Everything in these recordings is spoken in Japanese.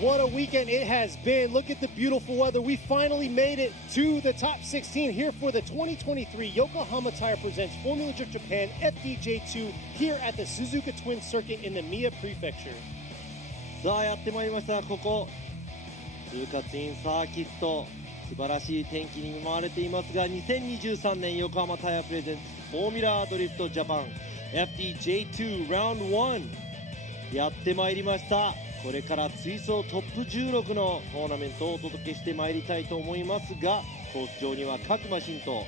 What a weekend it has been. Look at the beautiful weather. We finally made it to the top 16 here for the 2023 Yokohama Tire Presents Formula Drift Japan FDJ2 here at the Suzuka Twin Circuit in the Mie Prefecture. さあやってまいりました。ここ鈴鹿ツインサーキット、素晴らしい天気に見舞われていますが、2023年横浜タイヤプレゼンツフォーミュラードリフトジャパン FDJ2 ラウンド1やってまいりました。これから追走トップ16のトーナメントをお届けしてまいりたいと思いますが、コース上には各マシンと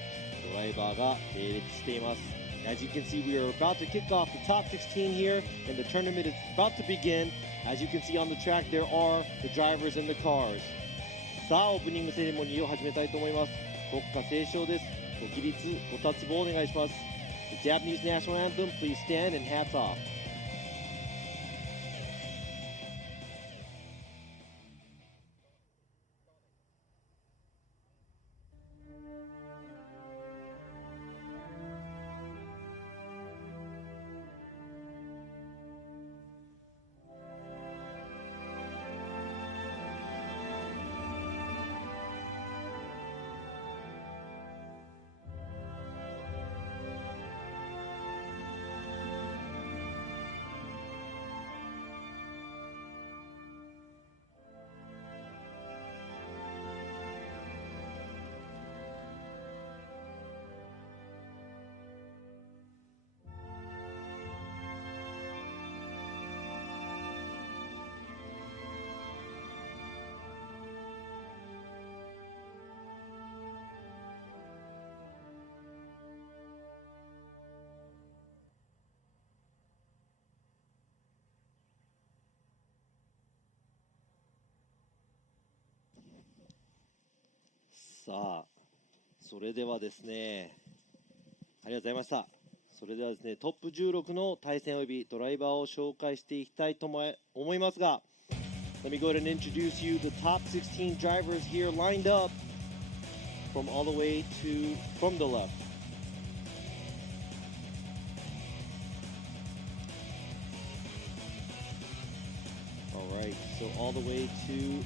ドライバーが並列しています。As you can see, we are about to kick off the top 16 here, and the tournament is about to begin. As you can see on the track, there are the drivers and the cars. さあ、オープニングセレモニーを始めたいと思います。国歌斉唱です。ご起立、ご脱帽お願いします。The Japanese national anthem, please stand and hats off.さあ、それではですね、ありがとうございました。それではですね、トップ16の対戦およびドライバーを紹介していきたいと思いますが、Let me go ahead and introduce you the top 16 drivers here lined up from all the way to from the left. Alright, so all the way to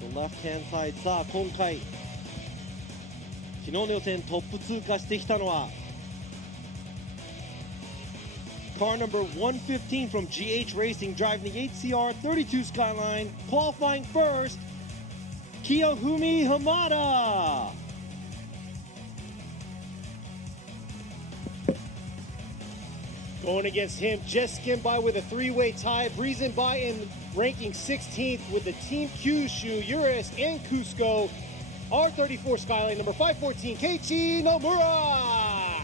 the left-hand side. さあ今回昨日の予選トップ通過してきたのは Car number 115 from GH Racing driving the HCR 32 Skyline, qualifying first, Kiyohumi Hamada. Going against him, just skimmed by with a three-way tie, breezing by in ranking 16th with the Team Kyushu, Urus, and Cusco. R34 Skyline number 514, Keiichi Nomura.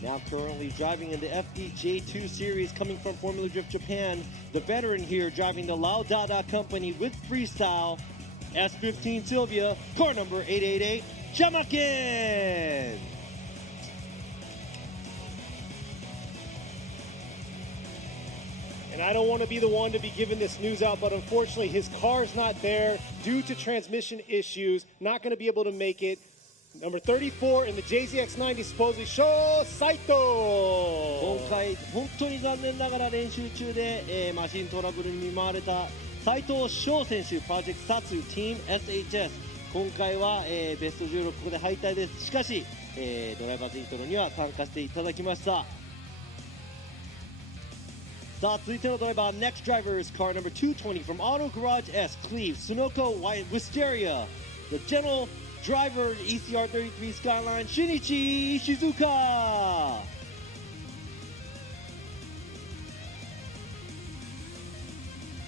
Now currently driving in the FDJ2 series coming from Formula Drift Japan, the veteran here driving the Laudada company with freestyle, S15 Sylvia, car number 888, Jamakin. And I don't want to be the one to be giving this news out, but unfortunately his car's not there due to transmission issues. Not going to be able to make it. Number 34 in the JZX90 supposedly Sho Saito. 今回本当に残念ながら練習中で、マシントラブルに見舞われた斉藤翔選手、プロジェクトサツチーム SHS。今回は、ベスト16ここで敗退です。しかし、ドライバーズイントロには参加していただきました。さあ続いてのドライバー Next driver is car number 220 from Auto Garage S Cleve Sunoco Wisteria, the general driver ECR 33 Skyline Shinichi Suzuka.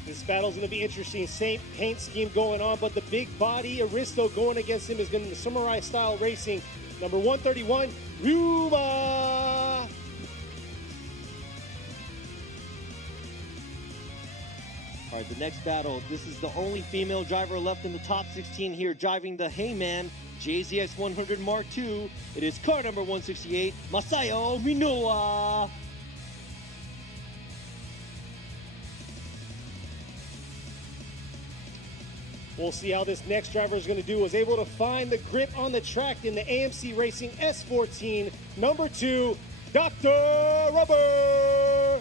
This battle's going to be interesting. Same paint scheme going on, but the big body Aristo going against him is going to be samurai style racing. Number 131, Ryuma. All right, the next battle. This is the only female driver left in the top 16 here, driving the Heyman JZX 100 Mark II. It is car number 168, Masayo Minoa. We'll see how this next driver is going to do. Was able to find the grip on the track in the AMC Racing S14, number 2, Dr. Rubber.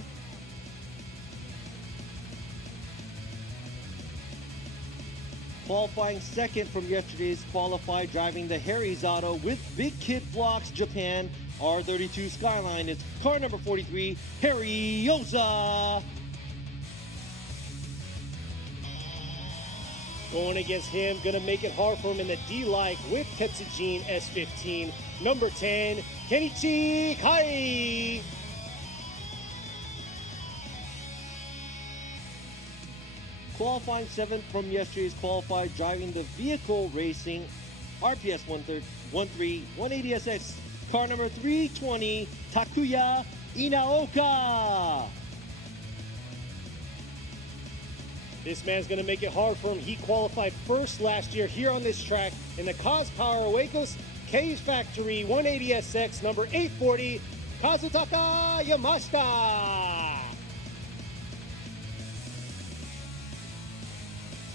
Qualifying second from yesterday's qualified, driving the Harry's Auto with Big Kid Blocks Japan R32 Skyline. It's car number 43, Harry Yoza. Going against him, gonna make it hard for him in the D-like with Tetsujin S15. Number 10, Kenichi Kai. Qualifying seventh from yesterday's qualified, driving the vehicle racing RPS 130-180SX, car number 320, Takuya Inaoka. This man's gonna make it hard for him. He qualified first last year here on this track in the Cause Power Waco's Cage Factory 180SX number 840, Kazutaka Yamashita.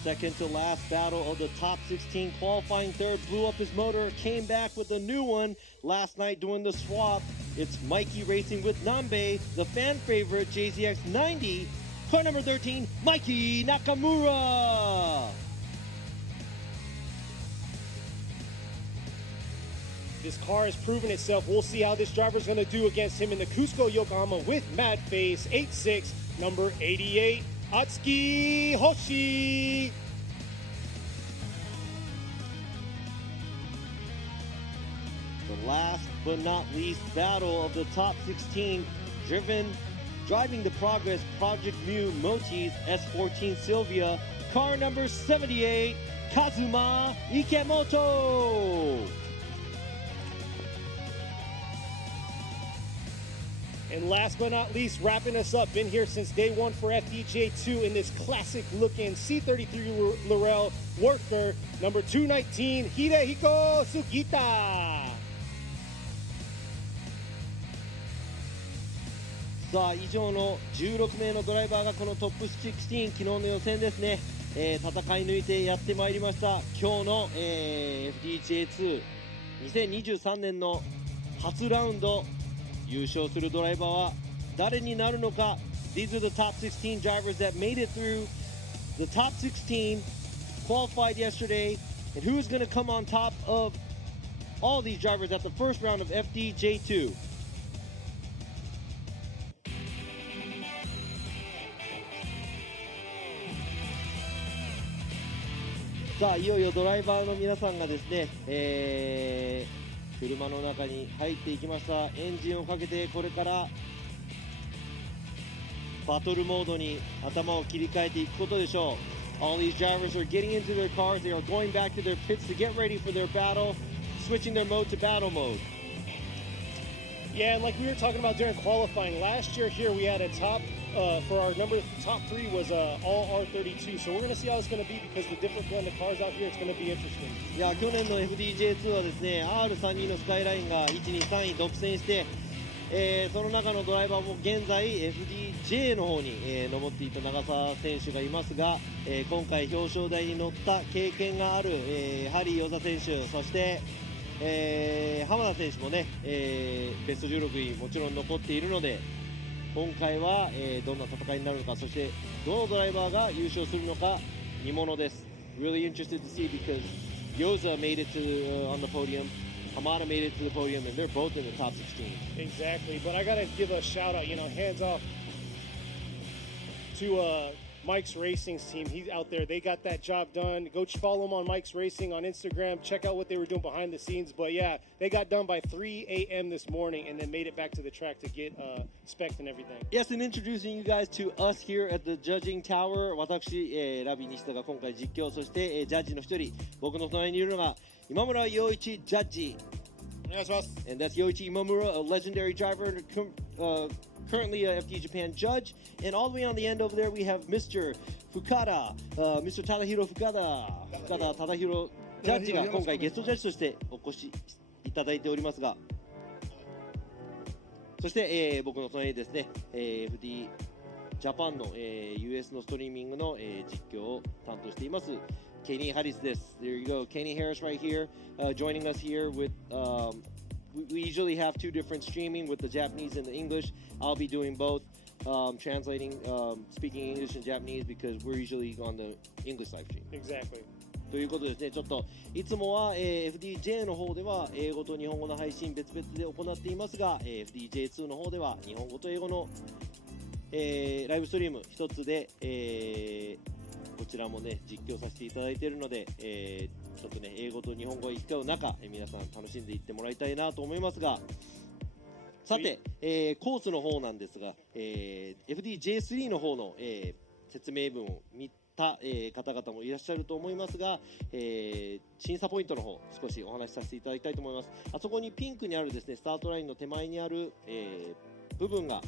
Second to last battle of the top 16, qualifying third, blew up his motor, came back with a new one last night doing the swap. It's Mikey racing with Nambe, the fan favorite JZX 90, car number 13, Mikey Nakamura. This car has proven itself. We'll see how this driver's gonna do against him in the Cusco Yokohama with Mad Face 86, number 88, Atsuki Hoshi. The last but not least battle of the top 16, driving the Progress Project Mu Motis S14 Sylvia, car number 78, Kazuma Ikemoto. And last but not least, wrapping us up, been here since day one for FDJ2 in this classic looking C33 Laurel worker, number 219, Hidehiko Sugita. さあ以上の16名のドライバーがこのトップ16、昨日の予選ですね、戦い抜いてやってまいりました。今日の、FDJ2 2023年の初ラウンド優勝するドライバーは誰になるのか。 These are the top 16 drivers that made it through the top 16, qualified yesterday, and who's going to come on top of all these drivers at the first round of FDJ2. さあいよいよドライバーの皆さんがですね、車の中に入っていきました。エンジンをかけてこれからバトルモードに頭を切り替えていくことでしょう。 All these drivers are getting into their cars. They are going back to their pits to get ready for their battle, switching their mode to battle mode. Yeah, and like we were talking about during qualifying, last year here we had a top, for our top three was all R32, so we're going to see how it's going to be because the different blend of cars out here, it's going to be interesting. いや去年の FDJ2 はですね R32 のスカイラインが1、2、3位独占して、その中のドライバーも現在 FDJ の方に、登っていた長澤選手がいますが、今回表彰台に乗った経験がある、ハリーヨザ選手、そして、浜田選手もね、ベスト16位もちろん残っているので、今回は、どんな戦いになるのか、そしてどのドライバーが優勝するのか見ものです。 Really interested to see because Yoza made it to on the podium, Hamada made it to the podium, and they're both in the top 16. Exactly, but I got to give a shout out, hands off to Mike's Racing's team. He's out there. They got that job done. Go follow them on Mike's Racing on Instagram. Check out what they were doing behind the scenes. But yeah, they got done by 3 a.m. this morning and then made it back to the track to get spec'd and everything. Yes, and introducing you guys to us here at the judging tower. 私、ラビ西田が今回実況、そして、ジャッジの一人、僕の隣にいるのが今村陽一ジャッジ。お願いします。 And that's Yoichi Imamura, a legendary driver, currently a FD Japan judge. And all the way on the end over there, we have Mr. Fukada, Mr. Tadahiro Fukada, Fukada Tadahiro ジャッジが今回ゲストジャッジとしてお越しいただいておりますが、そして、僕の隣にですね、FD ジャパンの、US のストリーミングの、実況を担当しています。Kenny Harris です。There you go. Kenny Harris right here, joining us here with we usually have two different streaming with the Japanese and the English. I'll be doing both, translating, speaking English and Japanese because we're usually on the English live stream. Exactly. ということですね、ちょっといつもは、FDJ の方では英語と日本語の配信別々で行っていますが、FDJ2 の方では日本語と英語の、ライブストリーム一つで、こちらもね実況させていただいているので、ちょっとね英語と日本語を行き交う中、皆さん楽しんでいってもらいたいなと思いますが、さて、コースの方なんですが、FDJ3 の方の、説明文を見た、方々もいらっしゃると思いますが、審査ポイントの方少しお話しさせていただきたいと思います。あそこにピンクにあるですねスタートラインの手前にある、部分が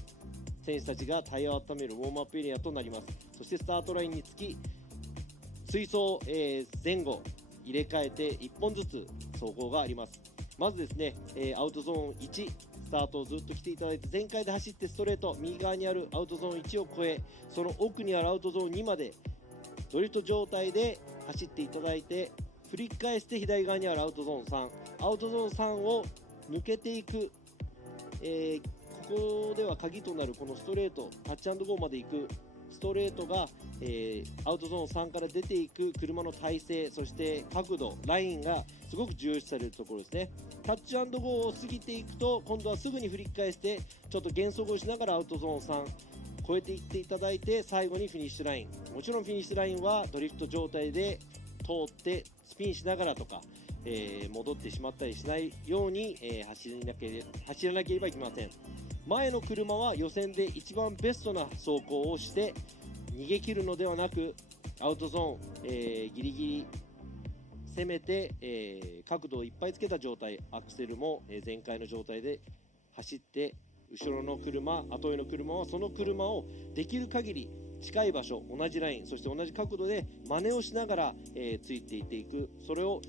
選手たちがタイヤを温めるウォームアップエリアとなります。そしてスタートラインにつき水槽、前後入れ替えて1本ずつ走行があります。まずですね、アウトゾーン1スタートをずっと来ていただいて、全開で走ってストレート右側にあるアウトゾーン1を越え、その奥にあるアウトゾーン2までドリフト状態で走っていただいて、振り返して左側にあるアウトゾーン3、アウトゾーン3を抜けていく、ここでは鍵となるこのストレート、タッチ&ゴーまで行くストレートが、アウトゾーン3から出ていく車の体勢、そして角度、ラインがすごく重要視されるところですね。タッチ&ゴーを過ぎていくと、今度はすぐに振り返してちょっと減速をしながらアウトゾーン3超えていっていただいて、最後にフィニッシュライン、もちろんフィニッシュラインはドリフト状態で通ってスピンしながらとか、戻ってしまったりしないように、走らなければいけません。前の車は予選で一番ベストな走行をして逃げ切るのではなく、アウトゾーン、ギリギリ攻めて、角度をいっぱいつけた状態、アクセルも、全開の状態で走って、後ろの車、後追いの車はその車をできる限り近い場所、同じライン、そして同じ角度で真似をしながら、ついていっていく。それを、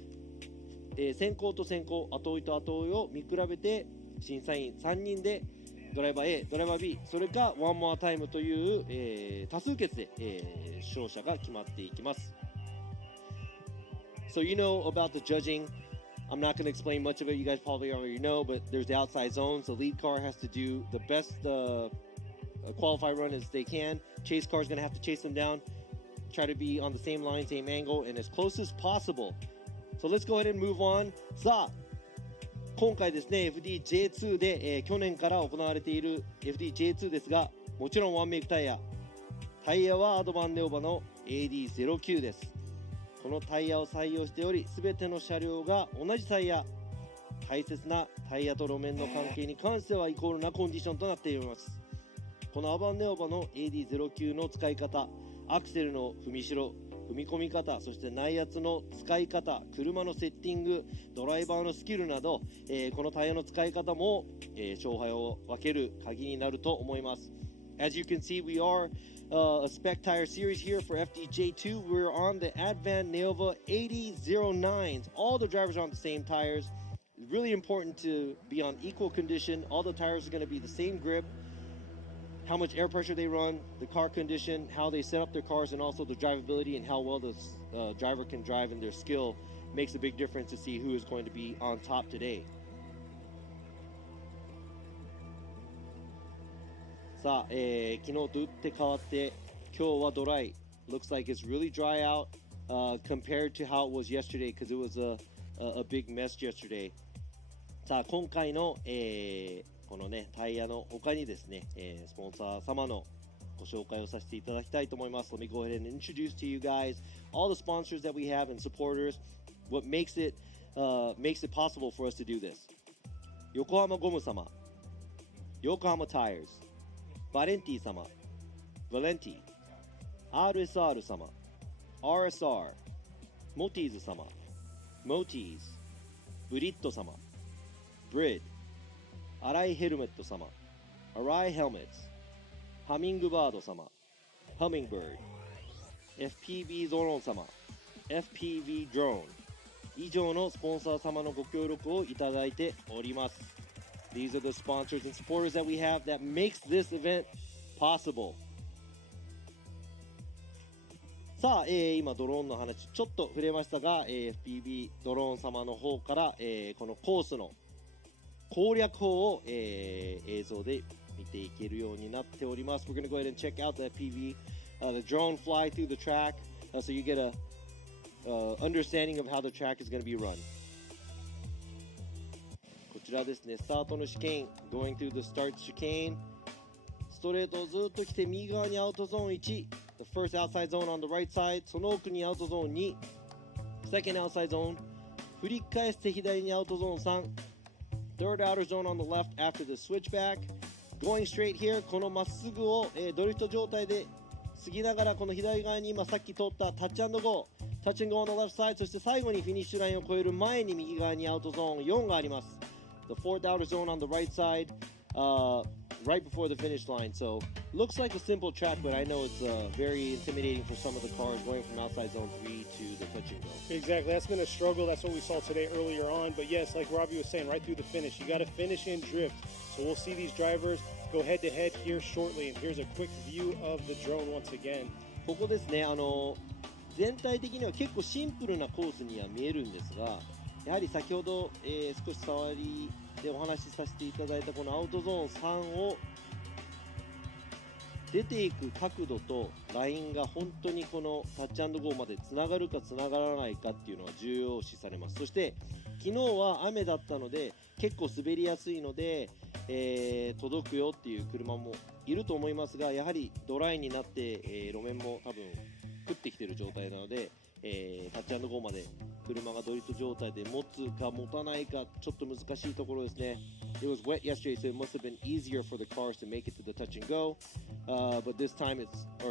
先行と先行、後追いと後追いを見比べて、審査員3人でドライバー A、ドライバー B、それかワンモアタイムという、多数決で、勝者が決まっていきます。So you know about the judging. I'm not going to explain much of it. You guys probably already know, but there's the outside zones. The lead car has to do the best qualify run as they can. Chase car is going to have to chase them down, try to be on the same line, same angle, and as close as possible. So let's go ahead and move on. さあ、今回ですね FDJ2 で、去年から行われている FDJ2 ですが、もちろんワンメイクタイヤはアドバンネオバの AD09 です。このタイヤを採用しており、全ての車両が同じタイヤ、大切なタイヤと路面の関係に関してはイコールなコンディションとなっています。このアバンネオバの AD09 の使い方、アクセルの踏みしろ、踏み込み方、そして内圧の使い方、車のセッティング、ドライバーのスキルなど、このタイヤの使い方も、勝敗を分ける鍵になると思います。As you can see, we are a spec tire series here for FDJ2. We're on the Advan Neova 8009s. All the drivers are on the same tires. It's really important to be on equal condition. All the tires are going to be the same grip. How much air pressure they run, the car condition, how they set up their cars, and also the drivability and how well the driver can drive and their skill makes a big difference to see who is going to be on top today. さあ、昨日と打って変わって今日はドライ。Looks like it's really dry out, compared to how it was yesterday because it was a big mess yesterday. さあ今回の、このねタイヤの他にですね、スポンサー様のご紹介をさせていただきたいと思います。Let me go ahead and introduce to you guys all the sponsors that we have and supporters. What makes it possible for us to do this. 横浜ゴム様、横浜タイヤズ、バレンティ様、バレンティ、RSR 様、RSR、モティーズ様、モティーズ、ブリッド様、ブリッド、アライヘルメット様、アライヘルメット、ハミングバード様、ハミングバード、FPV ドローン様、FPV ドローン、以上のスポンサー様のご協力をいただいております。These are the sponsors and supporters that we have that makes this event possible. さあ、今ドローンの話ちょっと触れましたが、FPV ドローン様の方から、このコースの攻略法を、映像で見ていけるようになっております。We're going to go ahead and check out the FPV, the drone fly through the track, so you get a understanding of how the track is going to be run. こちらですね、スタートのシケーン going through the start chicane ストレートをずっと来て右側にアウトゾーン1 the first outside zone on the right side その奥にアウトゾーン2 second outside zone 振り返して左にアウトゾーン3 third outer zone on the left after the switchback going straight here このまっすぐを、ドリフト状態で過ぎながらこの左側に今さっき通ったタッチ&ゴータッチ&ゴー on the left side そして最後にフィニッシュラインを越える前に右側にアウトゾーン4があります the fourth outer zone on the right side right before the finish line. So looks like a simple track, but I know it's very intimidating for some of the cars going from outside zone 3 to the touch and go. Exactly. That's been a struggle. That's what we saw today earlier on. But yes, like Robbie was saying, right through the finish, you got to finish in drift. So we'll see these drivers go head to head here shortly. And here's a quick view of the drone once again. ここですね、全体的には結構シンプルなコースには見えるんですが、やはり先ほど、少し触りでお話しさせていただいたこのアウトゾーン3を出ていく角度とラインが本当にこのタッチ&ゴーまでつながるかつながらないかっていうのは重要視されます。そして昨日は雨だったので結構滑りやすいので、届くよっていう車もいると思いますが、やはりドライになって、路面も多分降ってきている状態なので、タッチ&ゴーまで車がドリフト状態で持つか持たないかちょっと難しいところですね。It was wet yesterday, so it must have been easier for the cars to make it to the touch and go. But this time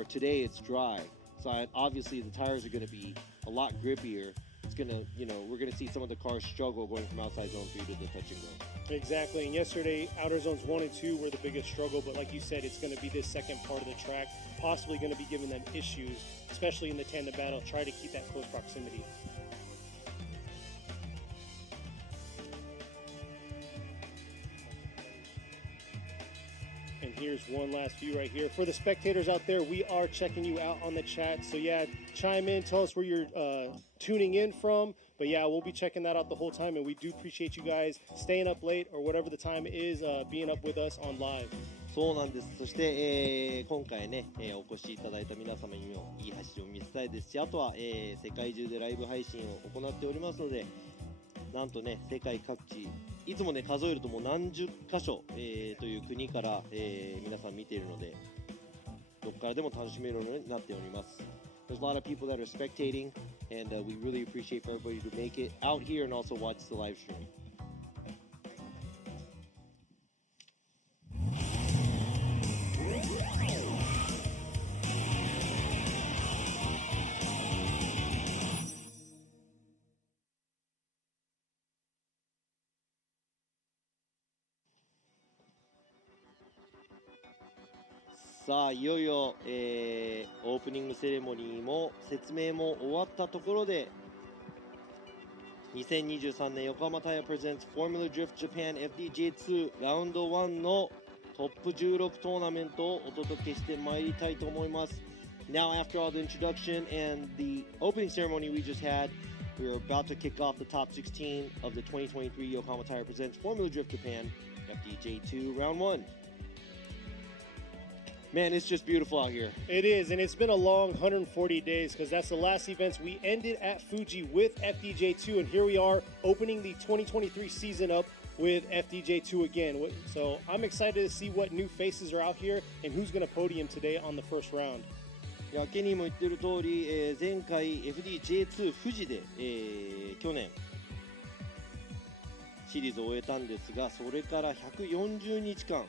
today it's dry. So obviously the tires are going to be a lot grippier. It's going to, we're going to see some of the cars struggle going from outside zone 3 to the touch and go. Exactly. And yesterday, outer zones 1 and 2 were the biggest struggle. But like you said, it's going to be this second part of the track, possibly going to be giving them issues, especially in the tandem battle. Try to keep that close proximity. And here's one last view right here. For the spectators out there, we are checking you out on the chat. So yeah, chime in, tell us where you're tuning in from. But yeah, we'll be checking that out the whole time. And we do appreciate you guys staying up late or whatever the time is, being up with us on live. そうなんです。そして、今回ね、お越しいただいた皆様にもいい走りを見せたいですし、あとは、世界中でライブ配信を行っておりますので、なんとね、世界各地いつもね数えるともう何十箇所、という国から、皆さん見ているのでどこからでも楽しめるようになっております。There's a lot of people that are spectating and we really appreciate for everybody to make it out here and also watch the live stream. さあいよいよ、オープニングセレモニーも説明も終わったところで2023年横浜タイヤプレゼンツフォーミュラドリフトジャパン FDJ2 ラウンド1のトップ16トーナメントをお届けしてまいりたいと思います。 Now after all the introduction and the opening ceremony we just had, we are about to kick off the top 16 of the 2023 Yokohama Tire Presents Formula Drift Japan FDJ2 Round 1. Man, it's just beautiful out here. It is, and it's been a long 140 days because that's the last events we ended at Fuji with FDJ2, and here we are opening the 2023 season up with FDJ2 again. So I'm excited to see what new faces are out here and who's going to podium today on the first round. いやケニーも言ってる通り、前回 FDJ2 富士で、去年シリーズを終えたんですが、それから140日間、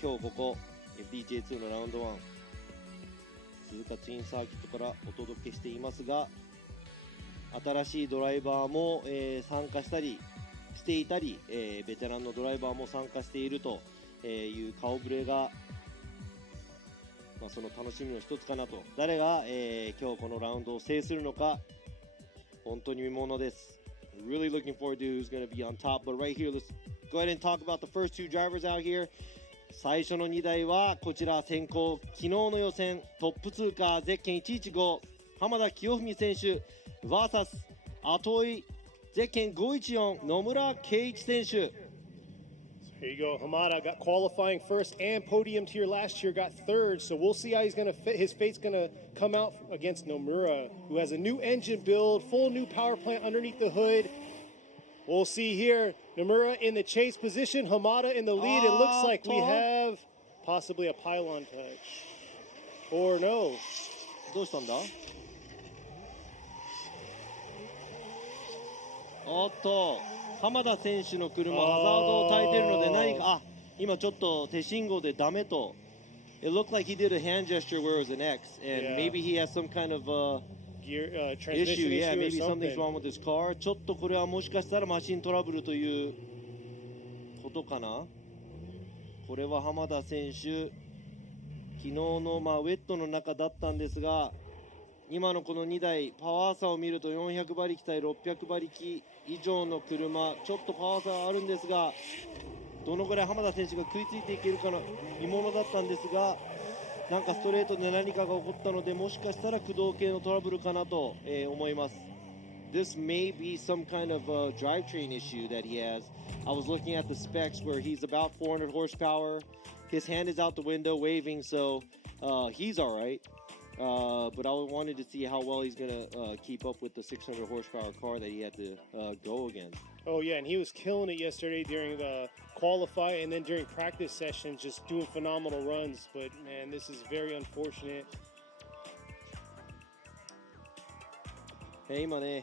今日ここFDJ2 のラウンド1鈴鹿ツインサーキットからお届けしていますが、新しいドライバーも、参加したりしていたり、ベテランのドライバーも参加しているという顔ぶれが、その楽しみの一つかなと。誰が、今日このラウンドを制するのか本当に見ものです。 Really looking forward to who's going to be on top, but right here let's go ahead and talk about the first two drivers out here. 最初の2台はこちら先行昨日の予選トップ通過ゼッケン115浜田清文選手 VS 後追いゼッケン514野村圭一選手 Here you go. Hamada got qualifying first and podiumed here last year, got third. So we'll see how he's going to fit. His fate's going to come out against Nomura, who has a new engine build, full new power plant underneath the hood. We'll see here. Nomura in the chase position, Hamada in the lead. It looks like we have possibly a pylon touch. Or no. どうしたんだ？おっと、浜田選手の車、ハザードを焚いているので何か、今ちょっと手信号でダメと。It looked like he did a hand gesture where it was an X, and maybe he has some kind of gear transmission issue. Yeah, issue maybe or something's wrong with his car. ちょっとこれはもしかしたらマシントラブルということかな。これは浜田選手、昨日のウェットの中だったんですが、今のこの2台パワー差を見ると400馬力対600馬力以上の車、ちょっとパワー差あるんですが、どのぐらい浜田選手が食いついていけるかの見ものだったんですが、なんかストレートで何かが起こったので、もしかしたら駆動系のトラブルかなと思います。This may be some kind of drivetrain issue that he has. I was looking at the specs where he's about 400 horsepower. His hand is out the window waving, so he's all right. But I wanted to see how well he's going to keep up with the 600 horsepower car that he had to go against. Oh, yeah, and he was killing it yesterday during the qualify and then during practice sessions, just doing phenomenal runs. But, man, this is very unfortunate. 今ね、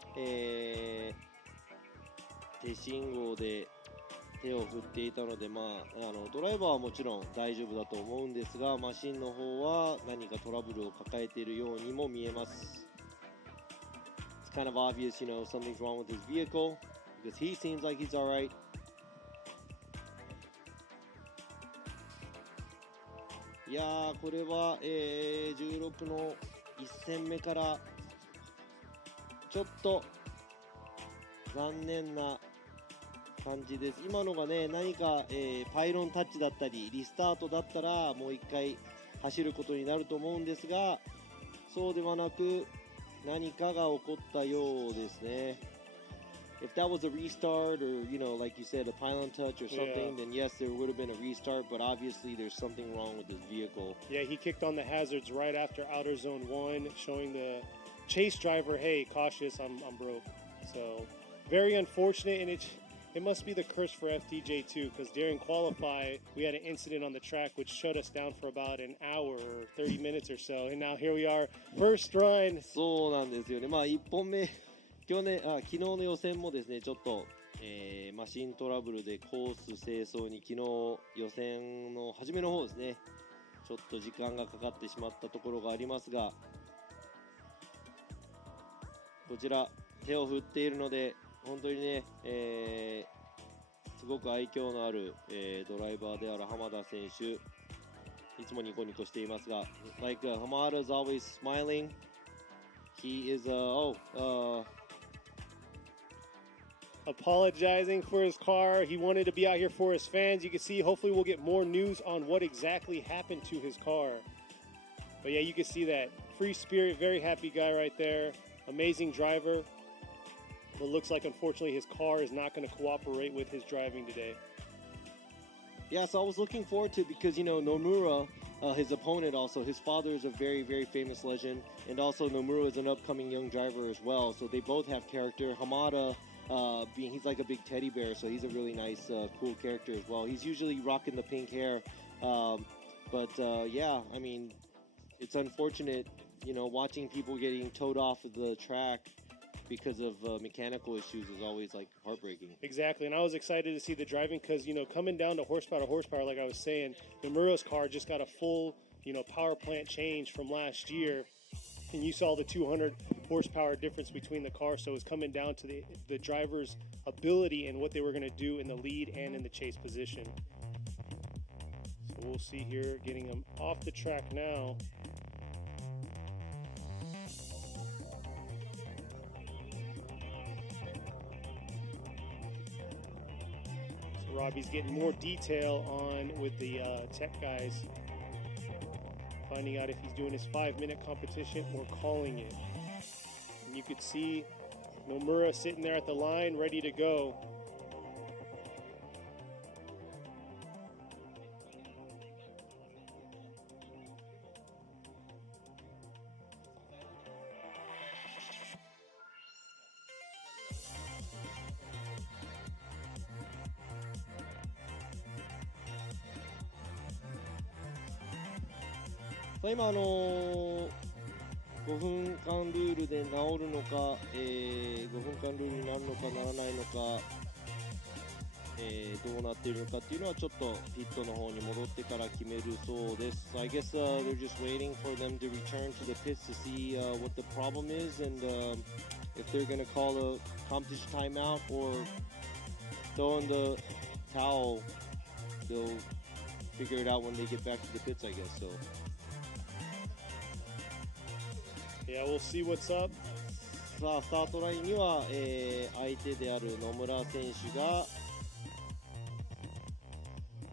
手信号で手を振っていたので、ドライバーはもちろん大丈夫だと思うんですが、マシンの方は何かトラブルを抱えているようにも見えます。It's kind of obvious, you know, something's wrong with his vehicle because he seems like he's all right. いやー、これは、16の1戦目からちょっと残念な感じです。今のがね、何か、パイロンタッチだったりリスタートだったらもう一回走ることになると思うんですが、そうではなく何かが起こったようですね。If that was a restart or, you know, like you said, a pylon touch or something, then yes, there would have been a restart, but obviously there's something wrong with his vehicle. Yeah, he kicked on the hazards right after outer zone 1, showing the chase driver, hey, cautious, I'm broke. So very unfortunate, and it must be the curse for FTJ too, because during qualify we had an incident on the track which shut us down for about an hour or 30 minutes or so, and now here we are, first run. そうなんですよね。1本目昨日の予選もですね、ちょっと、マシントラブルでコース清掃に昨日予選の初めの方ですね、ちょっと時間がかかってしまったところがありますが、こちら手を振っているので本当にね、すごく愛嬌のある、ドライバーである浜田選手、いつもニコニコしていますが、like Hamada is always smiling. He is apologizing for his car. He wanted to be out here for his fans. You can see, hopefully we'll get more news on what exactly happened to his car. But yeah, you can see that free spirit, very happy guy right there. Amazing driver. But looks like unfortunately his car is not going to cooperate with his driving today. Yeah, so I was looking forward to it because, you know, Nomura, his opponent also, his father is a very, very famous legend, and also Nomura is an upcoming young driver as well, so they both have character. Hamada, he's like a big teddy bear, so he's a really nice, cool character as well. He's usually rocking the pink hair, yeah, I mean, it's unfortunate, you know, watching people getting towed off of the track because of mechanical issues is always like heartbreaking. Exactly, and I was excited to see the driving because, you know, coming down to horsepower, like I was saying, Nomura's car just got a full, you know, power plant change from last year, and you saw the 200 horsepower difference between the cars, so it's coming down to the driver's ability and what they were going to do in the lead and in the chase position. So we'll see here, getting him off the track now. Robbie's getting more detail on with the tech guys, finding out if he's doing his 5-minute competition or calling it. And you could see Nomura sitting there at the line ready to go. 今5分間ルールで治るのか、5分間ルールになるのかならないのか、どうなっているのかっていうのはちょっとピットの方に戻ってから決めるそうです。I guess they're just waiting for them to return to the pits to see what the problem is and if they're going to call a competition timeout or throw in the towel. They'll figure it out when they get back to the pits, I guess. So yeah, we'll see what's up. さあスタートラインには、相手である野村選手が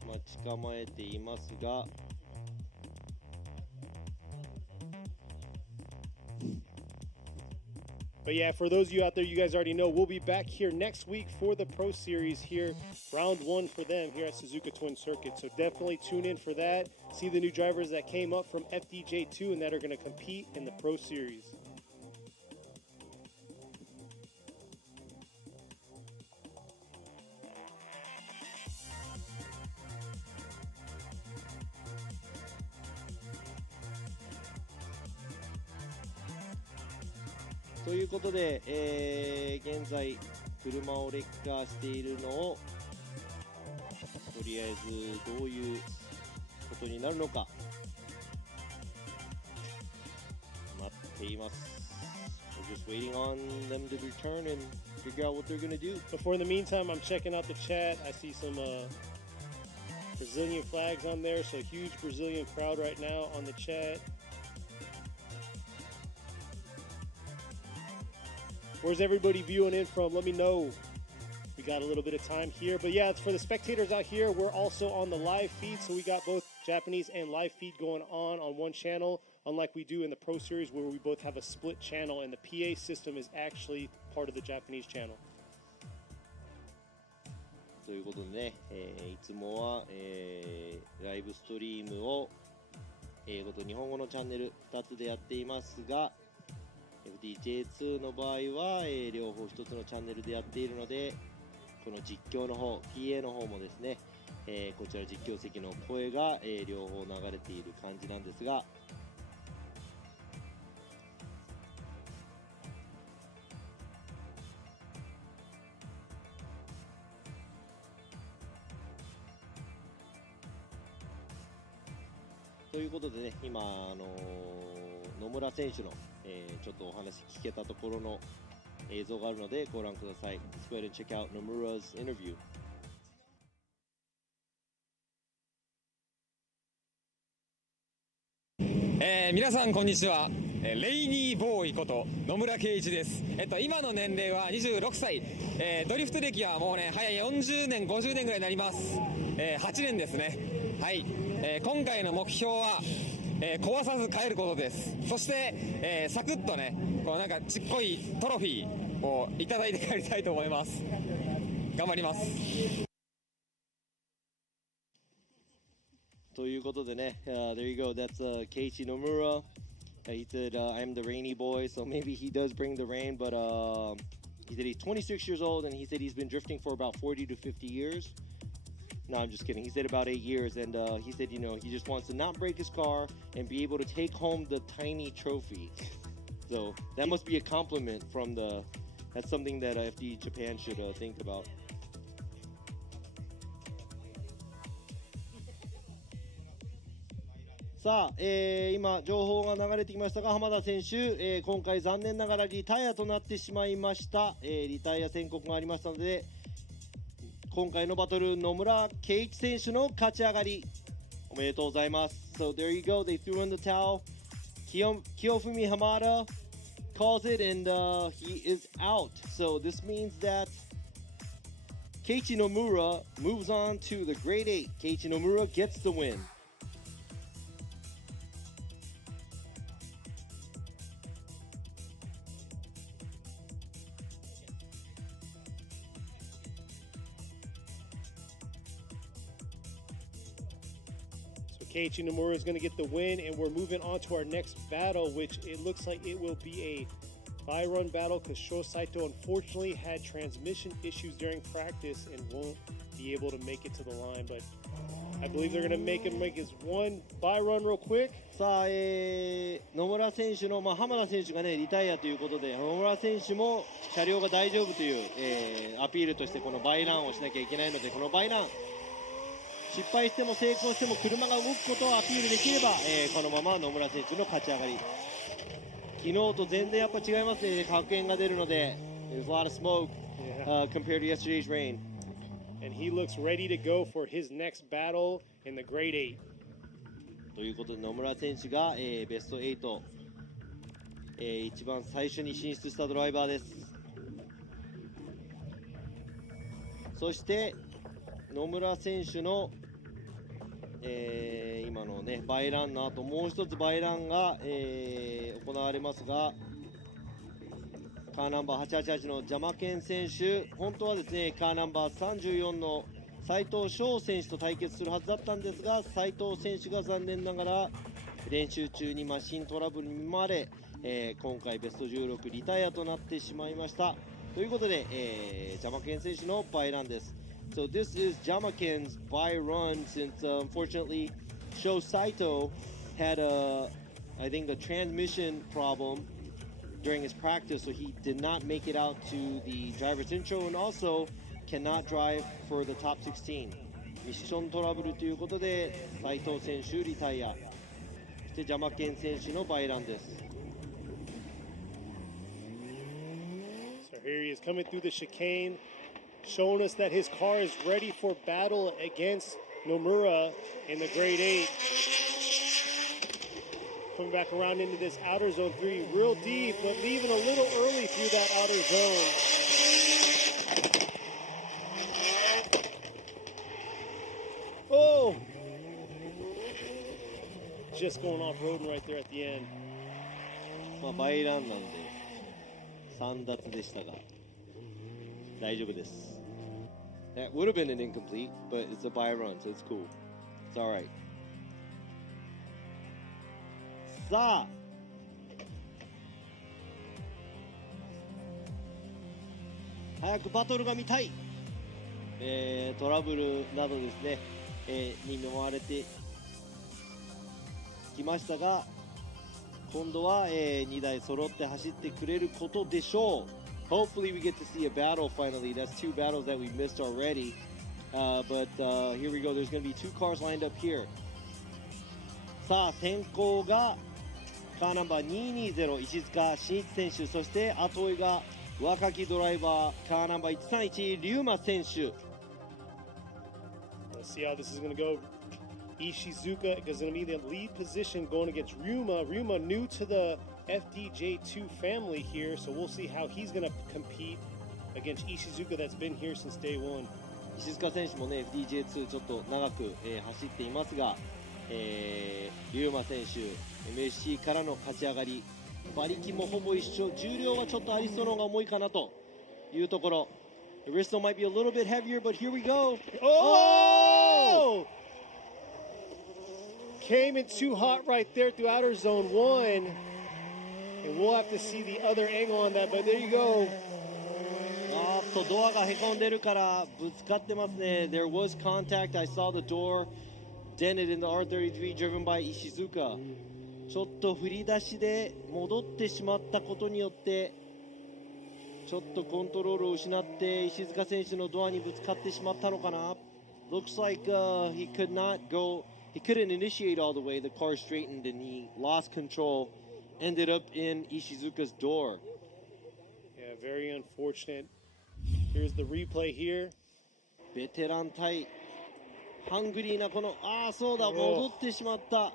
待ち構えていますが、But yeah, for those of you out there, you guys already know, we'll be back here next week for the Pro Series here, round 1 for them here at Suzuka Twin Circuit. So definitely tune in for that. See the new drivers that came up from FDJ2 and that are going to compete in the Pro Series. ということで、現在車をレッカーしているのをとりあえずどういうことになるのか待っています。We're just waiting on them to return and figure out what they're going to do. But for the meantime, I'm checking out the chat. I see some Brazilian flags on there, so huge Brazilian crowd right now on the chat. Where's everybody viewing in from? Let me know. We got a little bit of time here. But yeah, for the spectators out here, we're also on the live feed. So we got both Japanese and live feed going on one channel, unlike we do in the Pro Series where we both have a split channel and the PA system is actually part of the Japanese channel. ということでね、いつもは、ライブストリームを英語と日本語のチャンネル2つでやっていますが、FDJ2 の場合は、両方1つのチャンネルでやっているので、この実況の方 PA の方もですね、こちら実況席の声が、両方流れている感じなんですが、ということでね、今野村選手の、ちょっとお話聞けたところの映像があるのでご覧ください。Let's go ahead and check out Nomura's interview. 皆さんこんにちは。レイニーボーイこと野村圭一です。今の年齢は26歳、ドリフト歴はもうね早い40年50年ぐらいになります。8年ですね。はい、今回の目標は、壊さず帰ることです。そして、サクッとねこうなんかちっこいトロフィーをいただいて帰りたいと思います。頑張ります。ということでね、there you go. That's Keiichi Nomura. He said, I'm the rainy boy, so maybe he does bring the rain, but he said he's 26 years old and he said he's been drifting for about 40 to 50 years. No, I'm just kidding. He said about 8 years, and he said, you know, he just wants to not break his car and be able to take home the tiny trophy. So that must be a compliment from the, that's something that FD Japan should think about. さあ、今情報が流れてきましたが、浜田選手、今回残念ながらリタイアとなってしまいました。リタイア宣告がありましたので、今回のバトル野村圭一選手の勝ち上がりおめでとうございます。 So there you go, they threw in the towel. Kiyofumi Hamada calls it and he is out. So this means that Keiichi Nomura moves on to the grade 8. Keiichi Nomura gets the win. Keiichi Nomura is going to get the win, and we're moving on to our next battle, which it looks like it will be a by-run battle because Sho Saito unfortunately had transmission issues during practice and won't be able to make it to the line. But I believe they're going to make him make his one by-run real quick, さあ、野村選手の、浜田選手がねリタイアということで、野村選手も車両が大丈夫という、アピールとしてこのバイランをしなきゃいけないので、このバイラン失敗しても成功しても車が動くことをアピールできれば、このまま野村選手の勝ち上がり。昨日と全然やっぱ違いますね。白煙が出るので There's a lot of smoke compared to yesterday's rain. And he looks ready to go for his next battle in the Grade 8. ということで野村選手が、ベスト8、一番最初に進出したドライバーです。そして野村選手の、今のねバイランの後もう一つバイランが、行われますが、カーナンバー888のジャマケン選手、本当はですねカーナンバー34の斉藤翔選手と対決するはずだったんですが、斉藤選手が残念ながら練習中にマシントラブルに見舞われ、今回ベスト16リタイアとなってしまいました。ということで、ジャマケン選手のバイランです。So this is Jamaken's by run since unfortunately Sho Saito had I think a transmission problem during his practice, so he did not make it out to the driver's intro and also cannot drive for the top 16. ミッショントラブルということで斉藤選手リタイア、そしてジャマケン選手のバイランです。 So here he is coming through the chicane, showing us that his car is ready for battle against Nomura in the Grade 8. Coming back around into this outer zone 3, real deep, but leaving a little early through that outer zone. Oh! Just going off-roading right there at the end. バイランなんで3奪でしたが大丈夫です。That would have been an incomplete, but it's a by run, so it's cool. It's alright. さあ早くバトルが見たい、トラブルなどですね、に見舞われてきましたが、今度は、2台揃って走ってくれることでしょう。Hopefully we get to see a battle finally. That's two battles that we missed already. But here we go. There's going to be two cars lined up here. さあ先行がカーナンバー220石塚真一選手、そして後追いが若きドライバーカーナンバー131龍馬選手。 Let's see how this is going to go. Ishizuka is going to be the lead position going against Ryuma. Ryuma new to the FDJ2 family here, so we'll see how he's going to compete against Ishizuka that's been here since day one. 石塚選手もね FDJ2 ちょっと長く、走っていますが、龍馬選手 MSC からの勝ち上がり、馬力もほぼ一緒、重量はちょっとアリストの方が重いかなというところ。 The Risto might be a little bit heavier, but here we go. Oh! Came in too hot right there through outer zone 1. And we'll have to see the other angle on that, but there you go. あーっとドアがへこんでるからぶつかってますね。 There was contact. I saw the door dented in the R33 driven by Ishizuka. ちょっと振り出しで戻ってしまったことによってちょっとコントロールを失って石塚選手のドアにぶつかってしまったのかな。 Looks like he could not go, he couldn't initiate all the way. The car straightened and he lost control, ended up in Ishizuka's door. Yeah, very unfortunate. Here's the replay here. ベテラン対ハングリーなこの、そうだ戻ってしまった。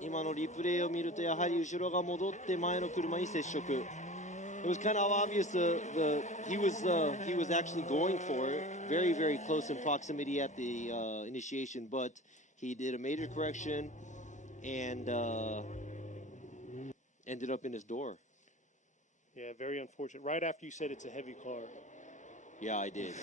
今のリプレイを見るとやはり後ろが戻って前の車に接触。It was kind of obvious he was actually going for it, very very close in proximity at the initiation, but he did a major correction and ended up in his door. Yeah, very unfortunate. Right after you said it's a heavy car. Yeah, I did.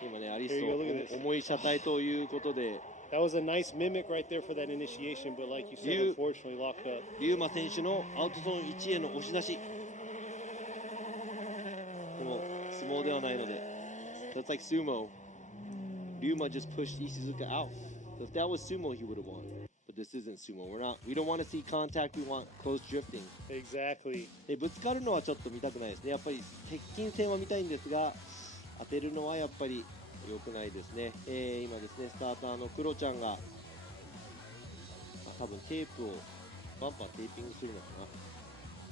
今ねアリス Here you go, look at ト this. 重い車体ということで That was a nice mimic right there for that initiation, but like you said, unfortunately locked up. 龍馬選手のアウトゾーン1への押し出し。でも相撲ではないので That's like sumo. Ryuma just pushed Ishizuka out. So if that was sumo, he would have won. but this isn't sumo. We don't want to see contact. We want close drifting. Exactly. でぶつかるのはちょっと見たくないですね。やっぱり接近戦は見たいんですが、当てるのはやっぱり良くないですね。今ですね、スターターのクロちゃんが多分テープをバンパーテーピングするのかな。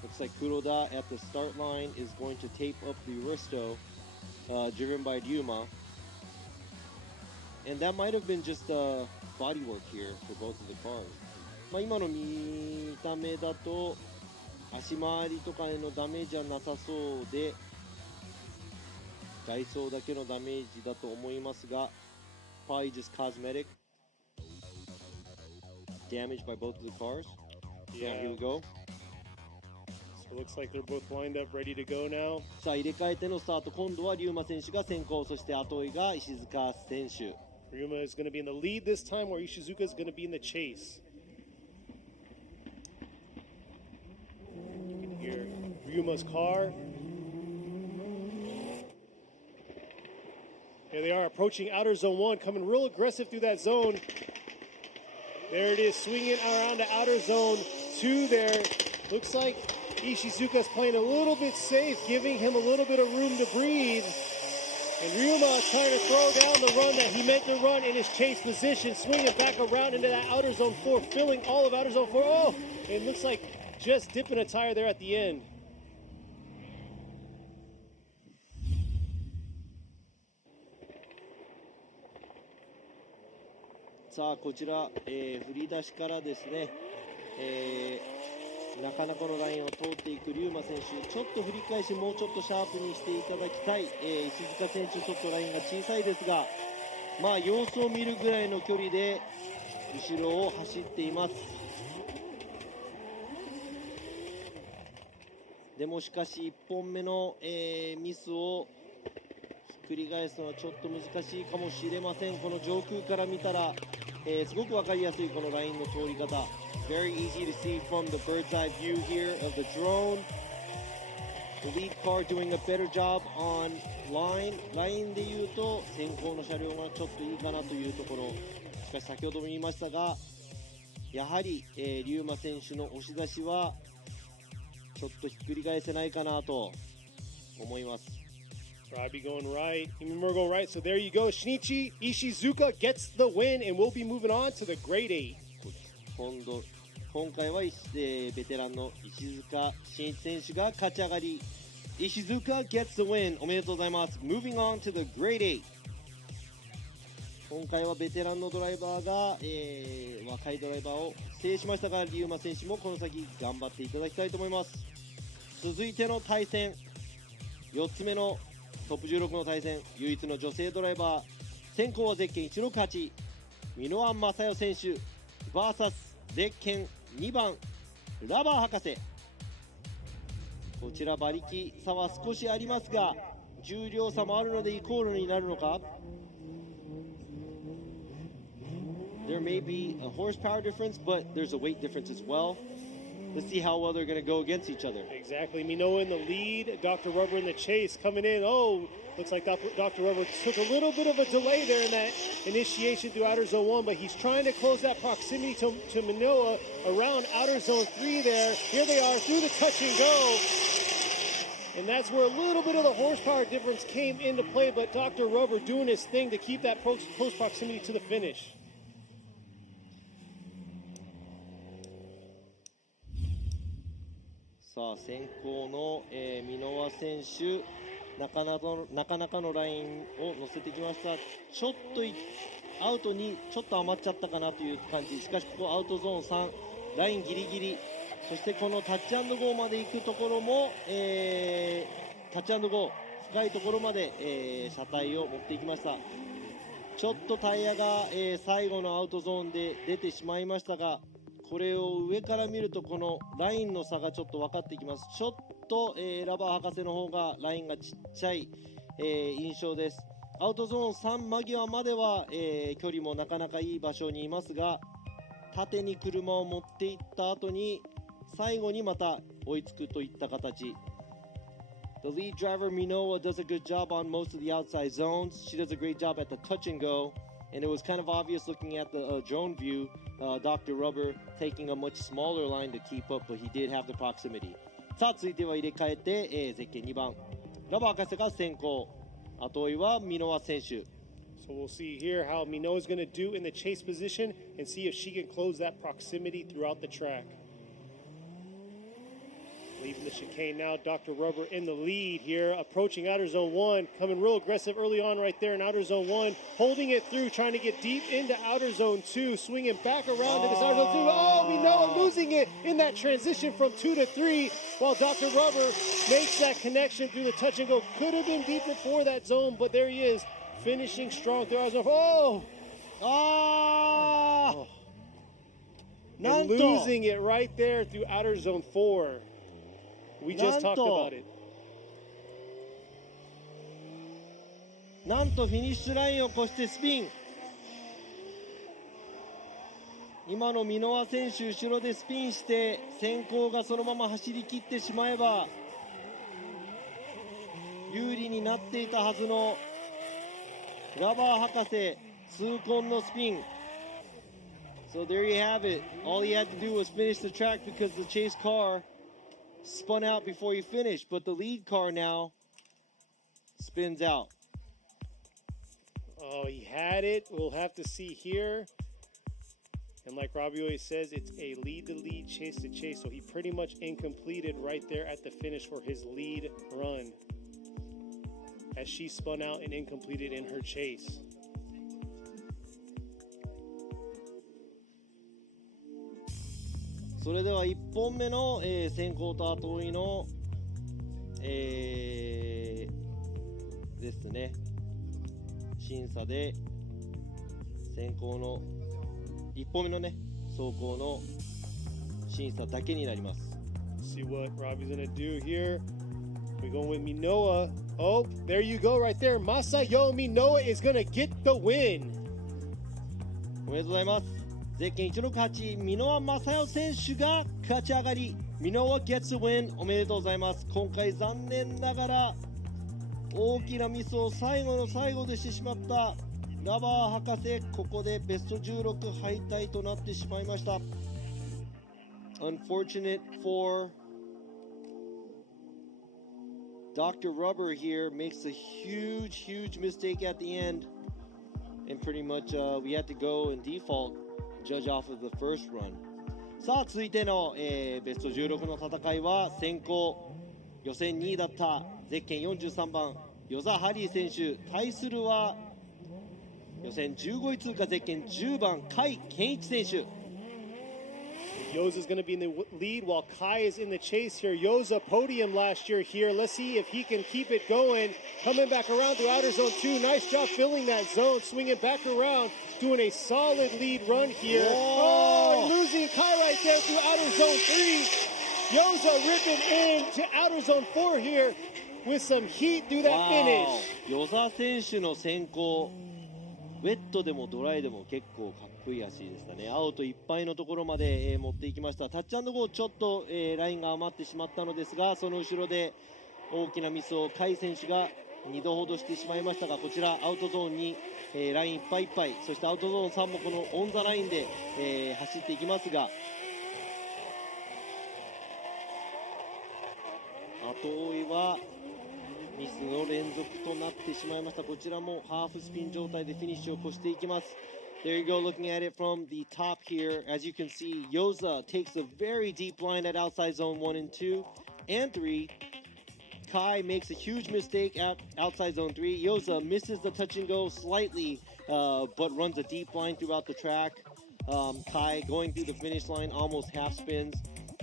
Looks like Kuroda at the start line is going to tape up the Aristo, driven by Ryuma. And that might have been just body work here for both of the cars. まあ今の見た目だと足回りとかへのダメージはなさそうで、外装だけのダメージだと思いますが、probably just cosmetic damage by both of the cars. Yeah. Here we go. So it looks like they're both lined up, ready to go now. さあ入れ替えてのスタート、今度は龍馬選手が先行、そして後追いが石塚選手。Ryuma is going to be in the lead this time, where Ishizuka is going to be in the chase. You can hear Ryuma's car. Here they are approaching outer zone 1, coming real aggressive through that zone. There it is, swinging around to outer zone 2 there. Looks like Ishizuka's playing a little bit safe, giving him a little bit of room to breathe. And Ryuma is trying to throw down the run that he meant to run in his chase position, swinging back around into that outer zone 4, filling all of outer zone 4. Oh, it looks like just dipping a tire there at the end. さあこちら、振り出しからですね、なかなかのラインを通っていく龍馬選手、ちょっと振り返しもうちょっとシャープにしていただきたい。石塚選手ちょっとラインが小さいですが、まあ様子を見るぐらいの距離で後ろを走っています。でもしかし1本目の、ミスをひっくり返すのはちょっと難しいかもしれません。この上空から見たら、すごく分かりやすいこのラインの通り方。Very easy to see from the bird's eye view here of the drone. The lead car doing a better job on line. ラインで言うと先行の車両がちょっといいかなというところ。しかし先ほども言いましたが、やはり、龍馬選手の押し出しはちょっとひっくり返せないかなと思います。Robbie going right, Himimura going right. So there you go. Shinichi Ishizuka gets the win, and we'll be moving on to the Grade 8. 今回は、ベテランの石塚真一選手が勝ち上がり、Ishizuka gets the win. おめでとうございます。Moving on to the Grade 8. 今回はベテランのドライバーが、若いドライバーを制しましたが、龍馬選手もこの先頑張っていただきたいと思います。続いての対戦、4つ目のトップ16の対戦、唯一の女性ドライバー、先行はゼッケン168、箕輪正代選手 VS ゼッケン2番ラバー博士。こちら馬力差は少しありますが、重量差もあるのでイコールになるのか。 There may be a horsepower difference, but there's a weight difference as well. Let's see how well they're going to go against each other. Exactly. Minoa in the lead, Dr. Rubber in the chase, coming in. Oh, looks like Dr. Rubber took a little bit of a delay there in that initiation through outer zone 1, but he's trying to close that proximity to Minoa around outer zone 3 there. Here they are through the touch and go. And that's where a little bit of the horsepower difference came into play, but Dr. Rubber doing his thing to keep that close proximity to the finish. さあ先行の、箕輪選手、なかなかのラインを乗せてきました。ちょっとアウトにちょっと余っちゃったかなという感じ。しかしここアウトゾーン3、ラインギリギリ、そしてこのタッチ&ゴーまで行くところも、タッチ&ゴー深いところまで、車体を持っていきました。ちょっとタイヤが、最後のアウトゾーンで出てしまいましたが、これを上から見るとこのラインの差がちょっと分かってきます。ちょっと、ラバー博士の方がラインがちっちゃい、印象です。アウトゾーン3間際までは、距離もなかなかいい場所にいますが、縦に車を持っていった後に最後にまた追いつくといった形。The lead driver Minoa does a good job on most of the outside zones. She does a great job at the touch and go, and it was kind of obvious looking at the drone view Dr. Rubber taking a much smaller line to keep up, but he did have the proximity. さあ、続いては入れ替えて、ゼッケン2番、ラバー博士が先行。後追いは箕輪選手。So we'll see here how Minoa is going to do in the chase position and see if she can close that proximity throughout the track. Leaving the chicane now, Dr. Rubber in the lead here, approaching outer zone 1, coming real aggressive early on right there in outer zone 1, holding it through, trying to get deep into outer zone 2, swinging back around to this outer zone 2. Oh, Minoa losing it in that transition from 2 to 3, while Dr. Rubber makes that connection through the touch and go. Could have been deeper for that zone, but there he is, finishing strong through outer zone. Oh! And losing it right there through outer zone 4. We just talked about it. なんとフィニッシュラインを越してスピン。今の箕輪選手後ろでスピンして先行がそのまま走り切ってしまえば有利になっていたはずのラバー博士痛恨のスピン。So there you have it. All he had to do was finish the track because the chase car spun out before he finished, but the lead car now spins out. Oh, he had it. We'll have to see here. And like Robbie always says, it's a lead-to-lead, chase-to-chase. So he pretty much incompleted right there at the finish for his lead run as she spun out and incompleted in her chase. それでは1本目の、先行と後追いの、ですね審査で先行の1本目のね走行の審査だけになります。 See what Robbie's gonna do here. We're going with Minoa. Oh, there you go right there. Masayo Minoa is gonna get the win. おめでとうございます。ゼッケン168箕輪正代選手が勝ち上がり、箕輪 gets the win。 おめでとうございます。今回残念ながら大きなミスを最後の最後でしてしまったラバー博士、ここでベスト16敗退となってしまいました。 Unfortunate for Dr. Rubber here, makes a huge mistake at the end, and pretty much we had to go and default judge off of the first run. さあ続いての、ベスト16の戦いは先行予選2位だったゼッケン43番與座ハリー選手対するは予選15位通過ゼッケン10番甲斐健一選手。 Yoza's going to be in the lead while Kai is in the chase here. Yoza podium last year here. Let's see if he can keep it going. Coming back around through outer zone 2. Nice job filling that zone. Swinging back around. Doing a solid lead run here. Whoa. Oh, losing Kai right there through outer zone 3. Yoza ripping into outer zone 4 here with some heat through that finish. 與座選手の先行ウェットでもドライでも結構かっこいい足でしたね。アウトいっぱいのところまで、持っていきました。タッチ&ゴーちょっと、ラインが余ってしまったのですが、その後ろで大きなミスを甲斐選手が2度ほどしてしまいましたが、こちらアウトゾーンに、ラインいっぱいいっぱい、そしてアウトゾーン3もこのオンザラインで、走っていきますが、後追いはミスの連続となってしまいました。こちらもハーフスピン状態でフィニッシュを越していきます。 There you go, looking at it from the top here. As you can see, Yoza takes a very deep line at outside zone 1 and 2 and 3. Kai makes a huge mistake at outside zone 3. Yoza misses the touch and go slightly, but runs a deep line throughout the track. Kai going through the finish line almost half spins.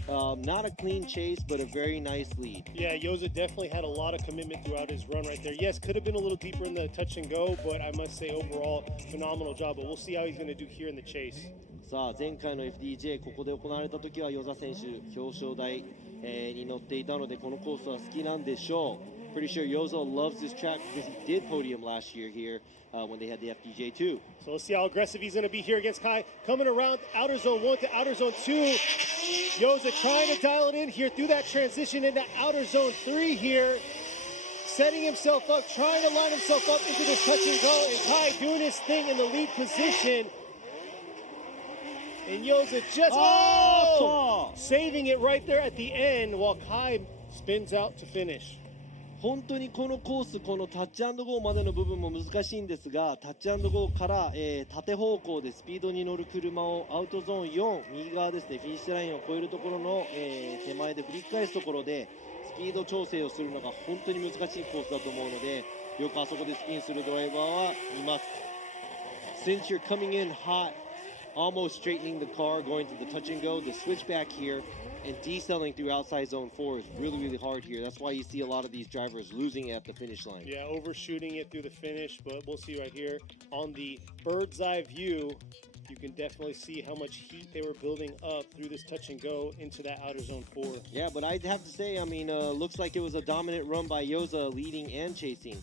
Not a clean chase, but a very nice lead. Yeah, Yoza definitely had a lot of commitment throughout his run right there. Yes, could have been a little deeper in the touch and go, but I must say overall, phenomenal job. But we'll see how he's going to do here in the chase. さあ前回の FDJ ここで行われた時は與座選手表彰台、に乗っていたのでこのコースは好きなんでしょう。Pretty sure Yoza loves this track because he did podium last year here when they had the FDJ too. So let's see how aggressive he's going to be here against Kai. Coming around outer zone 1 to outer zone 2. Yoza trying to dial it in here through that transition into outer zone 3 here. Setting himself up, trying to line himself up into this touch and go. And Kai doing his thing in the lead position. And Yoza just saving it right there at the end while Kai spins out to finish. 本当にこのコース、このタッチアンドゴーまでの部分も難しいんですが、タッチアンドゴーから、縦方向でスピードに乗る車をアウトゾーン4、右側ですね、フィニッシュラインを越えるところの、手前で振り返すところでスピード調整をするのが本当に難しいコースだと思うので、よくあそこでスピンするドライバーはいます。Since you're coming in hot, almost straightening the car, going to the touch and go, the switch back here and decelling through outside zone 4 is really, really hard here. That's why you see a lot of these drivers losing at the finish line. Yeah, overshooting it through the finish, but we'll see right here on the bird's eye view. You can definitely see how much heat they were building up through this touch and go into that outer zone 4. Yeah, but I'd have to say, I mean, looks like it was a dominant run by Yoza, leading and chasing.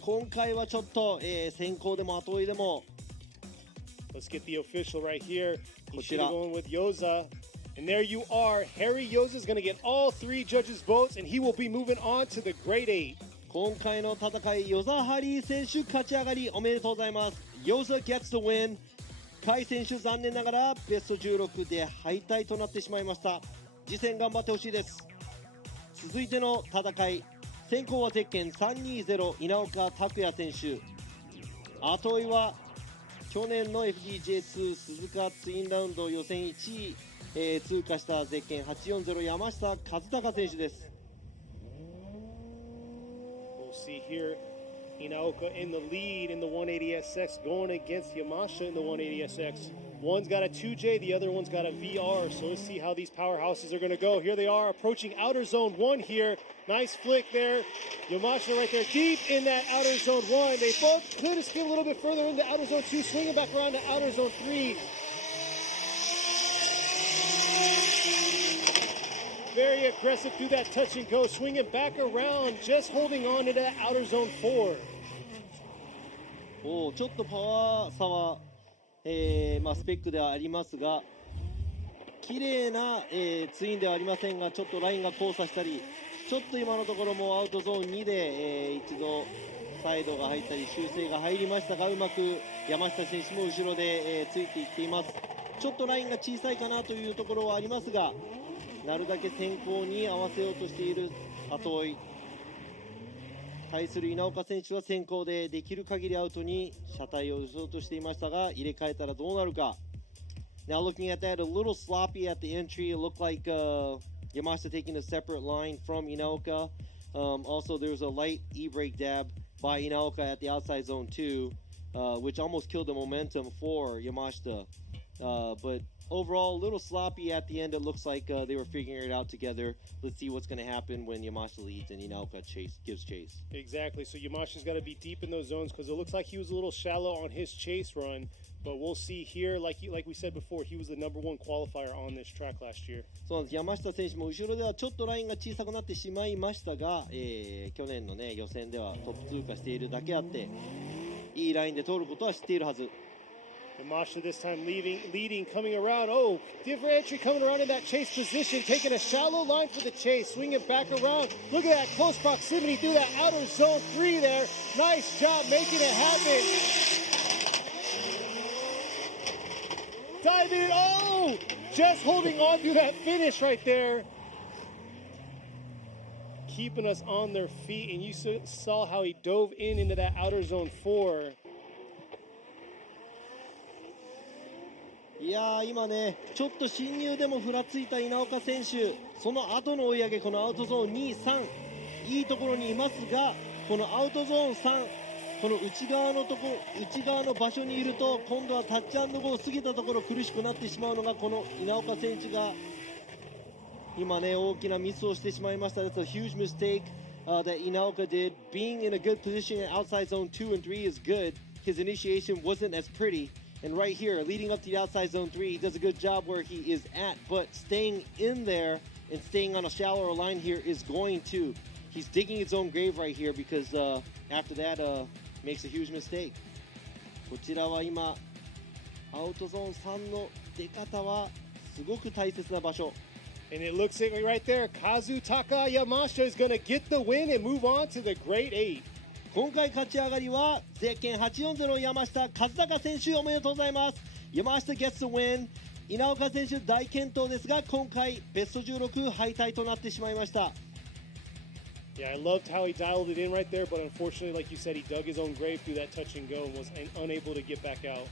今回はちょっと、先行でも後追いでも Let's get the official right here. He こち should ら have gone with Yoza. And there you are. Harry Yoza is going to get all 3 judges' votes, and he will be moving on to the grade 8. 今回の戦い、ヨザハリー選手勝ち上がりおめでとうございます。Yoza gets the win. カイ選手残念ながらベスト16で敗退となってしまいました。次戦頑張ってほしいです。続いての戦い、先行はゼッケン320稲岡拓也選手。後追いは去年の FDJ2 鈴鹿ツインラウンド予選1位、通過したゼッケン840山下和孝選手です。We'll see here Inaoka in the lead in the 180SX going against Yamashita in the 180SX. One's got a 2J, the other one's got a VR. So let's see how these powerhouses are going to go. Here they are approaching outer zone 1 here. Nice flick there. Yamashita right there deep in that outer zone 1. They both could escape a little bit further into outer zone 2, swinging back around to outer zone 3. Very aggressive through that touch and go, swinging back around, just holding on to that outer zone 4. ちょっとパワー差は、スペックではありますが、綺麗な、ツインではありませんが、ちょっとラインが交差したり、ちょっと今のところもアウトゾーン2で、一度サイドが入ったり修正が入りましたが、うまく山下選手も後ろで、ついていっています。ちょっとラインが小さいかなというところはありますが、なるだけ先行に合わせようとしている後追い。対する稲岡選手は先行でできる限りアウトに車体を打とうとしていましたが、入れ替えたらどうなるか。Now looking at that, a little sloppy at the entry. It looked like Yamashita taking a separate line from Inaoka. Also, there was a light e-brake dab by Inaoka at the outside zone 2, which almost killed the momentum for Yamashita. But overall, a little sloppy at the end. It looks like they were figuring it out together. Let's see what's going to happen when Yamashita leads and Inaoka gives chase. Exactly. So Yamashita's got to be deep in those zones because it looks like he was a little shallow on his chase run. But we'll see here, like we said before, he was the number 1 qualifier on this track last year. そうなんです。山下選手も後ろではちょっとラインが小さくなってしまいましたが、去年の、ね、予選ではトップ通過しているだけあって、いいラインで通ることは知っているはず。Yamashita this time leading, coming around. Oh, different entry coming around in that chase position, taking a shallow line for the chase, swinging back around. Look at that close proximity through that outer zone 3 there. Nice job making it happen. Diving in. Oh, just holding on to that finish right there. Keeping us on their feet, and you saw how he dove into that outer zone 4. いやー今ね、ちょっと進入でもふらついた稲岡選手、その後の追い上げ、このアウトゾーン2、3、いいところにいますが、このアウトゾーン3、この内側の場所にいると、今度はタッチ&ゴー過ぎたところ苦しくなってしまうのが、この稲岡選手が今ね、大きなミスをしてしまいました。That's a huge mistake that Inaoka did. Being in a good position in outside zone 2 and 3 is good. His initiation wasn't as pretty. And right here, leading up to the outside zone 3, he does a good job where he is at, but staying in there and staying on a shallower line here is going to. He's digging his own grave right here because after that, makes a huge mistake. こちらは今、アウトゾーン3の出方はすごく大切な場所。And it looks at me right there. Kazutaka Yamashita is going to get the win and move on to the grade 8. 今回勝ち上がりはゼッケン840山下和孝選手おめでとうございます。山下 gets the win 稲岡選手大健闘ですが、今回ベスト16敗退となってしまいました。Yeah, I loved how he dialed it in right there, but unfortunately, like you said, he dug his own grave through that touch and go and was unable to get back out.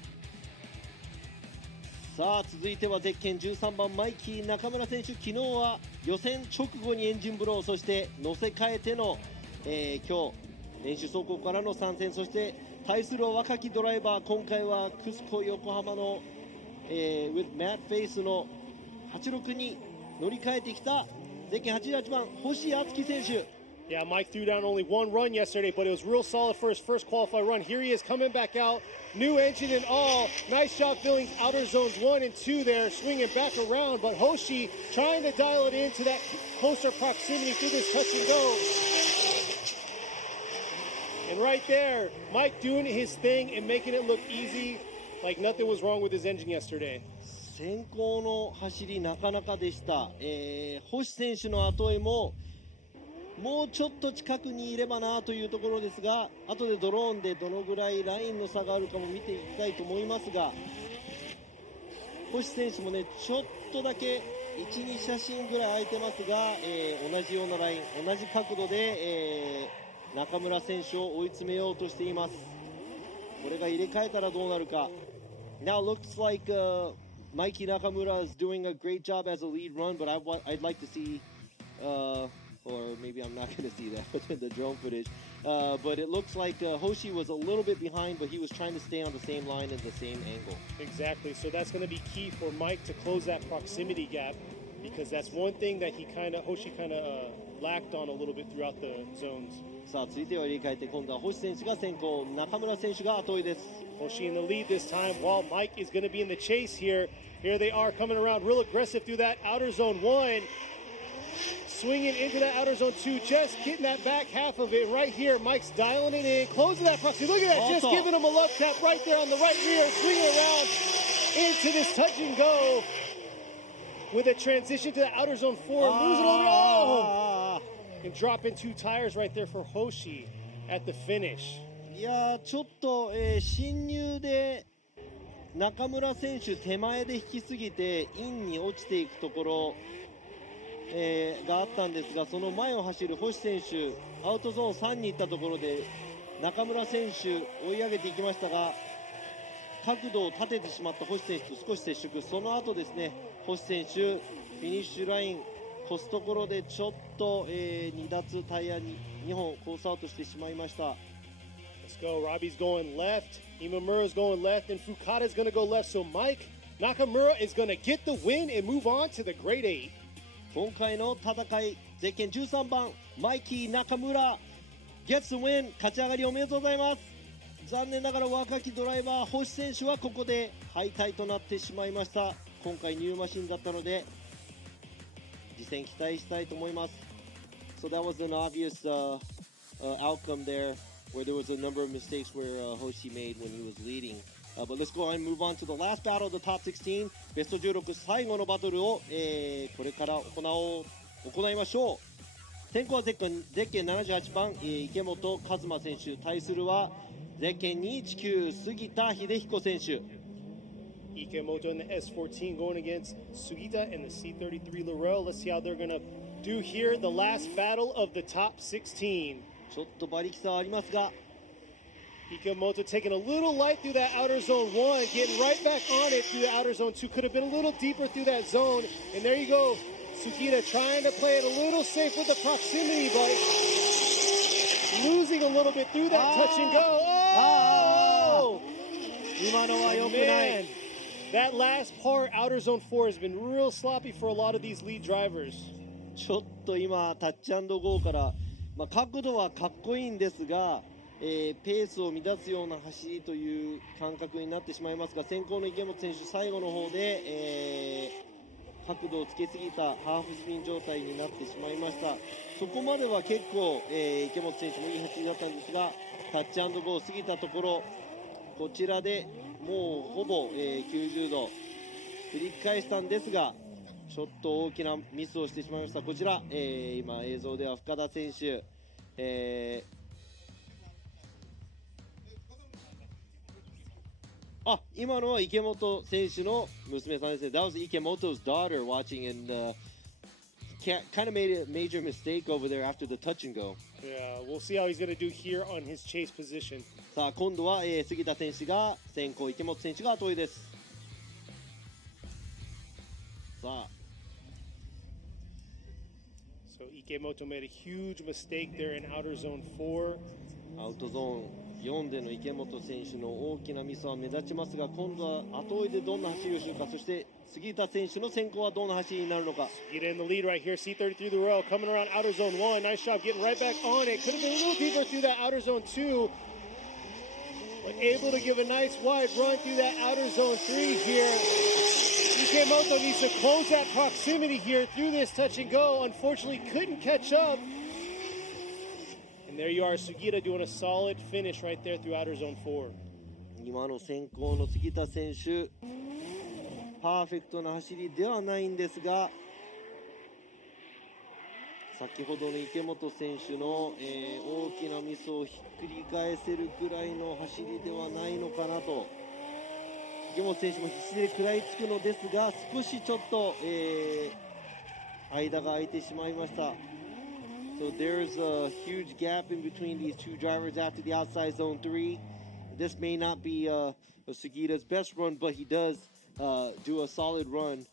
さあ続いてはゼッケン13番マイキー中村選手、昨日は予選直後にエンジンブロー、そして乗せ替えての、今日練習走行からの参戦、そして対するは若きドライバー、今回はクスコ横浜の、with Matt Face の86に乗り換えてきたゼッケン88番星敦樹選手。Yeah, Mike threw down only one run yesterday, but it was real solid for his first qualified run. Here he is coming back out, new engine and all. Nice job filling outer zones 1 and 2 there, swinging back around. But Hoshi trying to dial it into that closer proximity through this touch and go. And right there, Mike doing his thing and making it look easy, like nothing was wrong with his engine yesterday. 先行の走りなかなかでした。星選手の後へももうちょっと近くにいればなというところですが、後でドローンでどのぐらいラインの差があるかも見ていきたいと思いますが、星選手もねちょっとだけ 1,2 写真ぐらい空いてますが、同じようなライン同じ角度で、中村選手を追い詰めようとしています。これが入れ替えたらどうなるか。 Now looks like Mikey Nakamura is doing a great job as a lead run, but I'd like to see or maybe I'm not going to see that in the drone footage. But it looks like Hoshi was a little bit behind, but he was trying to stay on the same line and the same angle. Exactly. So that's going to be key for Mike to close that proximity gap, because that's one thing that Hoshi kind of lacked on a little bit throughout the zones. さあ続いては入れ替えて、今度は星選手が先行、中村選手が後追いです。Hoshi in the lead this time, while Mike is going to be in the chase here. Here they are coming around real aggressive through that outer zone 1. Swinging into that outer zone 2, just getting that back half of it. Right here, Mike's dialing it in, closing that proximity. Look at that, just giving him a love tap right there on the right rear, swinging around into this touch and go with a transition to the outer zone 4, losing over, and dropping 2 tires right there for Hoshi at the finish. いやーちょっと、進入で中村選手手前で引きすぎてインに落ちていくところがあったんですが、その前を走る星選手アウトゾーン3に行ったところで中村選手追い上げていきましたが、角度を立ててしまった星選手と少し接触、その後ですね星選手フィニッシュライン越すところでちょっと、2脱タイヤに2本コースアウトしてしまいました。 Let's go. Robbie's going left, Imamura's going left, and Fukada's going to go left. So Mike Nakamura is going to get the win and move on to the Grade 8. 今回の戦い、ゼッケン13番マイキー中村 Gets the win、 勝ち上がりおめでとうございます。残念ながら若きドライバー星選手はここで敗退となってしまいました。今回ニューマシンだったので次戦期待したいと思います。 So that was an obvious outcome there, where there was a number of mistakes where Hoshi made when he was leading. But let's go and move on to the last battle of the top 16. ベスト16最後のバトルを、これから行いましょう。先行はゼッケン78番、池本和真選手、対するはゼッケン219杉田秀彦選手。 Ikemoto in the S14 going against Sugita and the C33 Laurel. Let's see how they're going to do here. The last battle of the top 16. ちょっと馬力差はありますが、Ikemoto taking a little light through that outer zone 1, getting right back on it through the outer zone 2. Could have been a little deeper through that zone. And there you go. Sugita trying to play it a little safe with the proximity, but losing a little bit through that touch and go. Oh! 今のは良くない。 Man, that last part, outer zone 4, has been real sloppy for a lot of these lead drivers. ちょっと今タッチ&ゴーから、角度はかっこいいんですが、ペースを乱すような走りという感覚になってしまいますが、先行の池本選手最後の方で、角度をつけすぎたハーフスピン状態になってしまいました。そこまでは結構、池本選手もいい走りだったんですが、タッチ&ゴー過ぎたところ、こちらでもうほぼ、90度繰り返したんですが、ちょっと大きなミスをしてしまいました。こちら、今映像では深田選手、あ、今のは池本選手の娘さんですね。That was Ikemoto's daughter watching and kind of made a major mistake over there after the touch and go. Yeah, we'll see how he's going to do here on his chase position. さあ今度は、杉田選手が先行、池本選手が後追いです。さあ So Ikemoto made a huge mistake there in outer zone 4. アウトゾーン4での池本選手の大きなミスは目立ちますが、今度は後追いでどんな走りをするか、そして杉田選手の先行はどんな走りになるのか。Get in the lead right here. C30 through the rail, coming around outer zone 1. Nice job getting right back on it. Could have been a little deeper through that outer zone 2, but able to give a nice wide run through that outer zone 3 here. Ikemoto needs to close that proximity here through this touch and go. Unfortunately, couldn't catch up. And there you are, Sugita doing a solid finish right there through outer zone 4. 今の先行の杉田選手、パーフェクトな走りではないんですが、先ほどの池本選手の、大きなミスをひっくり返せるくらいの走りではないのかなと。池本選手も必死で食らいつくのですが、少しちょっと、間が空いてしまいました。So there's a huge gap in between these two drivers after the outside zone 3. This may not be Sugita's best run, but he does do a solid run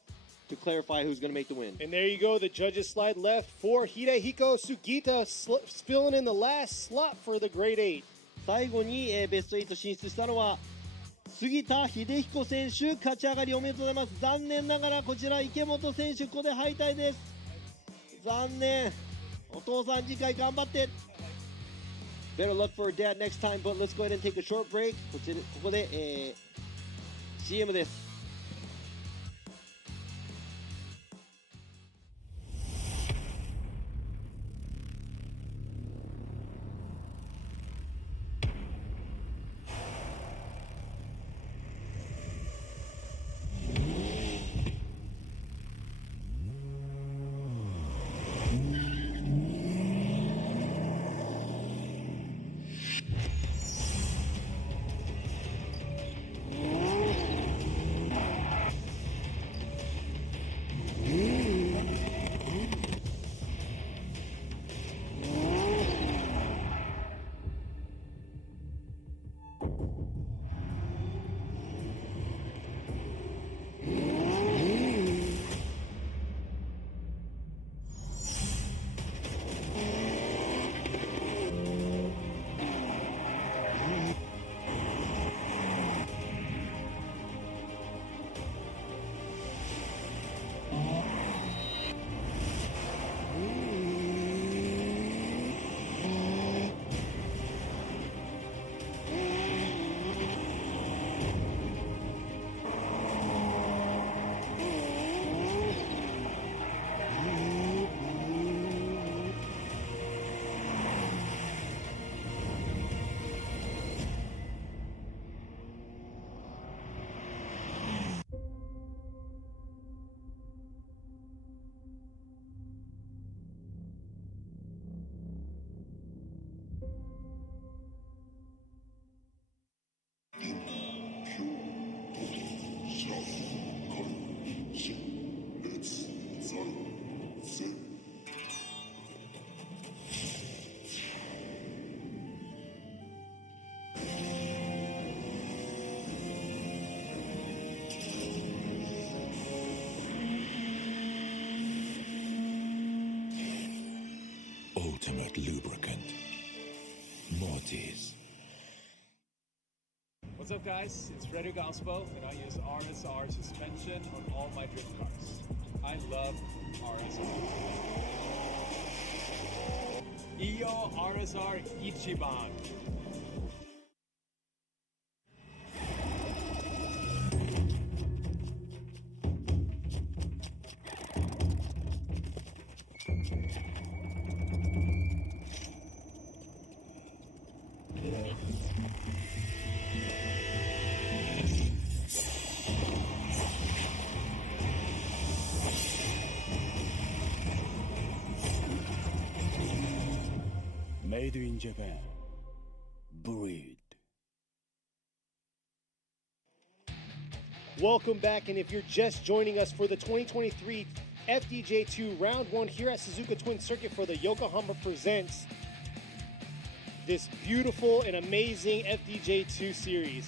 to clarify who's going to make the win. And there you go, the judges slide left for Hidehiko Sugita, filling in the last slot for the grade 8. 最後に、ベスト8進出したのは杉田秀彦選手、勝ち上がりおめでとうございます。残念ながらこちら池本選手、ここで敗退です。残念。お父さん次回頑張って。Better luck for dad next time, but let's go ahead and take a short break. ここで、CM です。Ultimate lubricant. Mortis. What's up, guys? It's Frederick Gaspo, and I use RSR suspension on all my drift cars. I love RSR. Iyo RSR Ichiban. Made in Japan. Breed. Welcome back, and if you're just joining us for the 2023 FDJ2 Round 1 here at Suzuka Twin Circuit for the Yokohama Presents this beautiful and amazing FDJ2 series.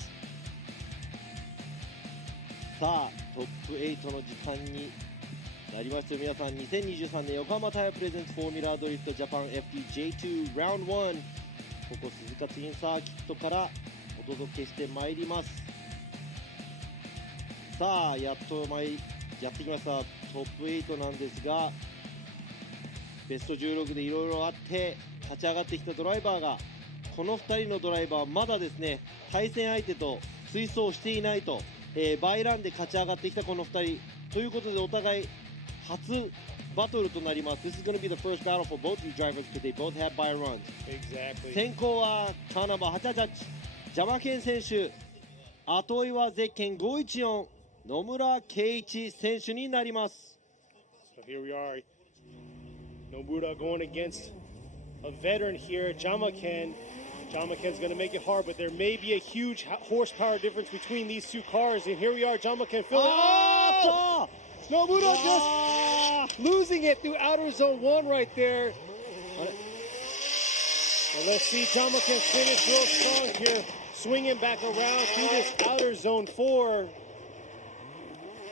さあトップ8の時間になりました。皆さん、2023年横浜タイヤプレゼンツフォーミュラードリフトジャパン FDJ2 Round 1、ここ鈴鹿ツインサーキットからお届けしてまいります。さあやってきました。トップ8なんですが、ベスト16でいろいろあって勝ち上がってきたドライバーが、この2人のドライバーまだですね、対戦相手と追走していないと、バイランで勝ち上がってきたこの2人ということで、お互い初バトルとなります。 This is going to be the first battle for both these drivers because they both had by runs. Exactly. 先行はカーナンバー8ジャッジジャマケン選手、後追いはゼッケン514野村圭一選手になります。 So here we are. Nomura going against a veteran here, Jamaken. Jamaken's going to make it hard, but there may be a huge horsepower difference between these two cars. And here we are, Jamaken filling. Oh! Nomura just losing it through outer zone 1 right there. Well, let's see Jamaken finish real strong here, swinging back around through this outer zone 4.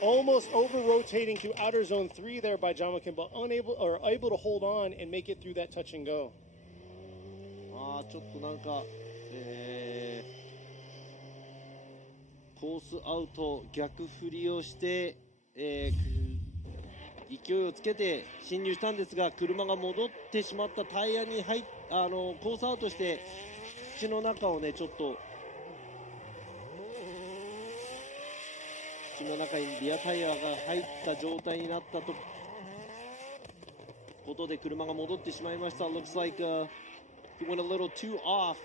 Almost over-rotating to outer zone 3 there by Jamaken, but able to hold on and make it through that touch and go. ちょっとなんか、コースアウト逆振りをして、勢いをつけて進入したんですが、車が戻ってしまったタイヤにコースアウトして土の中をね、ちょっと土の中にリアタイヤが入った状態になったとことで車が戻ってしまいました。 Looks like he went a little too off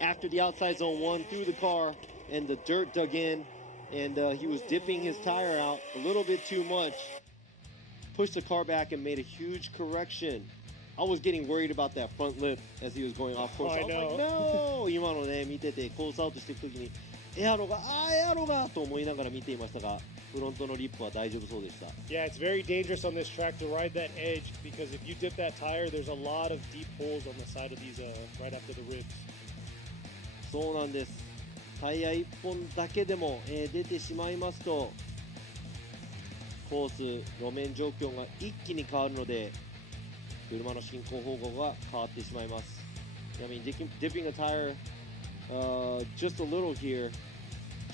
after the outside zone 1 through the car and the dirt dug in, and he was dipping his tire out a little bit too much, pushed the car back and made a huge correction. I was getting worried about that front lip as he was going off course. I was like, no! 今のね、見ててコースアウトしていくときにエアロがと思いながら見ていましたが、フロントのリップは大丈夫そうでした。 Yeah, it's very dangerous on this track to ride that edge because if you dip that tire, there's a lot of deep holes on the side of these right after the ribs. そうなんです。タイヤ1本だけでも、出てしまいますと、コース路面状況が一気に変わるので、車の進行方向が変わってしまいます。I mean, dipping a tire just a little here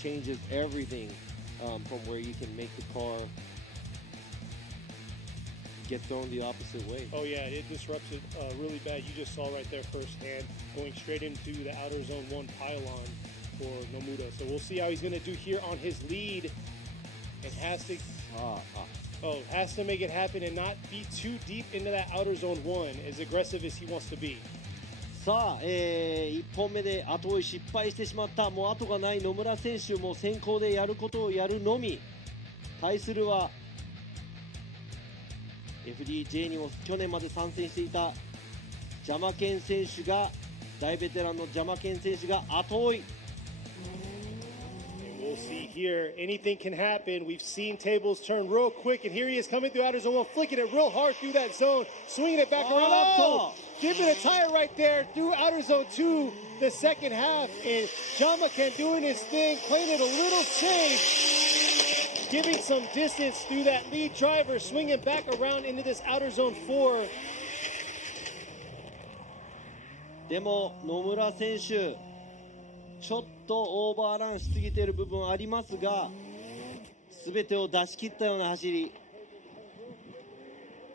changes everything. From where you can make the car get thrown the opposite way. Oh yeah, it disrupts it really bad. You just saw right there firsthand, going straight into the outer zone 1 pylon for Nomura. So we'll see how he's going to do here on his lead. It has to make it happen and not be too deep into that outer zone 1, as aggressive as he wants to be. さあ、1本目で後追い失敗してしまった。もう後がない野村選手も先行でやることをやるのみ。対するは FDJ にも去年まで参戦していたジャマケン選手が、大ベテランのジャマケン選手が後追い。We'll see here. Anything can happen. We've seen tables turn real quick, and here he is coming through outer zone 1, flicking it real hard through that zone, swinging it back around. Oh! Giving a tire right there through outer zone 2, the second half, and Jamaken doing his thing, playing it a little safe, giving some distance through that lead driver, swinging back around into this outer zone 4. でも野村選手、ちょっとオーバーランしすぎている部分ありますが、全てを出し切ったような走り。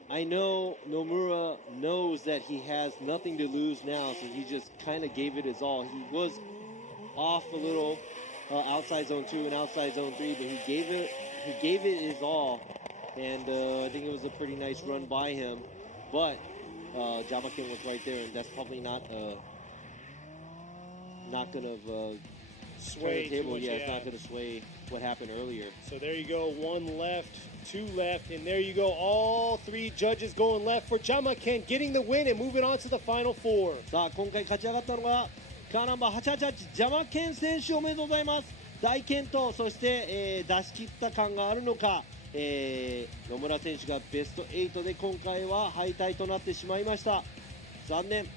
I know Nomura knows that he has nothing to lose now, so he just kind of gave it his all. He was off a little outside zone 2 and outside zone 3, but he gave it his all, and I think it was a pretty nice run by him. But Jamaken was right there, and that's probably not gonna sway the table. much, Yeah, it's not gonna sway what happened earlier. So there you go, 1 left, 2 left, and there you go, all 3 judges going left for Jamaken, getting the win and moving on to the final 4. さあ今回勝ち上がったのがカーナンバー88ジャマケン選手、おめでとうございます。大健闘、そして、出し切った感があるのか、野村選手がベスト8で今回は敗退となってしまいました。残念。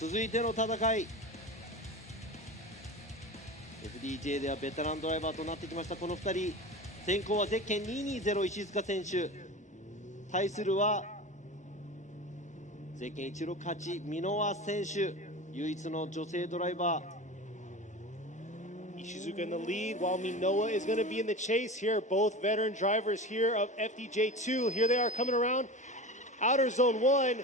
続いての戦い、 FDJ ではベテランドライバーとなってきましたこの2人。先行はゼッケン220石塚選手、対するはゼッケン168箕輪選手、唯一の女性ドライバー。Suzuka in the lead while Minoa is going to be in the chase here. Both veteran drivers here of FDJ2. Here they are coming around outer zone 1.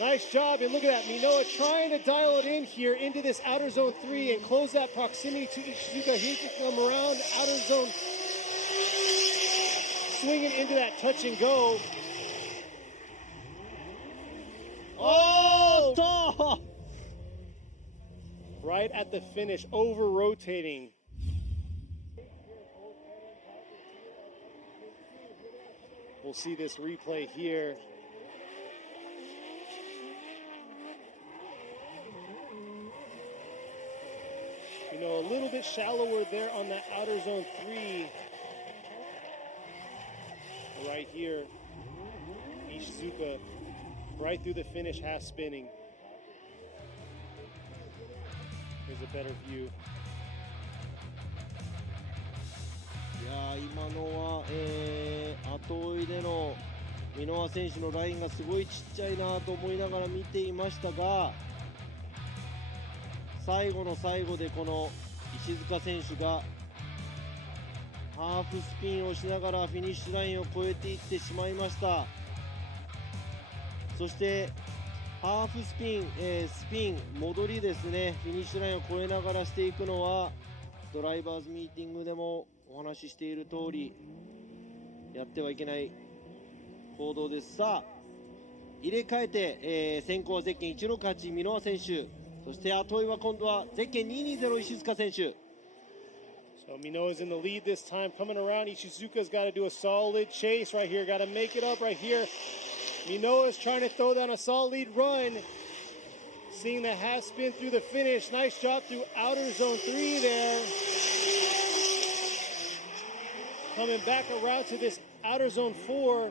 Nice job. And look at that. Minoa trying to dial it in here into this outer zone 3 and close that proximity to Suzuka. Here to come around outer zone, swinging into that touch and go. Oh! Right at the finish, over rotating. We'll see this replay here. You know, a little bit shallower there on that outer zone 3. Right here, Suzuka, right through the finish, half spinning. Here's a better view. いやー、今のは、後追いでの箕輪選手のラインがすごいちっちゃいなと思いながら見ていましたが、最後の最後でこの石塚選手がハーフスピンをしながらフィニッシュラインを越えていってしまいました。そしてハーフスピン、スピン戻りですね、フィニッシュラインを越えながらしていくのはドライバーズミーティングでもお話ししている通りやってはいけない行動です。さあ入れ替えて、先行はゼッケン168箕輪選手、そして後追いは今度はゼッケン220石塚選手。So Minoa's in the lead this time, coming around. Ishizuka's got to do a solid chase right here. Got to make it up right here. Minoa's trying to throw down a solid run. Seeing the half spin through the finish. Nice job through outer zone 3 there. Coming back around to this outer zone 4.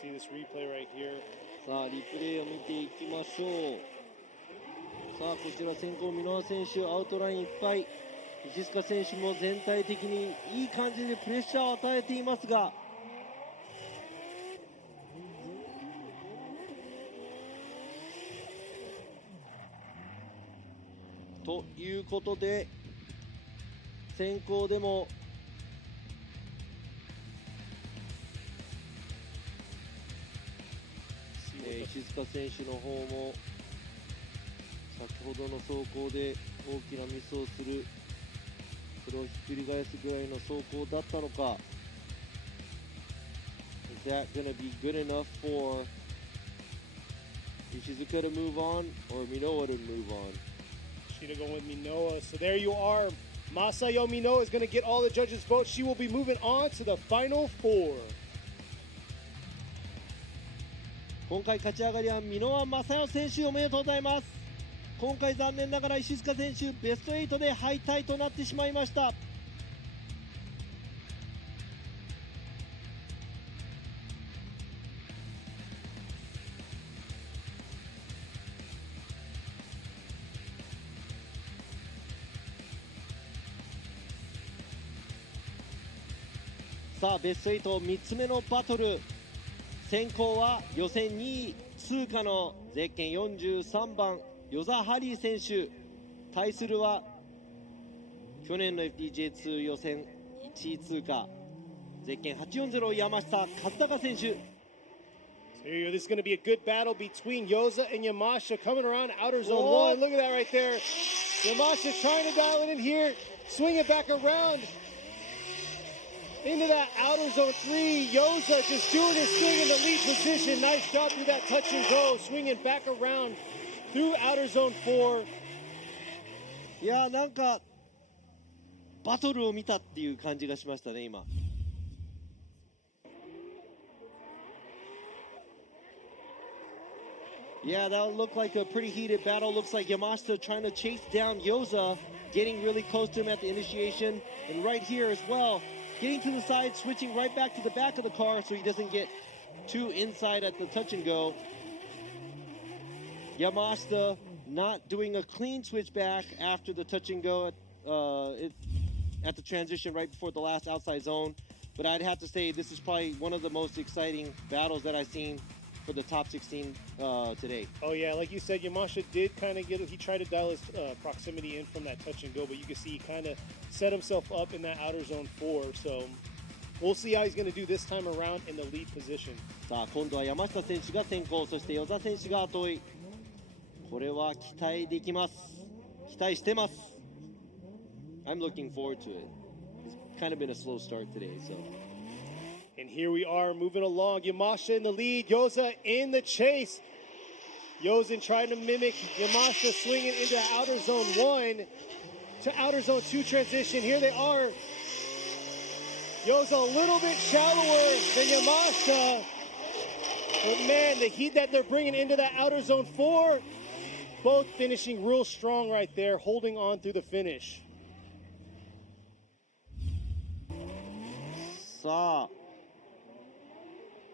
See this replay right here. さあリプレイを見ていきましょう。さあこちら先行箕輪選手アウトラインいっぱい、石塚選手も全体的にいい感じでプレッシャーを与えていますが、ということで先行でも石塚選手の方も先ほどの走行で大きなミスをする、それをひっくり返すぐらいの走行だったのか。 Is that going to be good enough for Ishizuka to move on or Minoa to move on? She'll go with Minoa. So there you are. Masayo Minoa is going to get all the judges' votes. She will be moving on to the final 4. 今回勝ち上がりは箕輪正代選手、おめでとうございます。今回残念ながら石塚選手ベスト8で敗退となってしまいました。さあベスト83つ目のバトル、先行は予選2位通過のゼッケン43番與座ハリー選手、対するは去年の FDJ2 予選1位通過ゼッケン840山下和孝選手。 So here, this is going to be a good battle between Yoza and Yamashita coming around outer zone 1. Look at that right there. Yamashita trying to dial it in here, swing it back around into that outer zone 3. Yoza just doing his thing in the lead position. Nice job through that touch and go, swinging back around through outer zone 4. いやなんかバトルを見たっていう感じがしましたね今。Yeah, that looked like a pretty heated battle. Looks like Yamashita trying to chase down Yoza, getting really close to him at the initiation. And right here as well, getting to the side, switching right back to the back of the car so he doesn't get too inside at the touch and go. Yamashita not doing a clean switch back after the touch and go at the transition right before the last outside zone. But I'd have to say this is probably one of the most exciting battles that I've seen for the top 16 today. Oh yeah, like you said, Yamashita did kind of he tried to dial his proximity in from that touch and go, but you can see he kind of set himself up in that outer zone 4. So we'll see how he's going to do this time around in the lead position. さあ今度は山下選手が先行、そして与座選手が後追い。これは期待できます。期待してます。I'm looking forward to it. It's kind of been a slow start today, so. And here we are moving along. Yamashita in the lead, Yoza in the chase. Yozin trying to mimic Yamashita swinging into outer zone 1 to outer zone 2 transition. Here they are. Yoza a little bit shallower than Yamashita. But man, the heat that they're bringing into that outer zone 4, both finishing real strong right there, holding on through the finish. さあ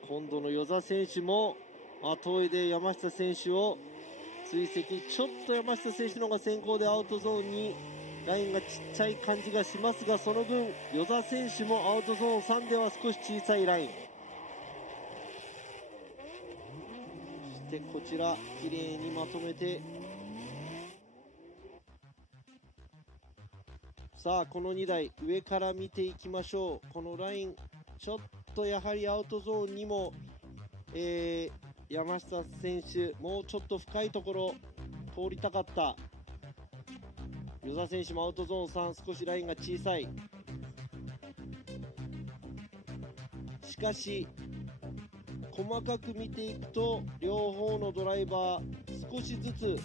今度の与座選手も後追いで山下選手を追跡。ちょっと山下選手の方が先行でアウトゾーンにラインがちっちゃい感じがしますが、その分与座選手もアウトゾーン3では少し小さいライン。そしてこちら綺麗にまとめて、さあこの2台上から見ていきましょう。このラインちょっとやはりアウトゾーンにも、山下選手もうちょっと深いところ通りたかった。与座選手もアウトゾーン3、少しラインが小さい。しかし細かく見ていくと両方のドライバー少しずつ、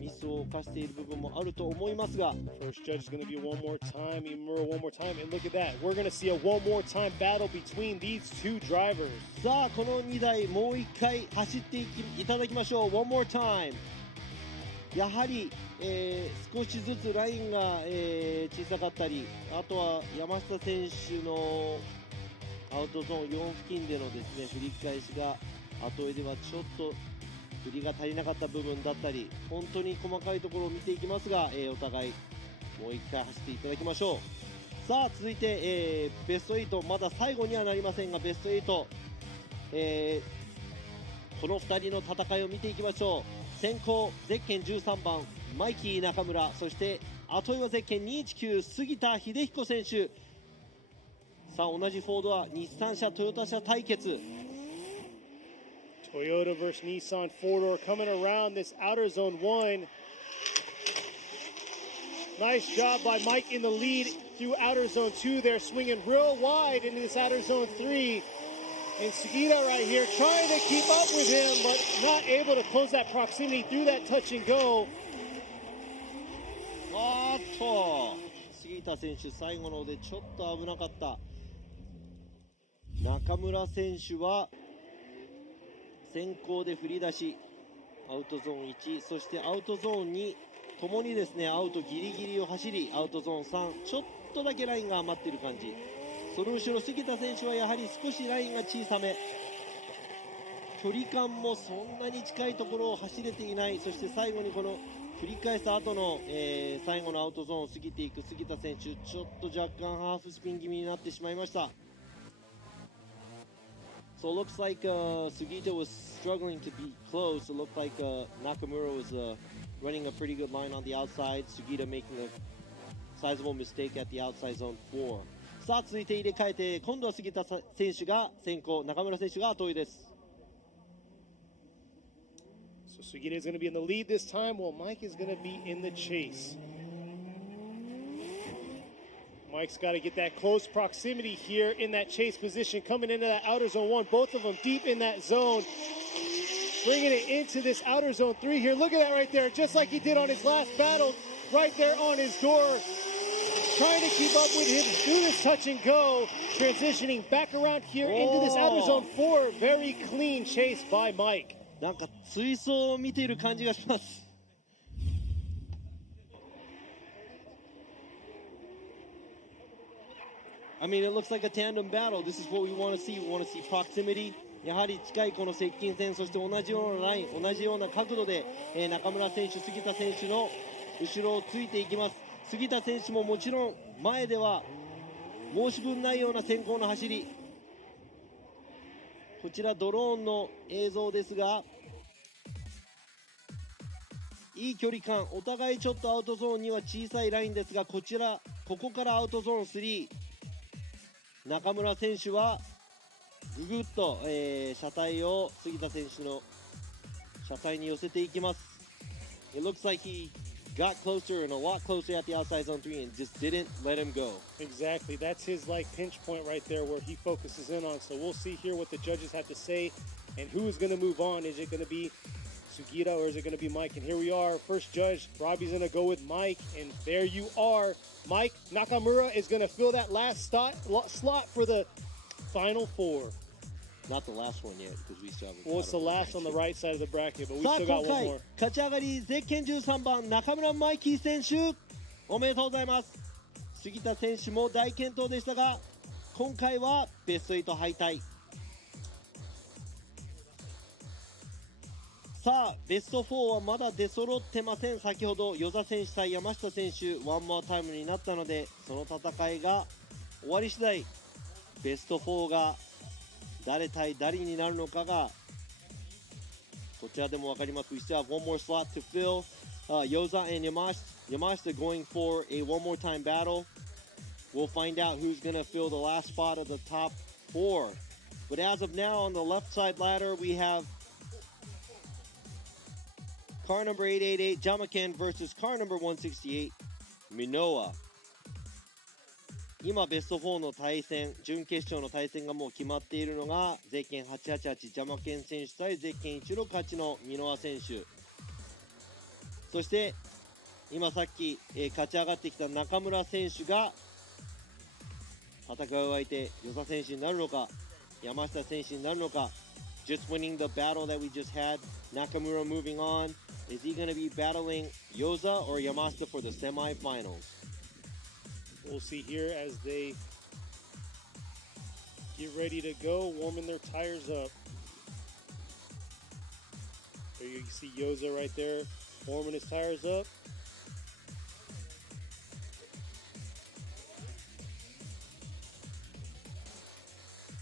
ミスを犯している部分もあると思いますが、 First judge is going to be one more time, Imura one more time, and look at that. We're going to see a one more time battle between these two drivers. さあこの2台もう1回走っていただきましょう。 One more time。 やはり、少しずつラインが、小さかったり、あとは山下選手のアウトゾーン4付近でのですね振り返しが後追いではちょっと振りが足りなかった部分だったり、本当に細かいところを見ていきますが、お互いもう1回走っていただきましょう。さあ続いて、ベスト8、まだ最後にはなりませんがベスト8、この2人の戦いを見ていきましょう。先行ゼッケン13番マイキー中村、そして後追いはゼッケン219杉田秀彦選手。さあ同じフォードは日産車トヨタ車対決。Toyota versus Nissan four-door coming around this outer zone 1. Nice job by Mike in the lead through outer zone 2 there, swinging real wide into this outer zone 3. And Sugita right here trying to keep up with him, but not able to close that proximity through that touch and go. あーっと杉田選手最後のでちょっと危なかった。中村選手は先行で振り出しアウトゾーン1、そしてアウトゾーン2ともにですねアウトギリギリを走りアウトゾーン3、ちょっとだけラインが余っている感じ。その後ろ杉田選手はやはり少しラインが小さめ、距離感もそんなに近いところを走れていない。そして最後にこの振り返した後の、最後のアウトゾーンを過ぎていく杉田選手、ちょっと若干ハーフスピン気味になってしまいました。So it looks like Sugita was struggling to be close. It looked like Nakamura was running a pretty good line on the outside. Sugita making a sizable mistake at the outside zone 4. さあ続いて入れ替えて今度は杉田選手が先行、中村選手が後追いです。So Sugita is going to be in the lead this time, while Mike is going to be in the chase. Mike's got to get that close proximity here in that chase position, coming into that outer zone 1. Both of them deep in that zone. bringing it into this outer zone 3 here. Look at that right there, just like he did on his last battle, right there on his door. Trying to keep up with him, do this touch and go, transitioning back around here into this outer zone 4. Very clean chase by Mike. なんか追走を見ている感じがします。I mean, it looks like a tandem battle. This is what we want to see. We want to see proximity. やはり近いこの接近戦、そして同じようなライン、同じような角度で、中村選手、杉田選手の後ろをついていきます。杉田選手ももちろん前では申し分ないような先行の走り。こちらドローンの映像ですが、いい距離感、お互いちょっとアウトゾーンには小さいラインですが、ここからアウトゾーン3、中村選手はぐぐっと、車体を杉田選手の車体に寄せていきます。It looks like he got closer and a lot closer at the outside zone 3 and just didn't let him go. Exactly. That's his pinch point right there where he focuses in on. So we'll see here what the judges have to say and who's going to move on. Is it going to be Sugita or is it going to be Mike? And here we are. First judge, Robbie's going to go with Mike. And there you are. Mike Nakamura is going to fill that last slot for the final 4. Not the last one yet, because we still have. Well, it's the last on the right side of the bracket, but we still got one more. 勝ち上がりゼッケン13番中村マイキー選手、おめでとうございます。杉田選手も大健闘でしたが、今回はベスト8敗退。さあベスト4はまだ出揃ってません。先ほど与座選手対山下選手ワンモアタイムになったので、その戦いが終わり次第ベスト4が誰対誰になるのかがこちらでも分かります。We still have one more slot to fill. Yoza and Yamashita going for a one more time battle. We'll find out who's going to fill the last spot of the top 4. But as of now, on the left side ladder, we have car number 888, Jamaken versus car number 168, Minoa. 今ベスト4の対戦、準決勝の対戦がもう決まっているのがゼッケン888ジャマケン選手対ゼッケン168のミノア選手、そして今さっき、勝ち上がってきた中村選手が戦う相手、与座選手になるのか山下選手になるのか。 Just winning the battle that we just had, Nakamura moving on. Is he going to be battling Yoza or Yamashita for the semifinals? We'll see here as they get ready to go, warming their tires up. There you see Yoza right there, warming his tires up.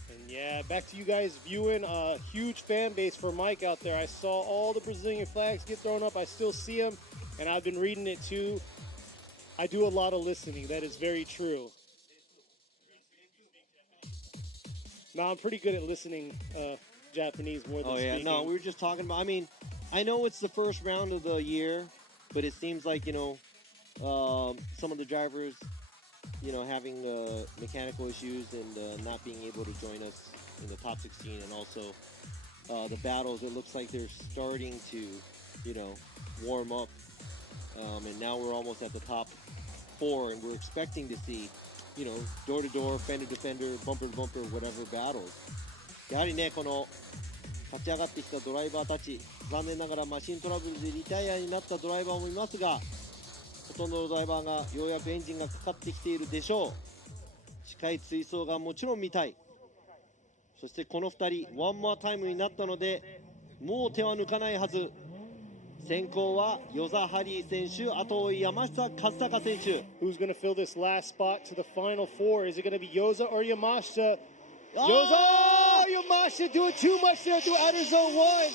And yeah, back to you guys viewing. A huge fan base for Mike out there. I saw all the Brazilian flags get thrown up. I still see them, and I've been reading it too. I do a lot of listening. That is very true. No, I'm pretty good at listening Japanese more than speaking. No, we were just talking about, I mean, I know it's the first round of the year, but it seems like, you know, some of the drivers, you know, having mechanical issues and not being able to join us in the top 16, and also the battles, it looks like they're starting to, you know, warm up. And now we're almost at the top 4, and we're expecting to see, you know, door to door, fender to fender, bumper to bumper, whatever battles. やはりね、この勝ち上がってきたドライバーたち、残念ながらマシントラブルでリタイアになったドライバーもいますが、ほとんどのドライバーがようやくエンジンがかかってきているでしょう。近い追走がもちろん見たい。そしてこの2人、ワンモアタイムになったので、もう手は抜かないはず。先行は与座ハリー選手、あと山下和孝選手。Who's going to fill this last spot to the final 4? Is it going to be Yoza or Yamashita? Oh! Yoza! Yamashita doing too much there through outer zone 1.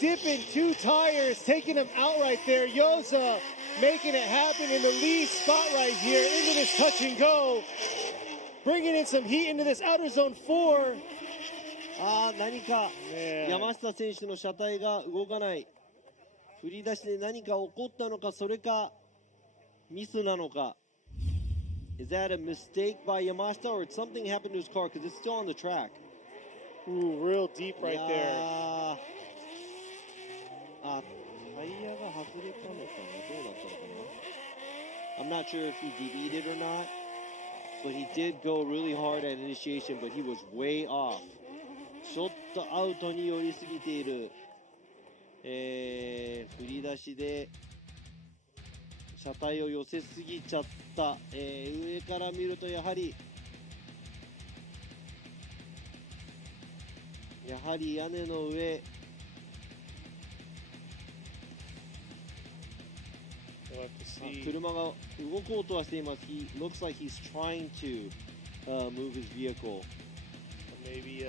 Dipping 2 tires, taking him out right there. Yoza making it happen in the lead spot right here into this touch and go. Bringing in some heat into this outer zone 4. 何か山下選手の車体が動かない。振り出しで何か起こったのか、それかミスなのか。Is that a mistake by Yamashita or something happened to his car because it's still on the track? Ooh, real deep right there. あ、タイヤが外れたのかな、どうだったのかな。I'm not sure if he DB'd it or not, but he did go really hard at initiation, but he was way off. ちょっとアウトに寄りすぎている。振り出しで車体を寄せすぎちゃった。上から見るとやはり屋根の上。車が動こうとはしています。He looks like he's trying to move his vehicle. Maybe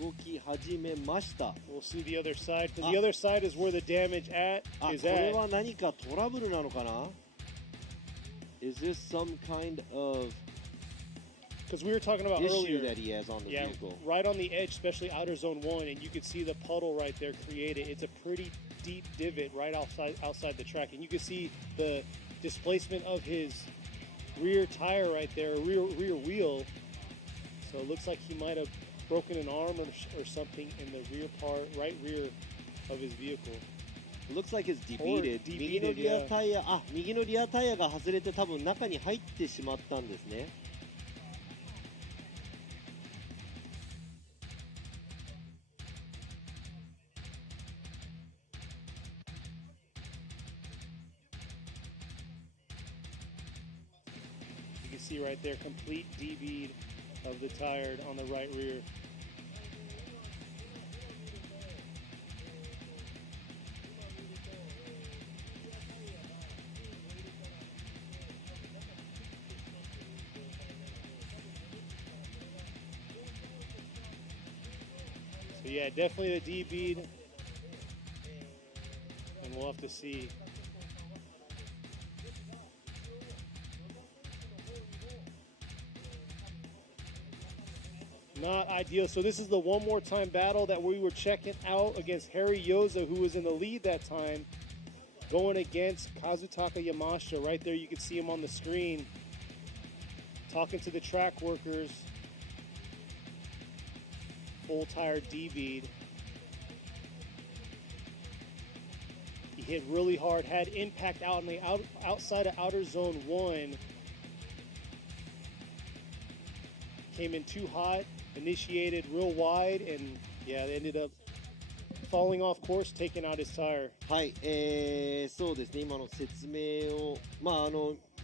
動き始めました。we'll see the other side, because the other side is where the damage is これ at. は何かトラブルなのかな？ Is this some kind of Because we were talking about issue earlier, that he has on the yeah, vehicle? right on the edge, especially outer zone 1, and you can see the puddle right there created. It's a pretty deep divot right outside the track, and you can see the displacement of his rear tire right there, rear wheel. So it looks like he might have broken an arm or something in the right rear of his vehicle. It looks like it's Or DB'd. DB'd, 右のリアタイヤ、右のリアタイヤが外れて多分中に入ってしまったんですね。You can see right there, complete DB of the tire on the right rear. So yeah, definitely the DB, and we'll have to see. Not ideal. So this is the one more time battle that we were checking out against Harry Yoza, who was in the lead that time, going against Kazutaka Yamashita. Right there, you can see him on the screen, talking to the track workers. Full tire DB'd. He hit really hard, had impact out on the outside of outer zone 1. Came in too hot, initiated real wide, and yeah, they ended up falling off course, taking out his tire. はい、そうですね、今の説明を、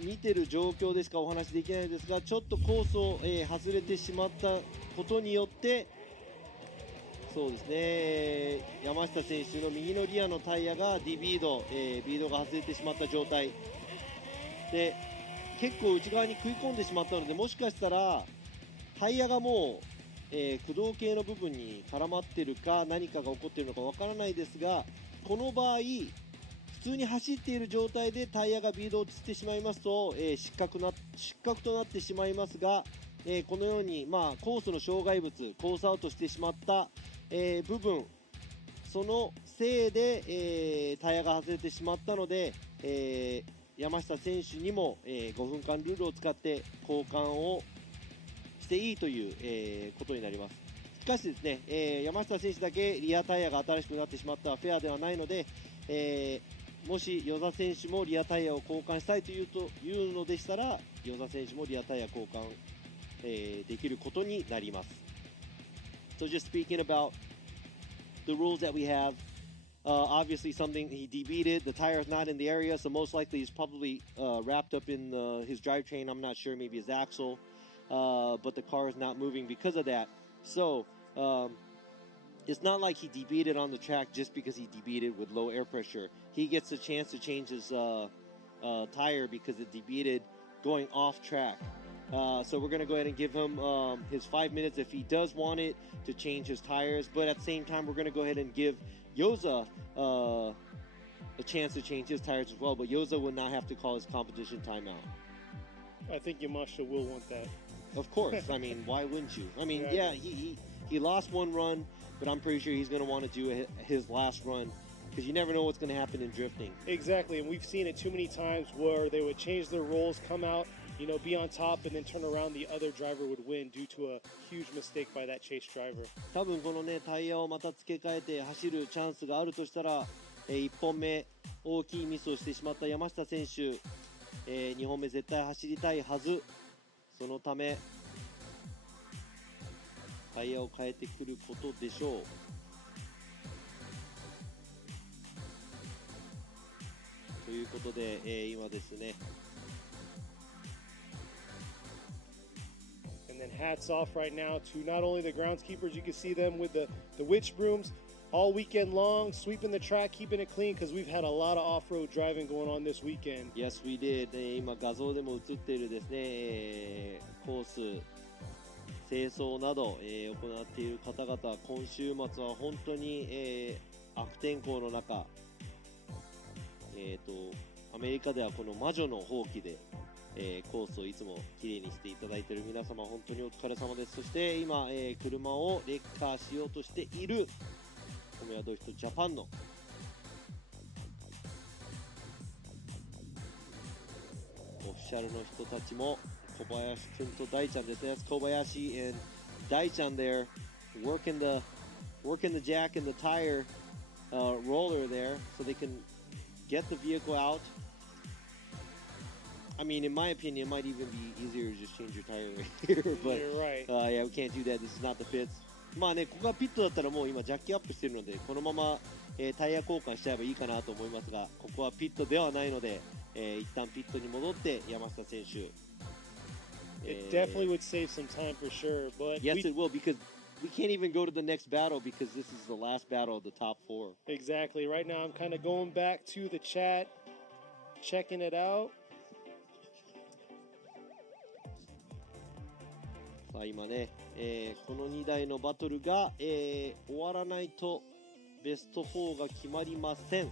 見てる状況でしかお話できないですが、ちょっとコースを、外れてしまったことによって、そうですね、山下選手の右のリアのタイヤがビードが外れてしまった状態で、結構内側に食い込んでしまったので、もしかしたらタイヤがもう、駆動系の部分に絡まってるか何かが起こっているのかわからないですが、この場合普通に走っている状態でタイヤがビードを散ってしまいますと、失格となってしまいますが、このように、コースの障害物、コースアウトしてしまった、部分、そのせいで、タイヤが外れてしまったので、山下選手にも、5分間ルールを使って交換をしていいという、ことになります。しかしですね、山下選手だけリアタイヤが新しくなってしまったらフェアではないので、もし與座選手もリアタイヤを交換したいというのでしたら、與座選手もリアタイヤ交換、できることになります。So just speaking about the rules that we have, obviously something he DB'd it. The tire is not in the area, so most likely he's probably wrapped up in his drivetrain. I'm not sure, maybe his axle, but the car is not moving because of that. So it's not like he DB'd it on the track just because he DB'd it with low air pressure. He gets a chance to change his tire because it DB'd it going off track. So we're going to go ahead and give him his 5 minutes if he does want it to change his tires. But at the same time, we're going to go ahead and give Yoza a chance to change his tires as well. But Yoza would not have to call his competition timeout. I think Yamashita will want that. Of course. I mean, why wouldn't you? I mean, yeah, he lost one run, but I'm pretty sure he's going to want to do his last run. Because you never know what's going to happen in drifting. Exactly, and we've seen it too many times where they would change their rules, come out be on top and then turn around, the other driver would win due to a huge mistake by that chase driver. 多分このねタイヤをまた付け替えて走るチャンスがあるとしたら、1本目大きいミスをしてしまった山下選手、2本目絶対走りたいはず。そのためタイヤを変えてくることでしょう。ということで、今ですね And then hats off right now to not only the groundskeepers, you can see them with the witch brooms all weekend long, sweeping the track, keeping it clean, because we've had a lot of off-road driving going on this weekend. Yes, we did. 今画像でも映っているですね、コース清掃など、行っている方々、今週末は本当に、悪天候の中、アメリカではこの魔女のほうきで、コースをいつもきれいにしていただいている皆様、本当にお疲れ様です。そして今、車をレッカーしようとしているフォーミュラドリフトジャパンのオフィシャルの人たちも小林くんと大ちゃんですね。小林 and 大ちゃん there working the jack and the tire roller there so they can get the vehicle out. I mean, in my opinion, it might even be easier to just change your tire right here. But You're right. Yeah, we can't do that. This is not the pits. まあね、ここがピットだったらもう今ジャッキアップしてるので、このまま、タイヤ交換しちゃえばいいかなと思いますが、ここはピットではないので、一旦ピットに戻って山下選手。It definitely would save some time for sure, but Yes, it will, because we can't even go to the next battle because this is the last battle of the top 4. Exactly. Right now, I'm kind of going back to the chat, checking it out. さあ今ね、この2台のバトルが、終わらないとベスト4が決まりません。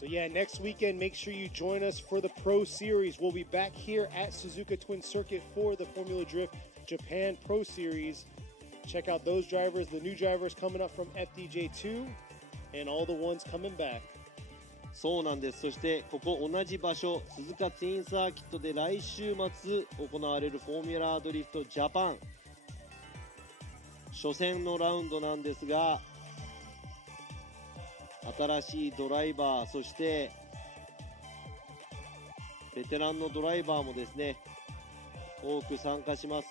So yeah, next weekend, make sure you join us for the Pro Series. We'll be back here at Suzuka Twin Circuit for the Formula Drift Japan Pro Series. Check out those drivers, the new drivers coming up from FDJ2, and all the ones coming back. そうなんです。そしてここ同じ場所、鈴鹿ツインサーキットで来週末行われるフォーミュラードリフトジャパン初戦のラウンドなんですが、新しいドライバー、そしてベテランのドライバーもですね、多く参加します。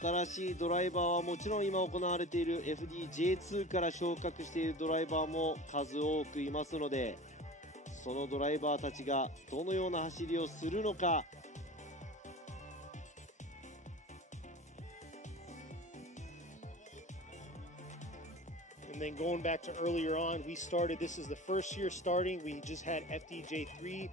新しいドライバーはもちろん今行われている FDJ2 から昇格しているドライバーも数多くいますので、そのドライバーたちがどのような走りをするのか。And then going back to earlier on, we started, this is the first year starting. We just had FDJ3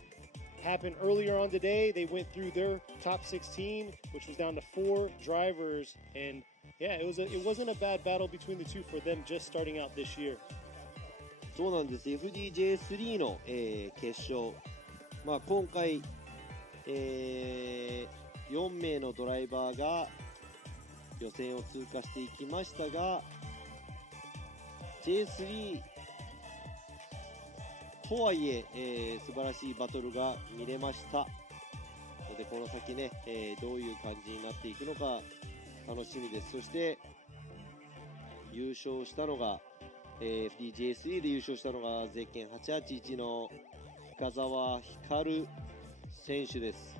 happen earlier on today. They went through their top 16, which was down to 4 drivers. And yeah, it wasn't a bad battle between the two for them just starting out this year. そうなんです。FDJ3 の、決勝、今回、4名のドライバーが予選を通過していきましたが、J3 とはいえ素晴らしいバトルが見れましたので、この先ね、どういう感じになっていくのか楽しみです。そして優勝したのが、FDJ3 で優勝したのがゼッケン881の深澤光選手です。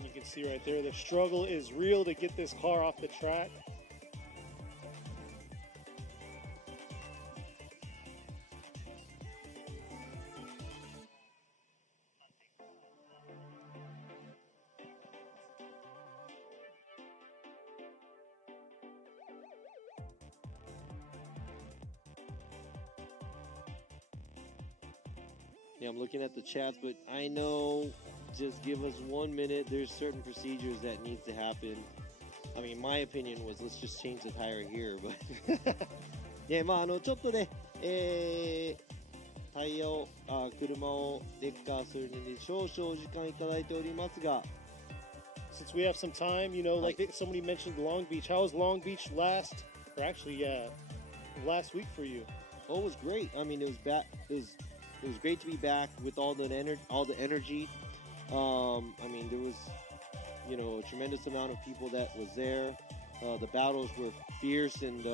You can see right there, the struggle is real to get this car off the track. Yeah, I'm looking at the chats, but I know, just give us 1 minute. There's certain procedures that needs to happen. I mean, my opinion was let's just change the tire here, but ね、ちょっとね、タイヤを車をレッカーするのに少々時間いただいておりますが、 Since we have some time, like somebody mentioned Long Beach. How was Long Beach last or actually, yeah, last week for you. Oh, it was great. I mean, it was back. It was great to be back with all the energy. I mean, there was, a tremendous amount of people that was there. The battles were fierce, and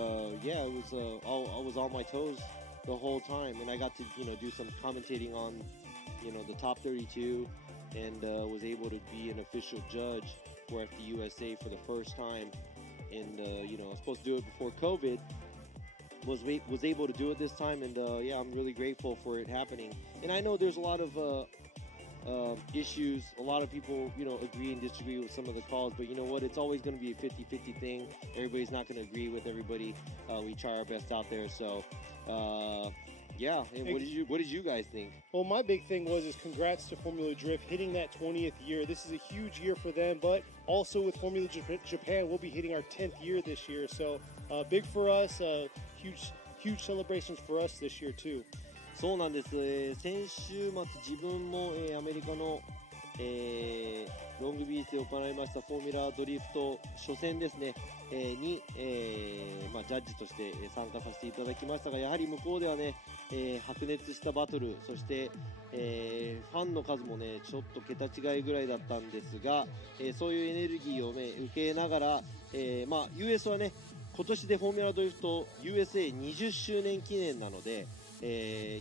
yeah, it was. I was on my toes the whole time, and I got to do some commentating on the top 32, and was able to be an official judge for FD USA for the first time. And I was supposed to do it before COVID. Was able to do it this time, and yeah, I'm really grateful for it happening. And I know there's a lot of issues. A lot of people, agree and disagree with some of the calls, but you know what? It's always going to be a 50-50 thing. Everybody's not going to agree with everybody. We try our best out there. So, yeah. And what did you guys think? Well, my big thing is congrats to Formula Drift hitting that 20th year. This is a huge year for them, but also with Formula Japan, we'll be hitting our 10th year this year. So big for us. Huge celebrations for us this year too. そうなんです。先週末自分も、アメリカの、ロングビーチで行いましたフォーミュラドリフト初戦ですね、に、ジャッジとして参加させていただきましたが、やはり向こうではね、白熱したバトル、そして、ファンの数もねちょっと桁違いぐらいだったんですが、そういうエネルギーをね受けながら、US はね今年でフォーミュラドリフト USA20 周年記念なので、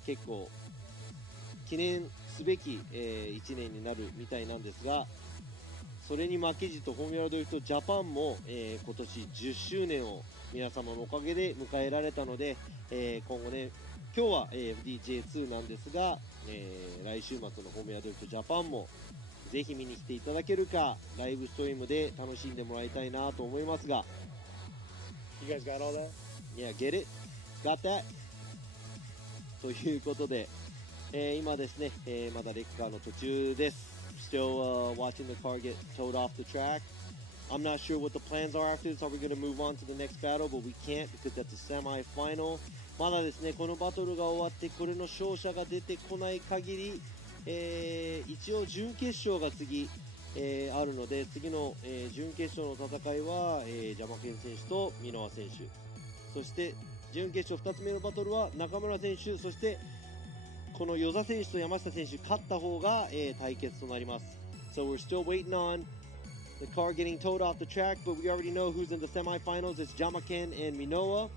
結構記念すべき、1年になるみたいなんですが、それに負けじとフォーミュラドリフトジャパンも、今年10周年を皆様のおかげで迎えられたので、今後ね今日は FDJ2 なんですが、来週末のフォーミュラドリフトジャパンもぜひ見に来ていただけるか、ライブストリームで楽しんでもらいたいなと思いますが。You guys got all that? Yeah, get it? Got that? ということで、今ですね、まだレッカーの途中です。Still watching the car get towed off the track. I'm not sure what the plans are after this. Are we going to move on to the next battle? But we can't because that's a semi-final. まだですね、このバトルが終わってこれの勝者が出てこない限り、一応準決勝が次、あるので、次の、準決勝の戦いは、ジャマケン選手と箕輪選手、そして準決勝2つ目のバトルは中村選手、そしてこの與座選手と山下選手勝った方が、対決となります。 So we're still waiting on the car getting towed off the track, but we already know who's in the semifinals. It's Jamaken and Minowa.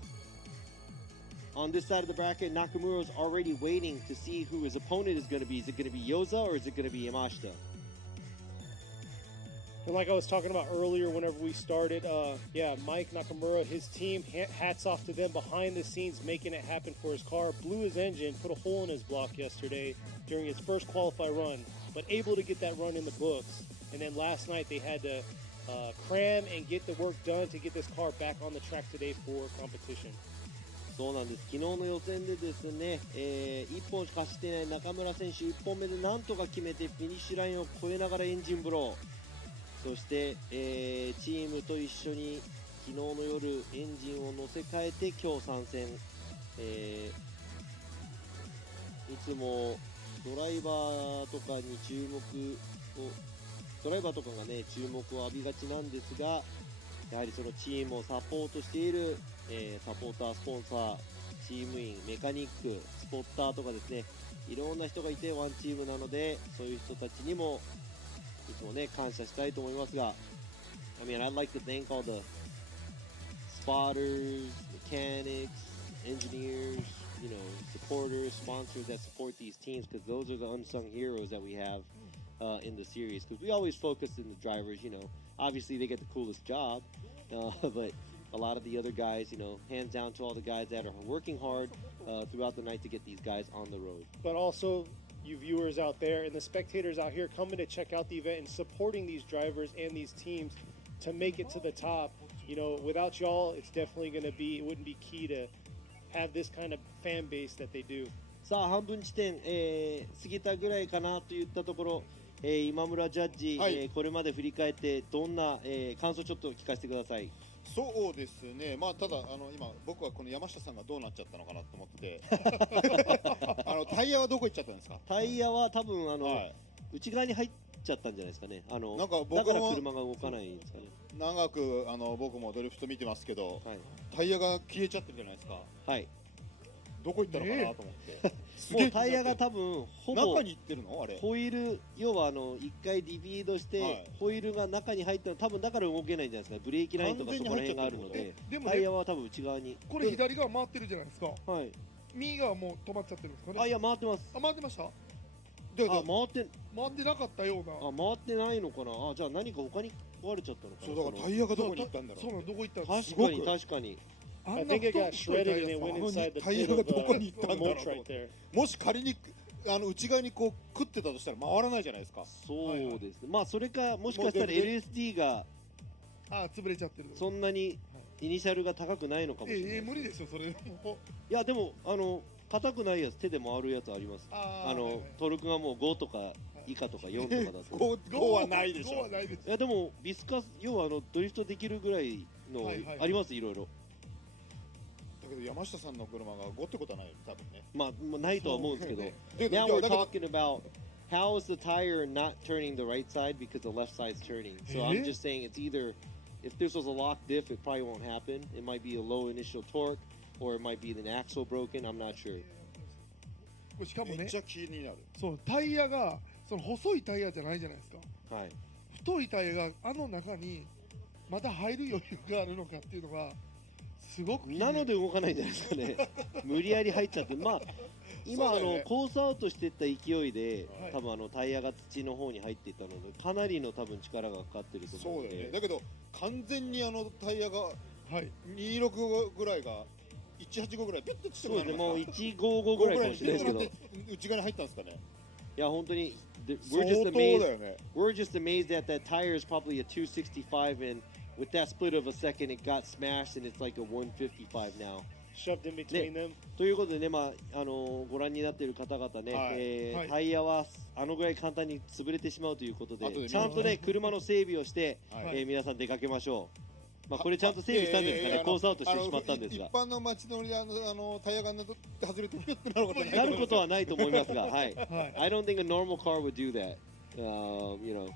On this side of the bracket, Nakamura's already waiting to see who his opponent is going to be. Is it going to be Yoza or is it going to be Yamashita? And like I was talking about earlier whenever we started, yeah, Mike Nakamura, his team, hats off to them behind the scenes making it happen for his car. Blew his engine, put a hole in his block yesterday during his first qualify run, but able to get that run in the books. And then last night they had to cram and get the work done to get this car back on the track today for competition. そうなんです。昨日の予選でですね、1本しか走っていない中村選手、1本目でなんとか決めてフィニッシュラインを越えながらエンジンブロー、そして、チームと一緒に昨日の夜エンジンを乗せ替えて今日参戦、いつもドライバーとかに注目をドライバーとかがね注目を浴びがちなんですが、やはりそのチームをサポートしている、サポーター、スポンサー、チーム員、メカニック、スポッターとかですね、いろんな人がいてワンチームなので、そういう人たちにもいつもね感謝したいと思いますが、I mean, I'd like to thank all the spotters, mechanics, engineers, supporters, sponsors that support these teams, because those are the unsung heroes that we have in the series. Because we always focus on the drivers, obviously they get the coolest job, but a lot of the other guys, hands down to all the guys that are working hard throughout the night to get these guys on the road. But also, you viewers out there and the spectators out here coming to check out the event and supporting these drivers and these teams to make it to the top. Without y'all, it's definitely going to be, it wouldn't be key to have this kind of fan base that they do. さあ半分地点、過ぎたぐらいかなといったところ、今村ジャッジ、はい、これまで振り返ってどんな、感想ちょっと聞かせてください。そうですね、ただ今僕はこの山下さんがどうなっちゃったのかなと思ってタイヤはどこ行っちゃったんですか？タイヤは多分内側に入っちちゃったんじゃないですかね。なんか僕もだから車が動かないんですかね。長く僕もドリフト見てますけど、はい、タイヤが消えちゃってるじゃないですか。はい、どこ行ったのかなと思って、もうタイヤが多分ほぼ中に行ってるのあれ。ホイール、要は一回リピートして、はいホイールが中に入ったの、多分だから動けないんじゃないですか。ブレーキラインとかそこら辺があるので、でもねタイヤは多分内側に。これ左側回ってるじゃないですか。はい。右側もう止まっちゃってるんですかね。あ、いや回ってます。あ、回ってました。あ、で回って回ってなかったような。回ってないのかな。あ、じゃあ何か他に壊れちゃったのかな。そうだからタイヤがどこに行ったんだろう。そうなの、どこ行ったんです確かに確かに。あ I んな think it got 太い shredded タイ and ヤ it さ went inside the タイヤ pit が of どこに行ったんだろう mulch right there. もし仮に内側にこう食ってたとしたら回らないじゃないですか。そうですね。まあそれかもしかしたら LSD があ、潰れちゃってる。そんなにイニシャルが高くないのかもしれない。無理でしょそれ。もういやでも硬くないやつ、手で回るやつあります。はいはいトルクがもう5とか以下とか4とかだと。 5はないでしょ。5はないです。いやでもビスカス、要はドリフトできるぐらいのはいはいあります、いろいろ。だけど山下さんの車が5ってことはないよ多分ね。まあないとは思うんですけど。で Now いや we're だけど talking about how is the tire not turning the right side because the left side's turning. So I'm just saying it's either, if this was a lock diff, it probably won't happen. It might be a low initial torque, or it might be an axle broken. I'm not sure. これしかもねめっち、ゃ気になる。そうタイヤがその細いタイヤじゃないじゃないですか。はい。太いタイヤがあの中にまた入る余裕があるのかっていうのがすごく気になので動かないんじゃないですかね。無理やり入っちゃって、まあ今そうだよねコースアウトしていった勢いで、はい多分タイヤが土の方に入っていったので、かなりの多分力がかかってると思うので。そうだよね。だけど完全にタイヤがはい26ぐらいが185ぐらいピッとちっちゃくなるそうですね、もうの155ぐらいかもしれないですけど、い内側に入ったんですかね。や本当に、相 we're 当 just だ amazed. よね。 We're just amazed that that tire is probably a 265, and with that split of a second, it got smashed, and it's like a 155 now. Shoved in between them. ということでね、まあご覧になっている方々ね、はいはいタイヤはぐらい簡単に潰れてしまうということで、後で見ますちゃんとね、車の整備をして、はい皆さん出かけましょう。まあ、これちゃんと整備したんですかね、コースアウトしてしまったんですが一。般の街乗りでタイヤが外れてピュッてなることないなることはないと思いますが、はい。はい I don't think a normal car would do that. You know,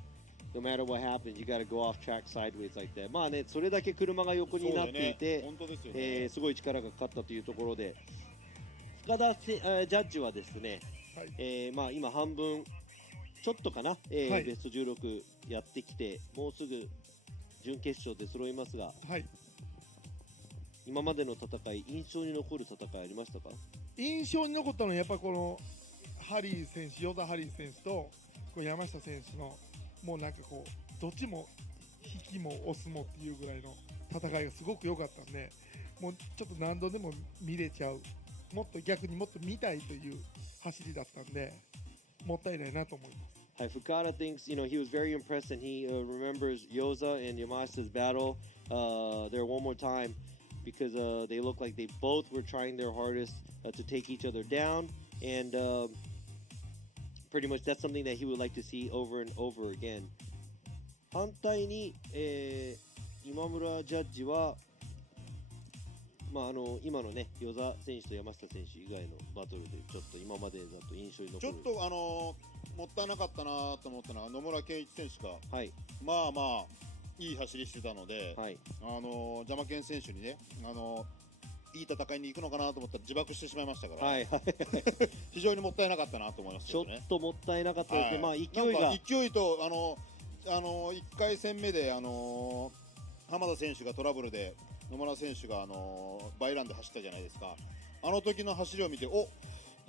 no matter what happens, you gotta go off track sideways like that. まあね、それだけ車が横になっていて、本当ですよね。すごい力がかかったというところで、深田ジャッジはですね、はいまあ今半分ちょっとかな、はいベスト16やってきて、もうすぐ準決勝で揃いますが、はい今までの戦い、印象に残る戦いありましたか？印象に残ったのはやっぱりこのハリー選手、ヨダハリー選手とこう山下選手のもうなんかこうどっちも引きも押すもっていうぐらいの戦いがすごく良かったんで、もうちょっと何度でも見れちゃう、もっと逆にもっと見たいという走りだったんで、もったいないなと思います。はい、Fukada thinks, you know, he was very impressed and he remembers Yoza and Yamashita's battle there one more time because they look like they both were trying their hardest to take each other down, and pretty much that's something that he would like to see over and over again. 反対に、今村ジャッジは、まあ今のね、与座選手と山下選手以外のバトルでちょっと今までだと印象に残る。ちょっともったいなかったなと思ったのは野村圭一選手が、はい、まあまあいい走りしてたので、はい、邪魔犬選手にね、いい戦いに行くのかなと思ったら自爆してしまいましたから、はいはい、非常にもったいなかったなと思いますちょっけどね。ともったいなかったですね、はい、まあ勢いなんがか勢いと1回戦目で浜田選手がトラブルで野村選手がバイランで走ったじゃないですか。あの時の走りを見て、お、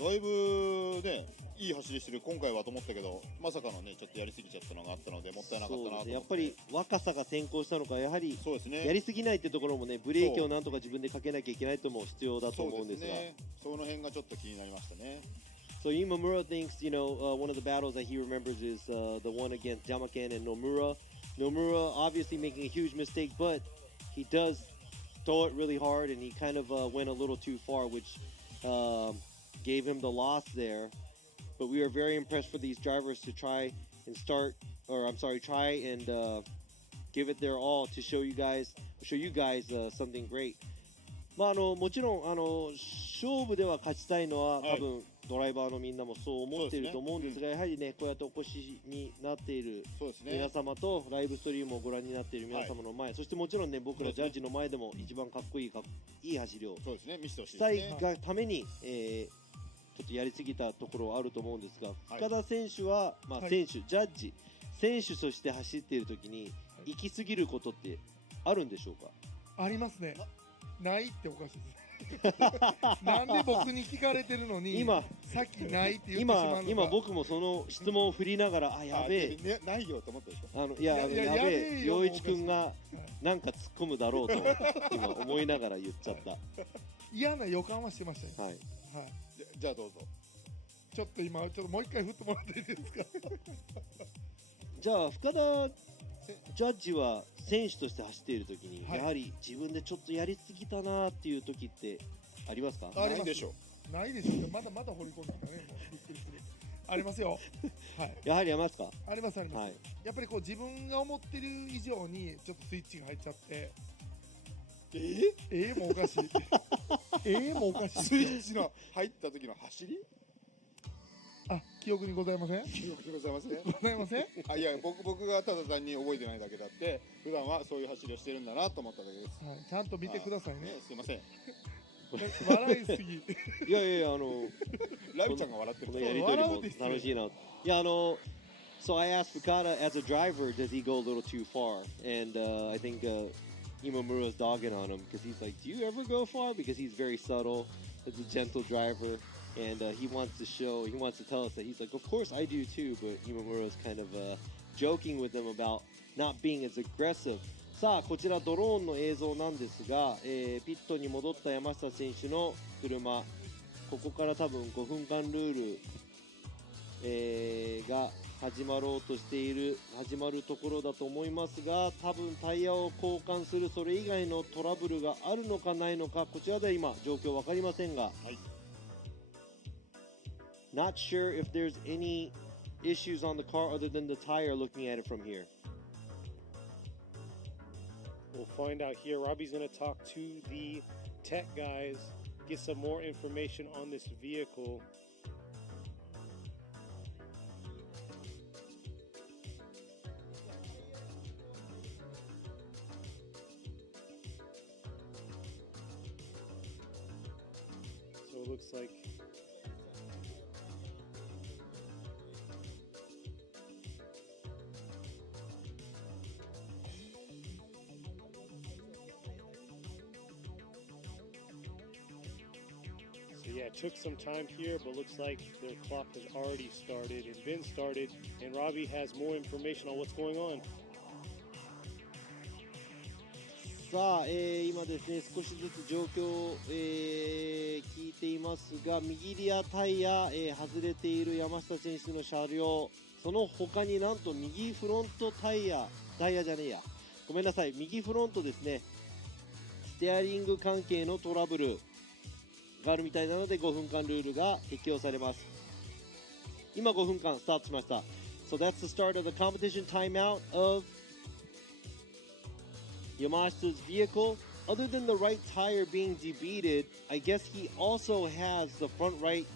だいぶねいい走りしてる今回はと思ったけど、まさかのねちょっとやりすぎちゃったのがあったのでもったいなかったなと思って。やっぱり若さが先行したのか、やはりそうですね、やりすぎないってところもね、ブレーキをなんとか自分でかけなきゃいけないとも必要だと思うんですが、その辺がちょっと気になりましたね。So Imamura thinks, you know, one of the battles that he remembers is the one against Jamaken and Nomura. Nomura obviously making a huge mistake, but he does throw it really hard, and he kind of went a little too far, which gave him the loss there. But we are very impressed for these drivers to try and try and give it their all to show you guys something great. まあもちろん勝負では勝ちたいのは多分ドライバーのみんなもそう思っていると思うんですが、やはりねこうやってお越しになっている皆様とライブストリームをご覧になっている皆様の前、そしてもちろんね僕らジャッジの前でも一番かっこいい走りをしたいがために、ちょっとやりすぎたところはあると思うんですが、深田選手は、まあ、選手、ジャッジ選手として走っている時に行き過ぎることってあるんでしょうか？ありますね。ないっておかしいです。なんで僕に聞かれてるのに今さっきないって言ってしまうのか。今僕もその質問を振りながら、あ、やべえ、ないよと思ったでしょ。やべえ、陽一くんがなんか突っ込むだろうと今思いながら言っちゃった。嫌な予感はしてましたよ。はい。じゃあどうぞ。ちょっともう一回振ってもらっていいですか？じゃあ深田ジャッジは選手として走っている時に、やはり自分でちょっとやりすぎたなっていう時ってありますか？ないでしょ。ないですよ。まだまだ掘り込んできたね。もうびっくりする。ありますよ。はい。やはりありますか？ありますあります。やっぱりこう自分が思ってる以上にちょっとスイッチが入っちゃって。もうおかしい。もうおかしい。スイッチの入った時の走り？あ、記憶にございません？記憶にございません？ございません？あ、いや僕がただ単に覚えてないだけだって、普段はそういう走りをしてるんだなと思っただけです。はい、ちゃんと見てくださいね。すいません。笑いすぎ。いやラビちゃんが笑ってる。このやりとりも楽しいな。いやSo I asked Fukada as a driver, does he go a little too far? And I think Imamura's dogging on him because he's like, do you ever go far? Because he's very subtle, as a gentle driver, and he wants to tell us that he's like, of course I do too, but Imamura's kind of joking with him about not being as aggressive. さあこちらドローンの映像なんですが、ピットに戻った山下選手の車、ここから多分5分間ルール、が始まろうとしている始まるところだと思いますが、多分タイヤを交換するそれ以外のトラブルがあるのかないのか、こちらでは今状況分かりませんが、Not sure if there's any issues on the car other than the tire looking at it from here. We'll find out here. Robbie's going to talk to the tech guys, get some more information on this vehicle. So it looks like yeah, it took some time here, but looks like their clock has already started and been started, and Robbie has more information on what's going on. さあ、今ですね少しずつ状況を、聞いていますが、右リアタイヤ、外れている山下選手の車両、その他になんと右フロントタイヤじゃねえや、ごめんなさい、右フロントですね、ステアリング関係のトラブルがあるみたいなので5分間ルールが適用されます。今5分間スタートしました。 So that's the start of the competition timeout of Yamashita's vehicle. Other than the right tire being debeaded, I guess he also has the front right,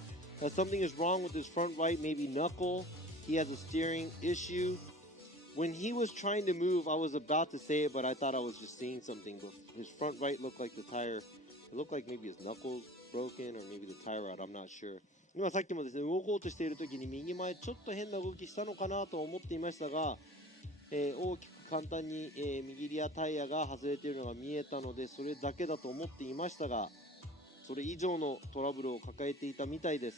something is wrong with his front right, maybe knuckle. He has a steering issue. When he was trying to move, I was about to say it, but I thought I was just seeing something. But his front right looked like the tire, it looked like maybe his knuckles broken or maybe the tire out, I'm not sure. 今さっきもですね、動こうとしている時に右前ちょっと変な動きしたのかなと思っていましたが、大きく簡単に、右リアタイヤが外れているのが見えたので、それだけだと思っていましたが、それ以上のトラブルを抱えていたみたいです。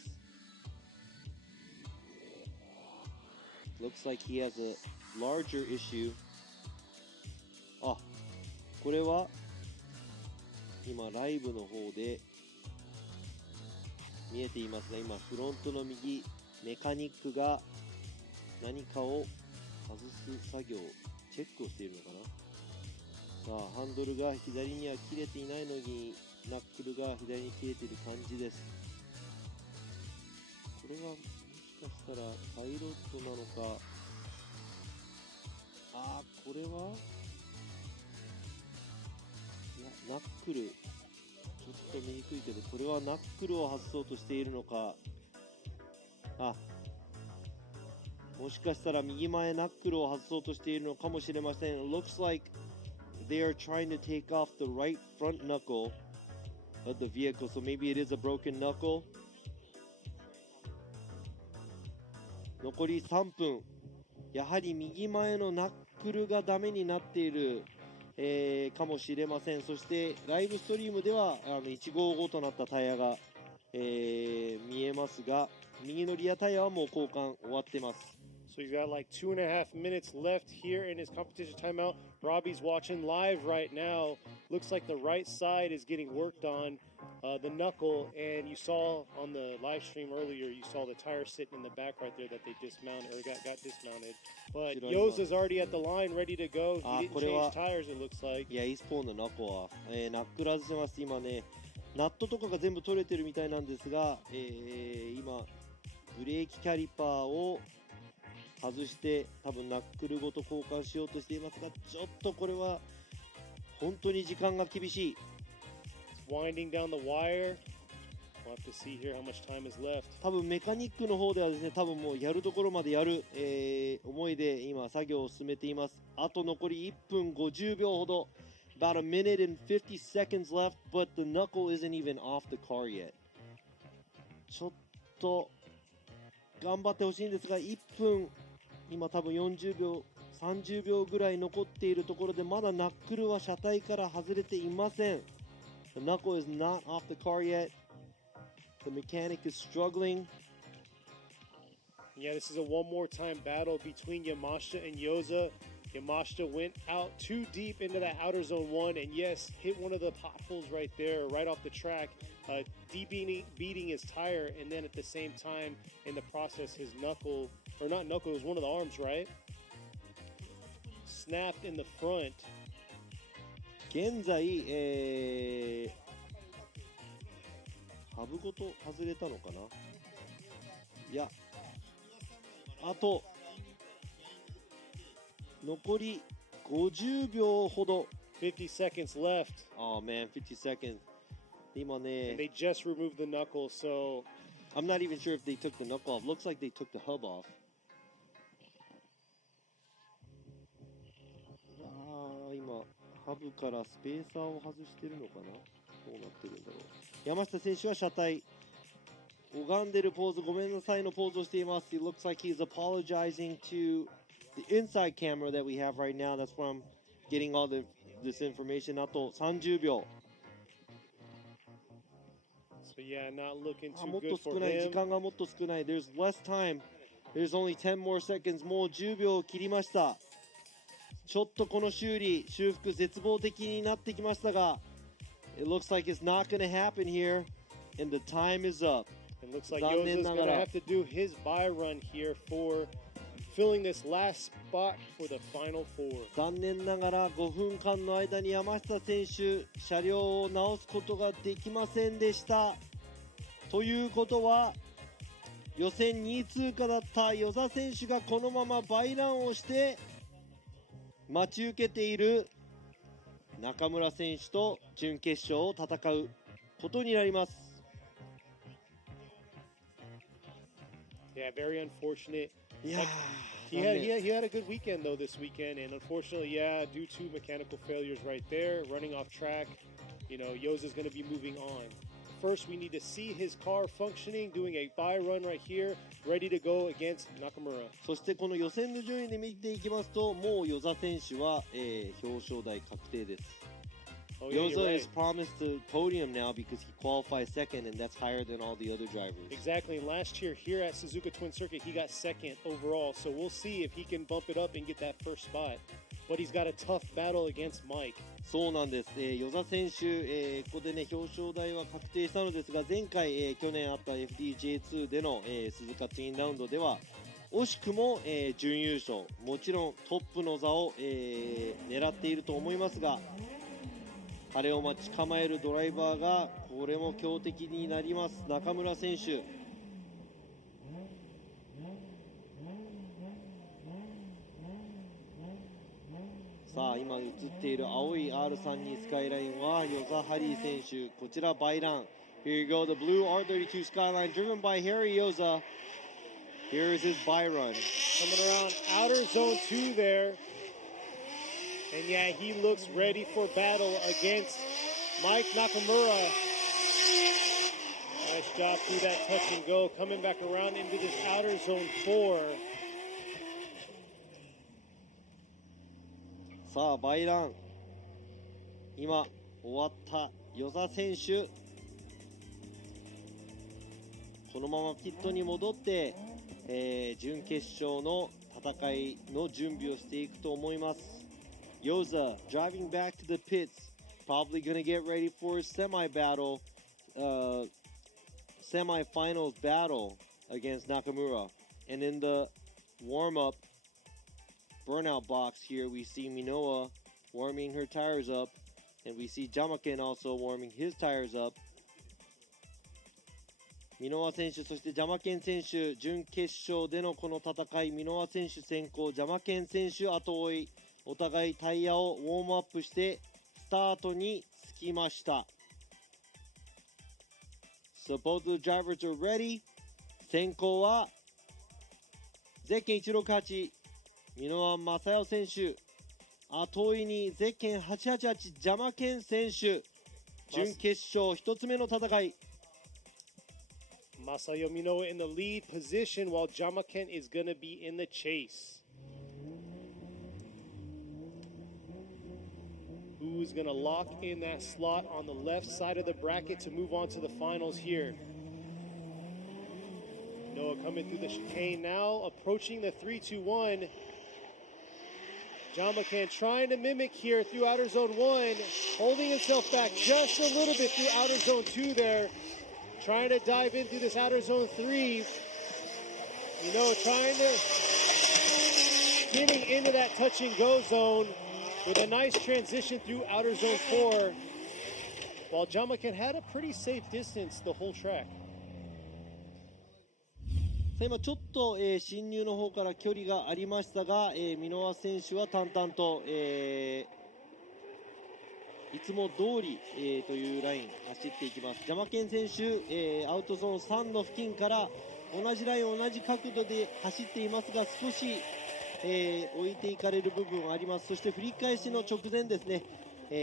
Looks like he has a larger issue. あ、これは今ライブの方で見えていますが、今フロントの右メカニックが何かを外す作業、チェックをしているのかな。さあハンドルが左には切れていないのにナックルが左に切れている感じです。これはもしかしたらパイロットなのか、これはナックル、ちょっと見にくいけど、これはナックルを外そうとしているのか、あ、もしかしたら右前ナックルを外そうとしているのかもしれません。It looks like they are trying to take off the right front knuckle of the vehicle, so maybe it is a broken knuckle. 残り3分。やはり右前のナックルがダメになっている、かもしれません。そしてライブストリームでは155となったタイヤが、見えますが、右のリアタイヤはもう交換終わってます。So he's got like 2.5 minutes left here in his competition timeout. Robbie's watching live right now. Looks like the right side is getting worked on, the knuckle, and you saw on the live stream earlier, you saw the tire sitting in the back right there that they dismounted or got dismounted. But Yoza's already at the line, ready to go. He didn't change tires, it looks like. いや、イースポーンのナコは、ナックル外してます。今ね、ナットとかが全部取れてるみたいなんですが、今ブレーキキャリパーを外して多分ナックルごと交換しようとしていますが、ちょっとこれは本当に時間が厳しい。Winding down the wire. We'll have to see here how much time is left. 多分メカニックの方ではですね、多分もうやるところまでやる、思いで今作業を進めています。あと残り1分50秒ほど。About a minute and 50 seconds left, but the knuckle isn't even off the car yet. ちょっと頑張ってほしいんですが、1分今多分40秒30秒ぐらい残っているところで、まだナックルは車体から外れていません。The knuckle is not off the car yet. The mechanic is struggling. Yeah, this is a one more time battle between Yamashita and Yoza. Yamashita went out too deep into that outer zone 1 and yes, hit one of the potholes right there, right off the track, beating his tire, and then at the same time, in the process, his knuckle, or not knuckle, it was one of the arms, right? Snapped in the front. 現在、ハブごと外れたのかな。いや、あと残り50秒ほど。50 seconds left. Oh man, 50 seconds. 今ね。And they just removed the knuckle, so I'm not even sure if they took the knuckle off. Looks like they took the hub off. 今ハブからスペーサーを外してるのかな。どうなってるんだろう。山下選手は車体拝んでるポーズ、ごめんなさいのポーズをしています。It looks like he's apologizing to the inside camera that we have right now. That's where I'm getting all this information. あと30秒。So yeah, not looking too もっ good と for 少ない、 him. 時間がもっと少ない。There's less time. There's only 10 more seconds. もう10秒を切りました。ちょっとこの修復絶望的になってきましたが、It looks like it's not going to happen here, and the time is up. It looks like Yoza's going to have to do his buy run here for filling this last spot for the final four. 残念ながら5分間の間に山下選手、車両を直すことができませんでした。ということは、予選2位通過だった與座選手がこのままバイランをして待ち受けている中村選手と準決勝を戦うことになります。Yeah, very unfortunate. Yeah, he had a good weekend though this weekend, and unfortunately, yeah, due to mechanical failures right there, running off track, Yoza's going to be moving on. First, we need to see his car functioning, doing a buy run right here, ready to go against Nakamura. そしてこの予選の順位で見ていきますと、もう與座選手は、表彰台確定です。Oh, yeah, Yoza right. is promised the podium now because he qualified second, and that's higher than all the other drivers. Exactly, and last year here at Suzuka Twin Circuit, he got second overall, so we'll see if he can bump it up and get that first spot. But he's got a tough battle against Mike. そうなんです。與座選手、ここでね、表彰台は確定したのですが、前回、去年あった FDJ2 での、鈴鹿ツインラウンドでは、惜しくも、準優勝。もちろんトップの座を、狙っていると思いますが、彼を待ち構えるドライバーがこれも強敵になります。中村選手。さあ今映っている青い R32 スカイラインは與座ハリー選手。こちらバイラン。Here you go, the blue R32 Skyline driven by Harry Yoza. Here is his by run. Coming around outer zone 2 there. And yeah, he looks ready for battle against Mike Nakamura. Nice job through that touch and go. Coming back around into this outer zone 4. さあ、バイラン。今、終わった與座選手。このままピットに戻って、準決勝の戦いの準備をしていくと思います。Yoza driving back to the pits, probably going to get ready for a semi-battle, semi-finals battle against Nakamura. And in the warm-up burnout box here, we see Minoa warming her tires up, and we see Jamaken also warming his tires up. ミノワ選手、そしてジャマケン選手、準決勝でのこの戦い、ミノワ選手先行、ジャマケン選手後追い、お互いタイヤをウォームアップしてスタートにつきました。So both of the drivers are ready. 先行はゼッケン168、ミノワ正代選手、後追いにゼッケン888、ジャマケン選手、準決勝1つ目の戦い。Masayo Minoa in the lead position while Jamaken is going to be in the chase. Who's going to lock in that slot on the left side of the bracket to move on to the finals here? Noah coming through the chicane now, approaching the 3-2-1. Jamaken trying to mimic here through outer zone 1, holding himself back just a little bit through outer zone 2 there. Trying to dive into this outer zone 3. You know, getting into that touch and go zone with a nice transition through outer zone 4. While Jamaken had a pretty safe distance the whole track. 今ちょっと、進入の方から距離がありましたが、ミノワ選手は淡々と、いつも通り、というライン走っていきます。ジャマケン選手、アウトゾーン3の付近から同じライン同じ角度で走っていますが少し、置いていかれる部分はあります。そして振り返しの直前ですね、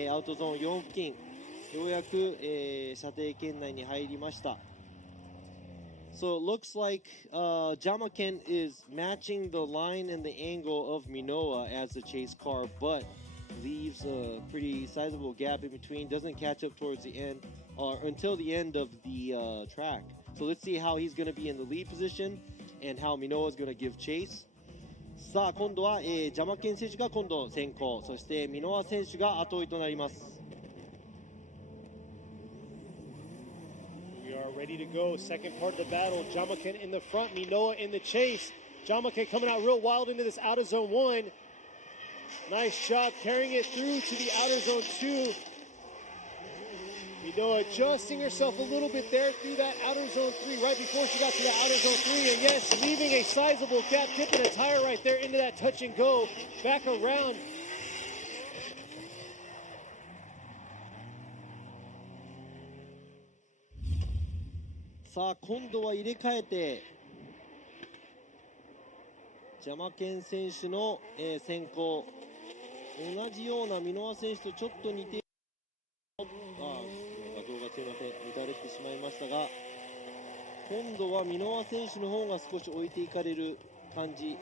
アウトゾーン4付近ようやく、射程圏内に入りました。So it looks like Jamaken is matching the line and the angle of Minoa as the chase car, but leaves a pretty sizable gap in between, doesn't catch up towards the end or until the end of the track. So let's see how he's going to be in the lead position and how Minoa is going to give chase. さあ今度は、ジャマケン選手が今度先行、そしてミノワ選手が後追いとなります。We are ready to go. Second part of the battle. Jamaken in the front, Minoa in the chase. Jamaken coming out real wild into this outer zone 1. Nice job carrying it through to the outer zone 2. Minoa adjusting herself a little bit there through that outer zone 3 right before she got to the outer zone 3. And yes, leaving a sizable gap, tipping a tire right there into that touch and go. Back around. さあ今度は入れ替えてジャマケン選手の、先行同じようなミノワ選手とちょっと似て画像がすいません乱れてしまいましたが今度はミノワ選手の方が少し置いていかれる感じ。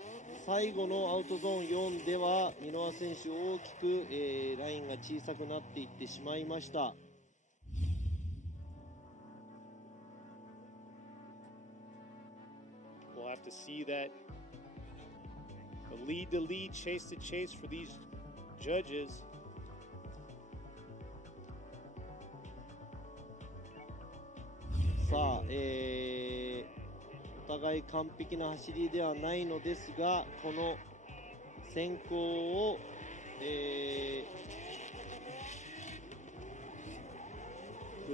最後のアウトゾーン4ではミノワ選手大きく、ラインが小さくなっていってしまいました。We'll have to see that the lead to lead, chase to chase for these judges. さあ、お互い完璧な走りではないのですがこの先行を、比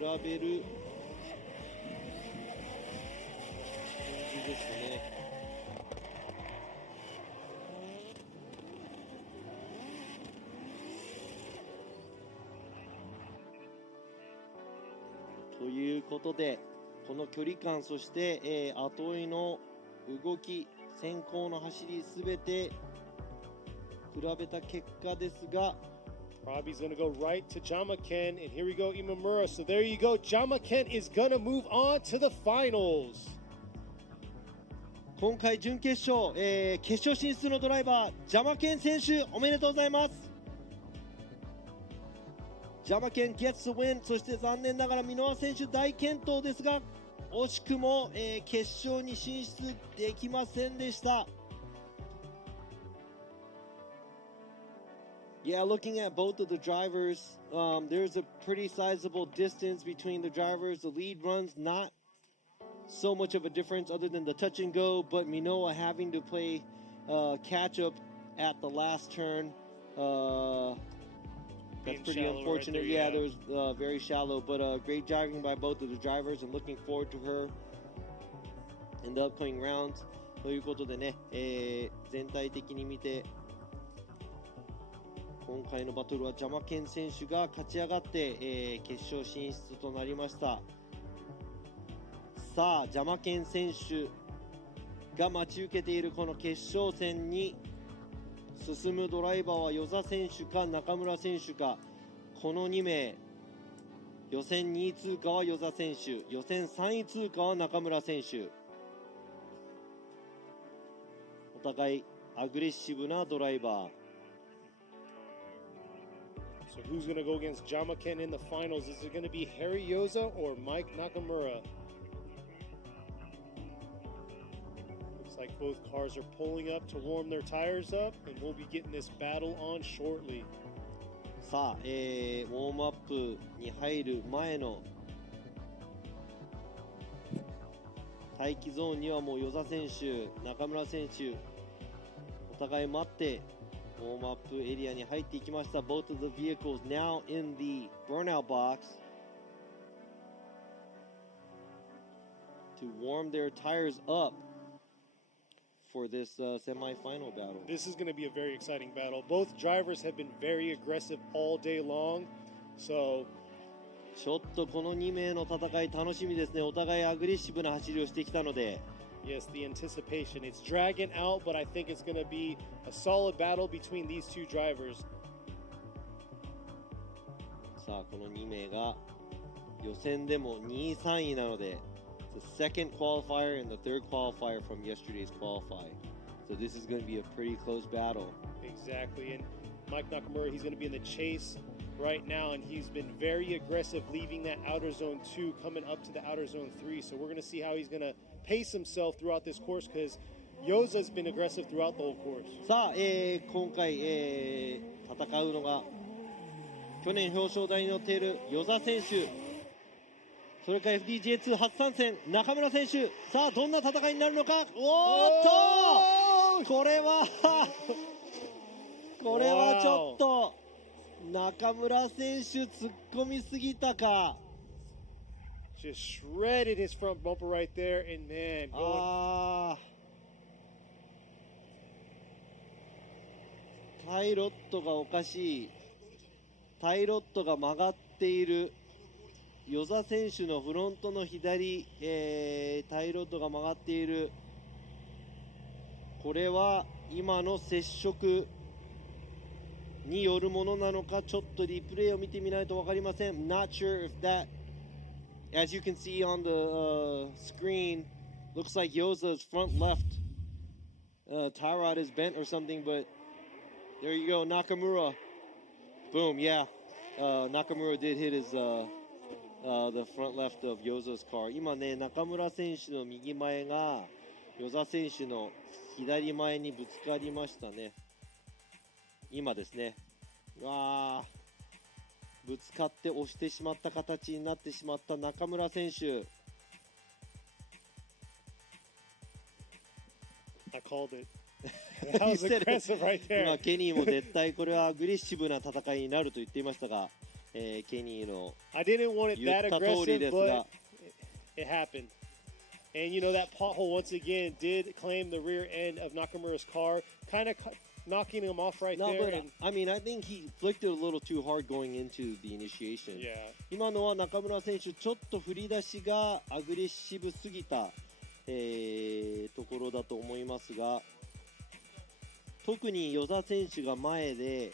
べる感じですね。ということでこの距離感そして、後追いの動き、先行の走りすべて比べた結果ですが、Robbie's going to go right to Jamaken, and here we go, Imamura. So there you go. Jamaken is going to move on to the finals. 今回準決勝、決勝進出のドライバー、ジャマケン選手、おめでとうございます。ジャマケン gets the win。 そして残念ながら箕輪選手大健闘ですが、惜しくも、決勝に進出できませんでした。Yeah, looking at both of the drivers, there's a pretty sizable distance between the drivers. The lead runs not so much of a difference other than the touch and go, but Minoa having to play catch up at the last turn. That's pretty unfortunate. Right there, yeah, there was very shallow, but great driving by both of the drivers, and looking forward to her in the upcoming rounds. ということでね、全体的に見て今回のバトルはジャマケン選手が勝ち上がって、決勝進出となりました。さあ、ジャマケン選手が待ち受けているこの決勝戦に進むドライバーは與座選手か中村選手か、この2名。予選2位通過は與座選手、予選3位通過は中村選手。お互いアグレッシブなドライバー。So who's going to go against Jamaken in the finals? Is it going to be Harry Yoza or Mike Nakamura? Looks like both cars are pulling up to warm their tires up, and we'll be getting this battle on shortly. さあ、ウォームアップに入る前の待機ゾーンにはもう與座選手、中村選手、お互い待ってウォームアップエリアに入っていきました。Both of the vehicles now in the burnout box to warm their tires up for this semi-final battle. This is going to be a very exciting battle. Both drivers have been very aggressive all day long, so ちょっとこの2名の戦い楽しみですね。お互いアグレッシブな走りをしてきたので。yes, the anticipation. It's dragging out, but I think it's going to be a solid battle between these two drivers. さあ、この2名が予選でも2位3位なので、the second qualifier and the third qualifier from yesterday's qualify. So this is going to be a pretty close battle. Exactly, and Mike Nakamura, he's going to be in the chase right now, and he's been very aggressive leaving that outer zone 2, coming up to the outer zone 3. So we're going to see how he's going to pace himself throughout this course, because Yoza's been aggressive throughout the whole course. さあ、今回、戦うのが去年表彰台に乗っている與座選手、それから FDJ2 初参戦中村選手。さあ、どんな戦いになるのか。おーっと、これはちょっと中村選手突っ込みすぎたか。Just shredded his front bumper right there, and man, going. タイロットがおかしい。タイロットが曲がっている。與座選手のフロントの左、タイロットが曲がっている。これは今の接触によるものなのか、ちょっとリプレイを見てみないと分かりません。Not sure if that, as you can see on the screen, looks like Yoza's front left tie rod is bent or something, but there you go, Nakamura. Boom, yeah. Nakamura did hit his the front left of Yoza's car. 今ね、中村選手の右前が與座選手の左前にぶつかりましたね。今ですね。わー、ぶつかって押してしまった形になってしまった中村選手。I called it. That was aggressive right 今 there. ケニーも絶対これはアグレッシブな戦いになると言っていましたが、ケニーの I didn't want it 言 that った通り aggressive, です but が、 it happened. And you know, that pothole once again did claim the rear end of Nakamura's car, kind of knocking him off right No, there. but And I mean, I think he flicked it a little too hard going into the initiation. yeah, 今のは中村選手、ちょっと振り出しがアグレッシブすぎた、ところだと思いますが、特に與座選手が前で、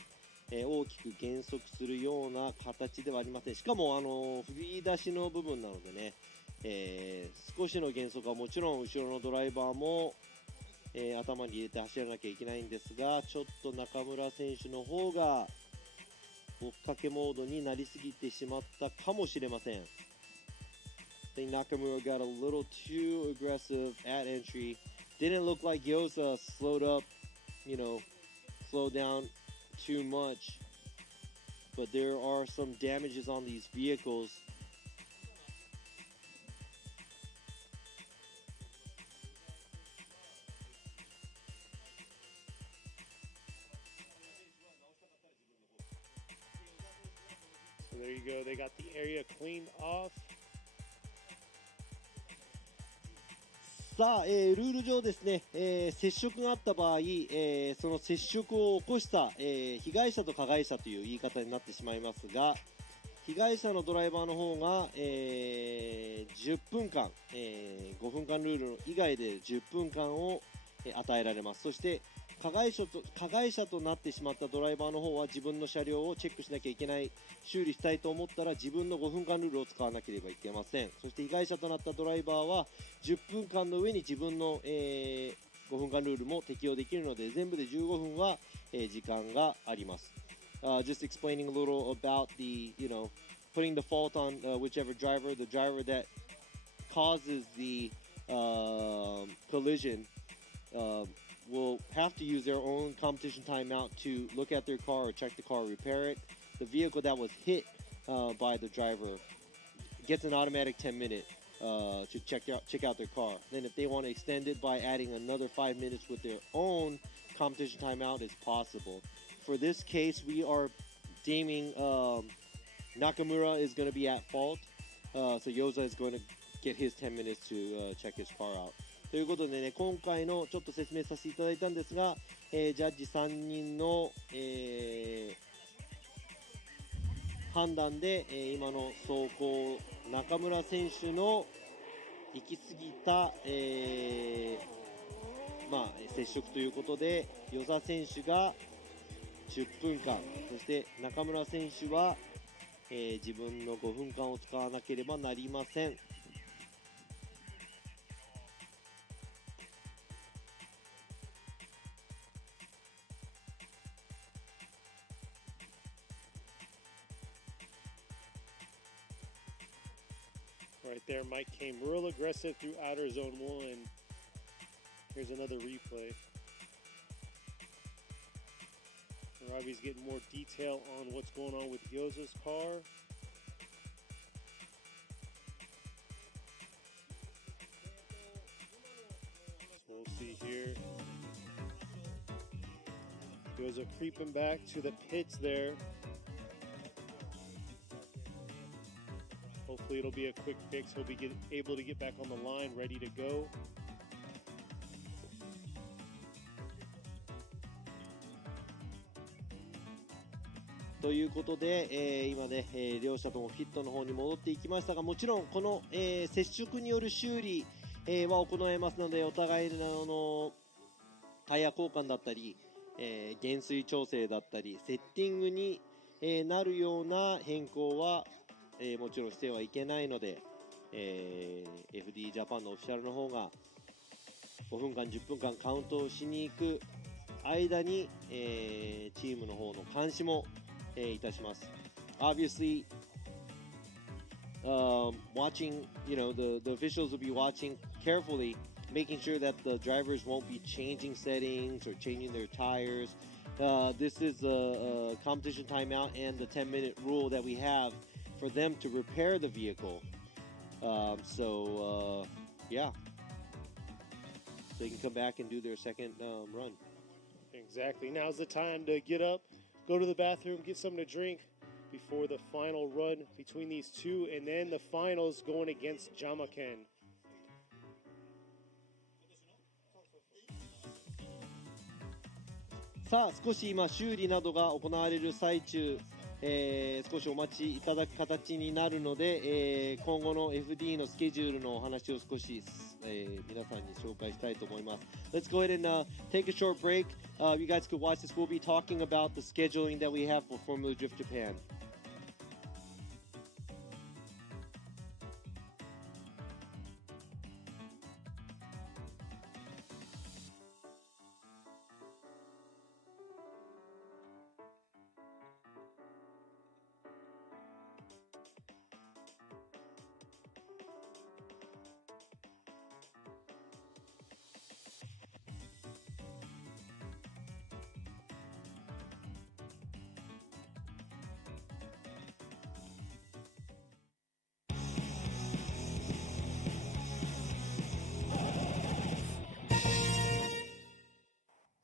大きく減速するような形ではありません。しかも振り出しの部分なのでね、少しの減速はもちろん後ろのドライバーも、頭に入れて走らなきゃいけないんですが、ちょっと中村選手の方が追っかけモードになりすぎてしまったかもしれません。I think Nakamura got a little too aggressive at entry. Didn't look like Gyoza slowed up, slowed down too much. But there are some damages on these vehicles. So there you go. They got the area cleaned off. さあ、ルール上ですね、接触があった場合、その接触を起こした、被害者と加害者という言い方になってしまいますが、被害者のドライバーの方が、10分間、5分間ルール以外で10分間を、与えられます。そして加害者となってしまったドライバーの方は自分の車両をチェックしなきゃいけない、修理したいと思ったら自分の5分間ルールを使わなければいけません。そして被害者となったドライバーは10分間の上に自分の、5分間ルールも適用できるので、全部で15分は、時間があります。Just explaining a little about the, putting the fault on whichever driver, the driver that causes the collision will have to use their own competition timeout to look at their car or check the car, repair it. The vehicle that was hit by the driver gets an automatic 10-minute to check out their car. Then if they want to extend it by adding another 5 minutes with their own competition timeout, it's possible. For this case, we are deeming Nakamura is going to be at fault. So Yoza is going to get his 10 minutes to check his car out. ということでね、今回のちょっと説明させていただいたんですが、ジャッジ3人の、判断で、今の走行、中村選手の行き過ぎた、接触ということで、與座選手が10分間、そして中村選手は、自分の5分間を使わなければなりません。Right there, Mike came real aggressive through outer zone 1. Here's another replay. Robbie's getting more detail on what's going on with Gyoza's car. So we'll see here. Gyoza creeping back to the pits there. Hopefully it'll be a quick fix. He'll be able to get back on the line, ready to go. ということで、今ね、両者ともピットの方に戻っていきましたが、もちろんこの、接触による修理、は行えますので、お互いのタイヤ交換だったり、減衰調整だったり、セッティングに、なるような変更はもちろんしてはいけないので、FD ジャパンのオフィシャルの方が5分間10分間カウントをしに行く間に、チームの方の監視も、いたします。Obviously, watching, the officials will be watching carefully, making sure that the drivers won't be changing settings or changing their tires. This is a competition timeout and the 10-minute rule that we have for them to repair the vehicle. Yeah. So they can come back and do their second run. Exactly. Now's the time to get up, go to the bathroom, get something to drink before the final run between these two, and then the finals going against Jamaken. さあ、少し今修理などが行われる最中、少しお待ちいただく形になるので、今後の FD のスケジュールのお話を少し皆さんに紹介したいと思います。Let's go ahead and take a short break. You guys could watch this. We'll be talking about the scheduling that we have for Formula Drift Japan.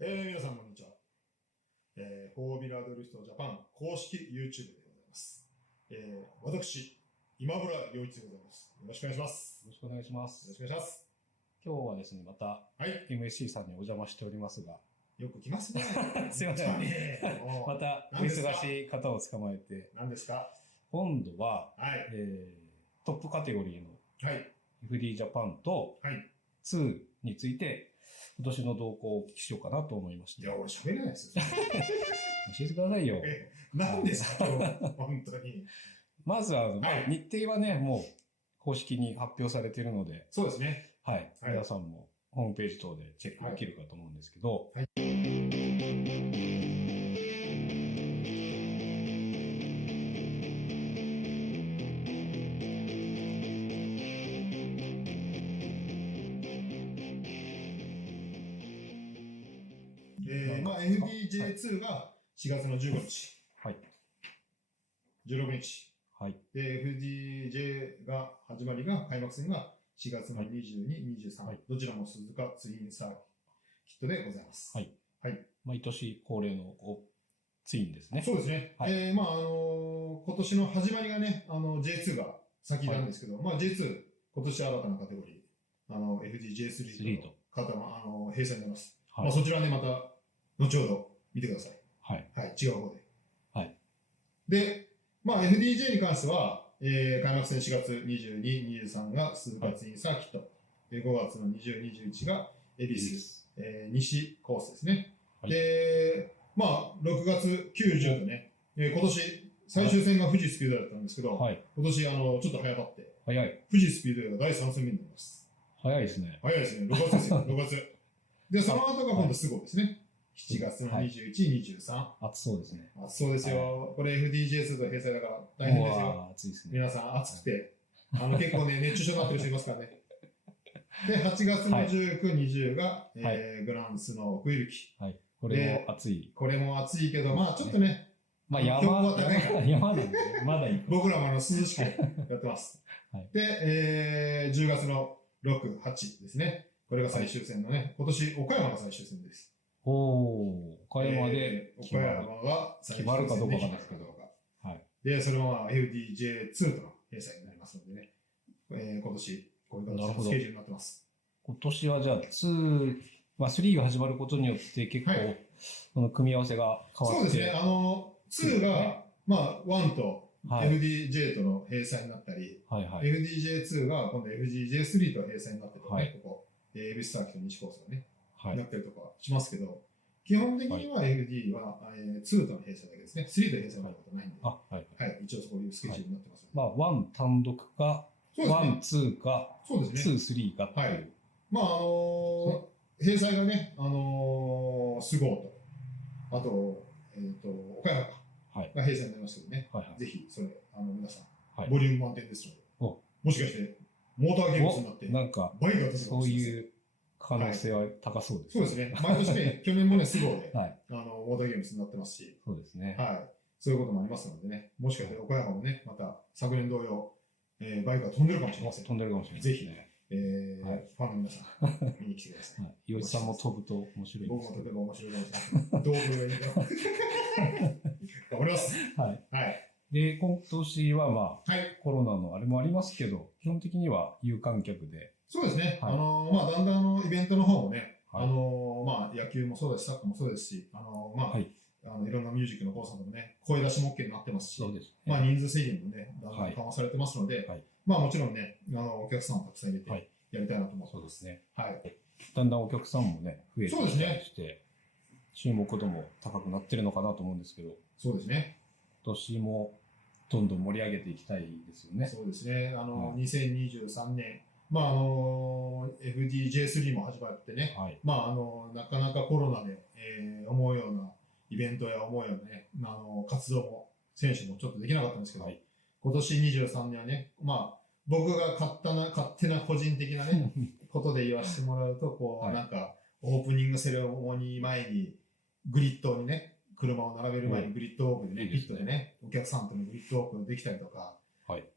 皆さんこんにちは。フォーミュラドリフトジャパン公式 YouTube でございます。私、今村陽一でございます。よろしくお願いします。よろしくお願いします。よろしくお願いします。今日はですね、また、MSC さんにお邪魔しておりますが。よく来ますね。すいません。また、お忙しい方を捕まえて。何ですか？今度は、トップカテゴリーの FD ジャパンと2について、今年の動向をお聞きしようかなと思いまして。いや、俺喋れないですよ。教えてくださいよ。何ですか、今日。本当に。まず日程はね、もう公式に発表されているので。そうですね。はい。皆さんもホームページ等でチェックできるかと思うんですけど。FDJ2 が4月の15日。16日。で、FDJ が始まりが、開幕戦が4月の22、23。どちらも鈴鹿ツインサーキットでございます。毎年恒例のツインですね。そうですね。今年の始まりがね、J2 が先なんですけど、J2、今年新たなカテゴリー、FDJ3 と方も閉鎖になります。そちらね、また、後ほど見てください。違う方で。で、FDJ に関しては、開幕戦4月22、23が鈴鹿ツインサーキット、5月の20、21が恵比寿、西コースですね。で、6月90とね、今年最終戦が富士スピードだったんですけど、今年ちょっと早かって、富士スピードが第3戦目になります。早いですね。早いですね。6月ですよ、6月。で、その後が今度スゴですね。7月の21、23。暑そうですね。暑そうですよ。これ FDJ2 と閉鎖だから大変ですよ。暑いですね。皆さん暑くて、結構ね、熱中症になってる人いますからね。で、8月の19、20が、グランスの奥行き。これも暑い。これも暑いけど、ちょっとね、山は高いから。山なんでね、まだいい。僕らも涼しくやってます。で、10月の6、8ですね。これが最終戦のね、今年岡山が最終戦です。岡山で岡山が決まるかどうかわかんないですけど。で、それもFDJ2 との閉鎖になりますのでね、今年、こういう形のスケジュールになってます。今年はじゃあ2、3が始まることによって結構、その組み合わせが変わって。そうですね、2が、1と FDJ との閉鎖になったり、FDJ2 が今度 FDJ3 と閉鎖になってるね、ここ、恵比寿サーキット西コースがね、なってるとかしますけど、基本的には FD は2との閉鎖だけですね。3との閉鎖になることないんで、一応そういうスケジュールになってます。1単独か、1、2か、2、3かっていう。閉鎖がね、スゴーと、あと、岡山が閉鎖になりましたけどね、ぜひ、それ、皆さん、ボリューム満点ですので、もしかして、モーターゲームスになって、なんか、そういう可能性は高そうです。そうですね。毎年ね、去年もね、スゴーで、モーターゲームスになってますし、そうですね。そういうこともありますのでね、もしかして岡山もね、また昨年同様、バイクが飛んでるかもしれません。飛んでるかもしれない。ぜひ、ファンの皆さん、見に来てください。岩井さんも飛ぶと面白いです。僕も飛べば面白いかもしれない。どう飛べばいいか。頑張ります。で、今年はコロナのあれもありますけど、基本的には有観客で。そうですね。だんだんイベントの方もね、野球もそうですし、サッカーもそうですし、いろんなミュージックのコンサートもね、声出しも OK になってますし、人数制限もね、だんだん緩和されてますので、もちろんね、お客さんをたくさん入れてやりたいなと思ってます。そうですね。はい。だんだんお客さんもね、増えてきたりそうですして、注目度も高くなってるのかなと思うんですけど、そうですね。今年もどんどん盛り上げていきたいですよね。そうですね。はい、 2023年、FDJ3 も始まってね、はい、なかなかコロナで、思うようなイベントや思うようなね、活動も、選手もちょっとできなかったんですけど、はい、今年23年はね、僕が勝手な個人的なね、ことで言わせてもらうと、はい、なんか、オープニングセレモニー前に、グリッドにね、車を並べる前にグリッドウォークでね、ピットでね、お客さんとのグリッドウォークができたりとか、はい、例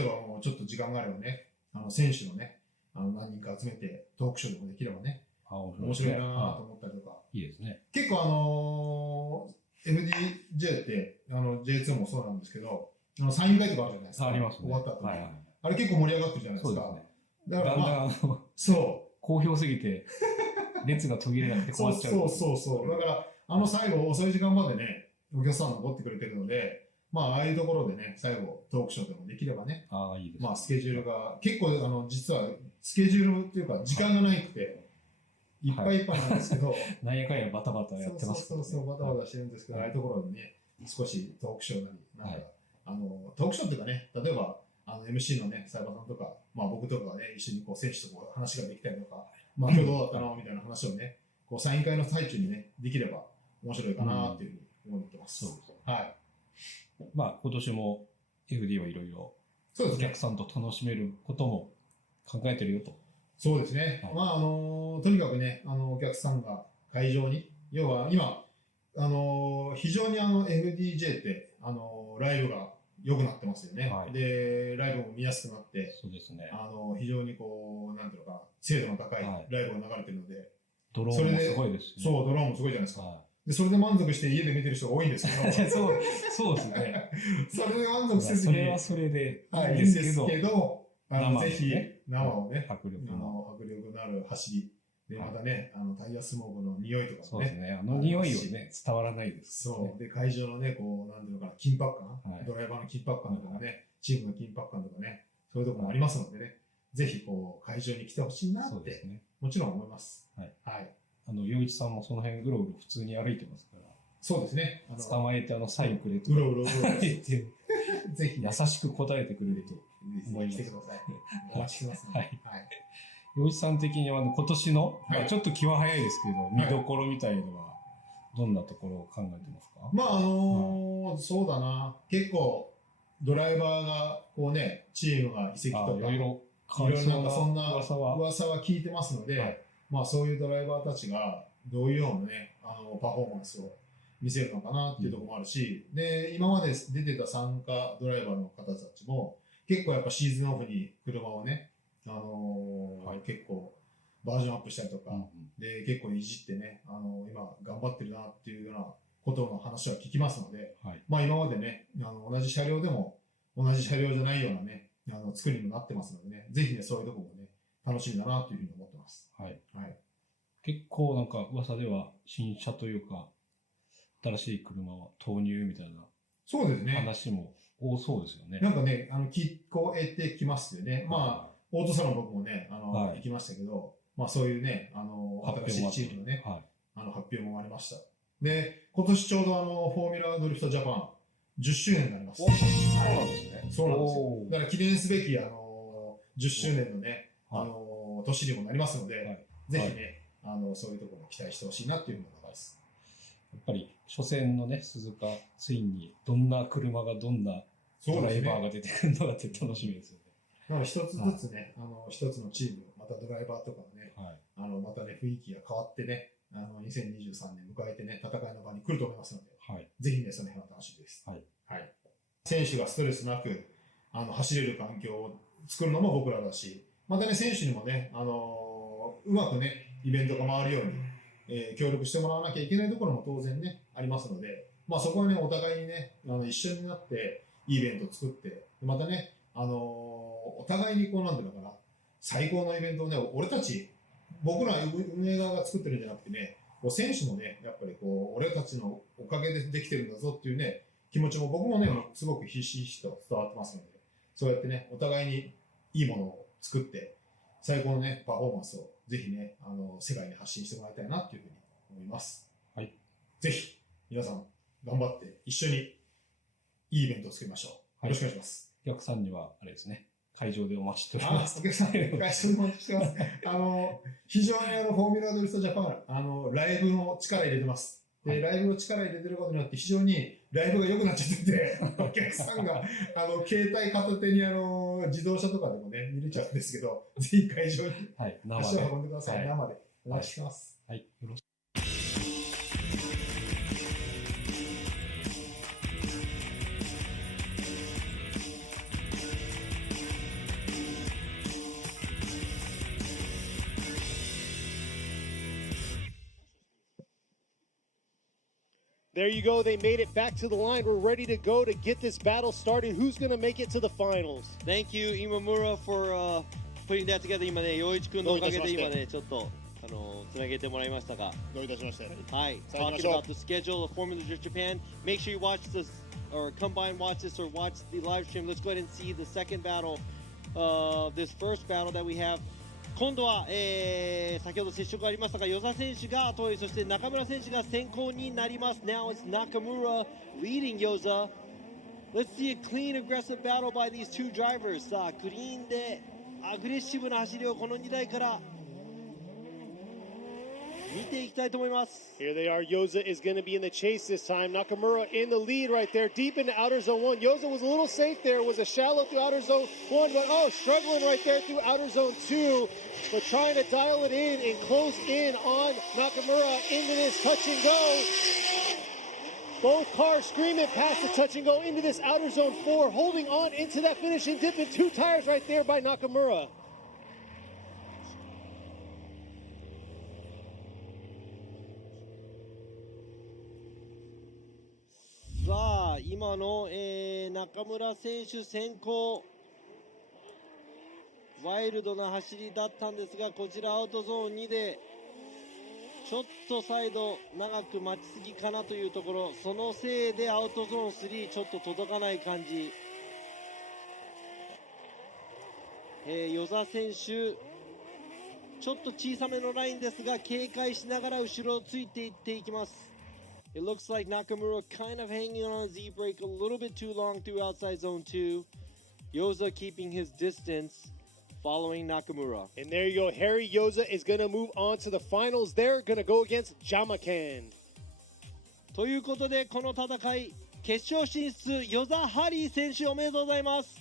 えばもうちょっと時間があればね、選手のね、何人か集めてトークショーでもできればね、面白いなと思ったりとか。いいですね。結構FDJ って、J2 もそうなんですけど、サイン会とかあるじゃないですか。ありますね。終わった後に。はいはい、あれ結構盛り上がってるじゃないですか。そうですね。だからだんだんそう。好評すぎて、列が途切れなくて困っちゃう。そう。だから、最後遅い時間までね、お客さん残ってくれてるので、ああいうところでね、最後トークショーでもできればね。いいですね。スケジュールが、結構実はスケジュールっていうか時間がないくて、いっぱいいっぱいなんですけど。なんやかんやバタバタやってます、ね。そう、バタバタしてるんですけど、ああいうところでね、少しトークショーなり、トークショーっていうかね、例えば、MC のね、サイバーさんとか、僕とかがね、一緒に選手と話ができたりとか、今日どうだったのみたいな話をね、サイン会の最中にね、できれば面白いかなっていうふうに思ってます。そうです。はい。今年も FD はいろいろ、お客さんと楽しめることも考えてるよと。そうですね。とにかくね、お客さんが会場に、要は今、非常にFDJ って、ライブが良くなってますよね。はい、で、ライブも見やすくなって、そうですね。非常になんていうのかな、精度の高いライブが流れてるので、ドローンもすごいですね。そう、ドローンもすごいじゃないですか。で、それで満足して家で見てる人が多いんですけど。そうですね。それで満足せずに。それはそれでいいんですけど、ぜひ、生をね、迫力のある走り。で、またね、タイヤスモークの匂いとかね。そうですね。匂いをね、伝わらないです。そう。で、会場のね、なんていうのかな、緊迫感、ドライバーの緊迫感とかね、チームの緊迫感とかね、そういうところもありますのでね、ぜひ会場に来てほしいなって、もちろん思います。はい。はい。洋一さんもその辺うろうろ普通に歩いてますから。そうですね。捕まえてサインくれと。うろうろぜひ優しく答えてくれると思います。来てください。お待ちしてますね。はい。洋一さん的には今年の、ちょっと気は早いですけど、見どころみたいのは、どんなところを考えてますか？そうだな。結構、ドライバーが、チームが移籍とか、いろいろなんかそんな噂は聞いてますので、そういうドライバーたちがどういうようなね、パフォーマンスを見せるのかなっていうところもあるし、で、今まで出てた参加ドライバーの方たちも、結構やっぱシーズンオフに車をね、結構バージョンアップしたりとか、で、結構いじってね、今頑張ってるなっていうようなことの話は聞きますので、今までね、同じ車両でも、同じ車両じゃないようなね、作りにもなってますのでね、ぜひね、そういうところもね、楽しみだなというふうに思ってます。はい。結構なんか噂では新車というか、新しい車は投入みたいなそうですね。話も多そうですよね。なんかね、聞こえてきますよね。オートサロン僕もね、行きましたけど、そういうね、新しいチームのね、発表もありました。で、今年ちょうどフォーミュラードリフトジャパン10周年になります。そうなんですね。そうなんですよ。だから記念すべき10周年のね、年にもなりますので、ぜひね、そういうところを期待してほしいなっていうふうに思います。やっぱり初戦のね、鈴鹿ツインにどんな車がどんなドライバーが出てくるのかって楽しみですよね。だから一つずつね、一つのチーム、またドライバーとかね、またね、雰囲気が変わってね、2023年迎えてね、戦いの場に来ると思いますので、ぜひね、その辺は楽しみです。選手がストレスなく、走れる環境を作るのも僕らだし、またね、選手にもね、うまくね、イベントが回るように、協力してもらわなきゃいけないところも当然ね、ありますので、そこはね、お互いにね、一緒になって、いいイベントを作って、またね、お互いになんていうのかな、最高のイベントをね、僕ら運営側が作ってるんじゃなくてね、選手もね、やっぱり俺たちのおかげでできてるんだぞっていうね、気持ちも僕もね、すごくひしひしと伝わってますので、そうやってね、お互いにいいものを作って、最高のね、パフォーマンスをぜひね、世界に発信してもらいたいなっていうふうに思います。はい。ぜひ、皆さん、頑張って一緒にいいイベントを作りましょう。よろしくお願いします。お客さんには、あれですね、会場でお待ちしております。お客さん、会場でお待ちしてます。非常にフォーミュラドリフトジャパン、ライブの力入れてます。で、ライブの力入れてることによって、非常にライブが良くなっちゃってて、お客さんが、携帯片手に自動車とかでもね、見れちゃうんですけど、ぜひ会場に足を運んでください。生でお待ちしてます。はい。よろしく。There you go. They made it back to the line. We're ready to go to get this battle started. Who's going to make it to the finals? Thank you, Imamura, for putting that together. 今ね、陽一くんのおかげで今ね、ちょっとつなげてもらいましたが。どういたしまして。はい。Talking about the schedule of Formula Drift Japan. Make sure you watch this, or come by and watch this, or watch the live stream. Let's go ahead and see the second battle of this first battle that we have. 今度は、先ほど接触ありましたが、与座選手が後追い、そして中村選手が先行になります。Now it's Nakamura leading Yoza. Let's see a clean, aggressive battle by these two drivers. さあ、クリーンでアグレッシブな走りをこの2台から見ていきたいと思います。 Here they are. Yoza is going to be in the chase this time. Nakamura in the lead right there, deep into outer zone 1. Yoza was a little safe there. It was a shallow through outer zone 1, but struggling right there through outer zone 2. But trying to dial it in and close in on Nakamura into this touch and go. Both cars screaming past the touch and go into this outer zone 4, holding on into that finishing dip in 2 tires right there by Nakamura. さあ今の、中村選手先行、ワイルドな走りだったんですが、こちらアウトゾーン2でちょっとサイド長く待ちすぎかなというところ、そのせいでアウトゾーン3ちょっと届かない感じ。与座選手ちょっと小さめのラインですが警戒しながら後ろをついていっていきます。It looks like Nakamura kind of hanging on his e-brake a little bit too long through outside zone 2. Yoza keeping his distance, following Nakamura. And there you go. Harry Yoza is going to move on to the finals. They're going to go against Jamakan. ということで、この戦い、決勝進出、Yozaハリー選手おめでとうございます。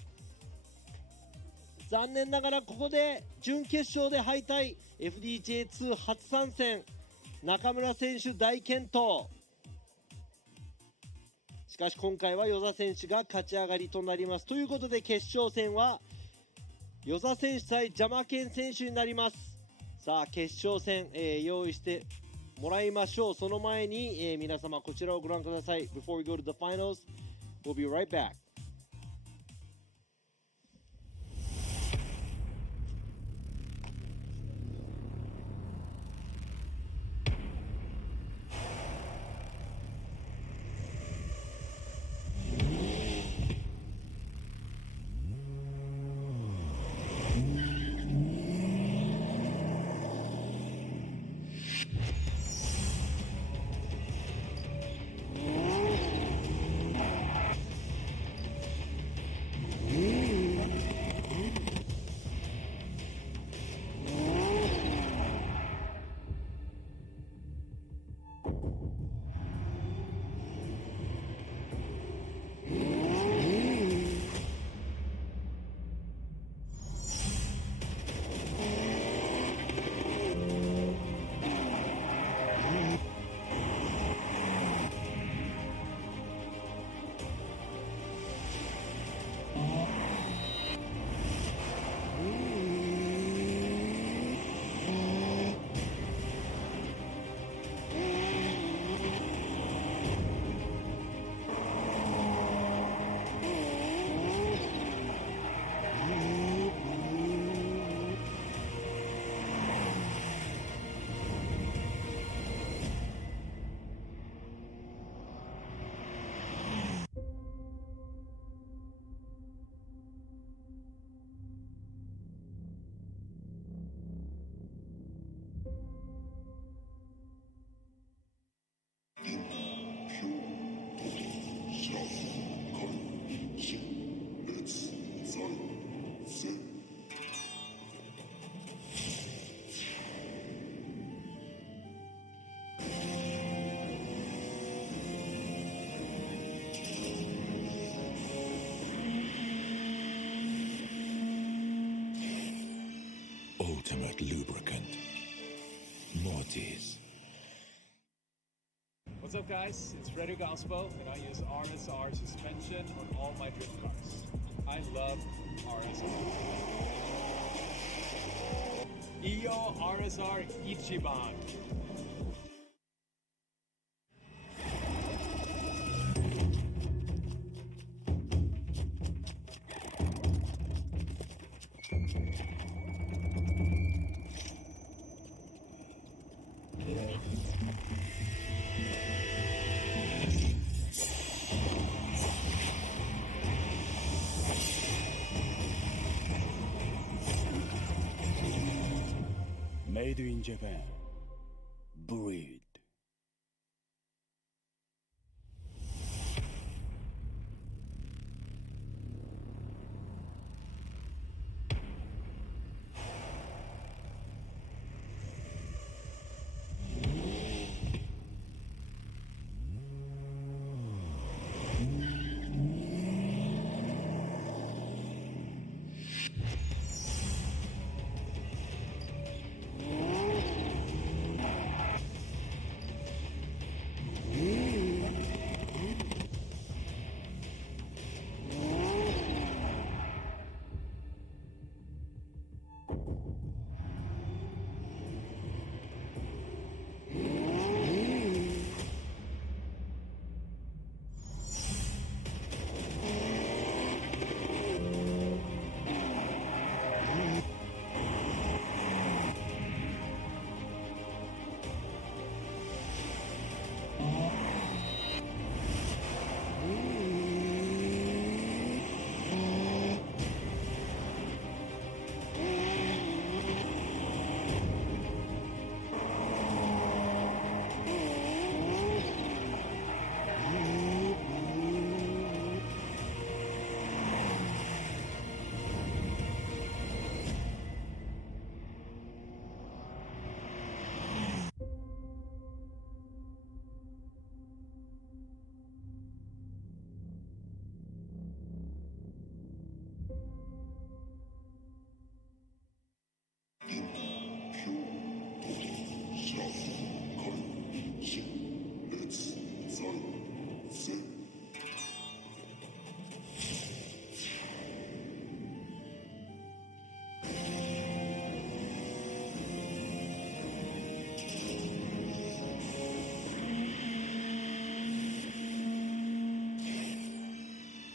残念ながらここで準決勝で敗退、FDJ2 初参戦、中村選手大健闘。しかし今回は与座選手が勝ち上がりとなります。ということで決勝戦は与座選手対ジャマケン選手になります。さあ決勝戦、用意してもらいましょう。その前に、皆様こちらをご覧ください。Before we go to the finals, we'll be right back. ultimate lubricant. Mortis. What's up, guys? It's Fredo Gaspo, and I use RSR suspension on all my drift cars. I love RSR. Iyo RSR Ichiban. Made in Japan. Breed.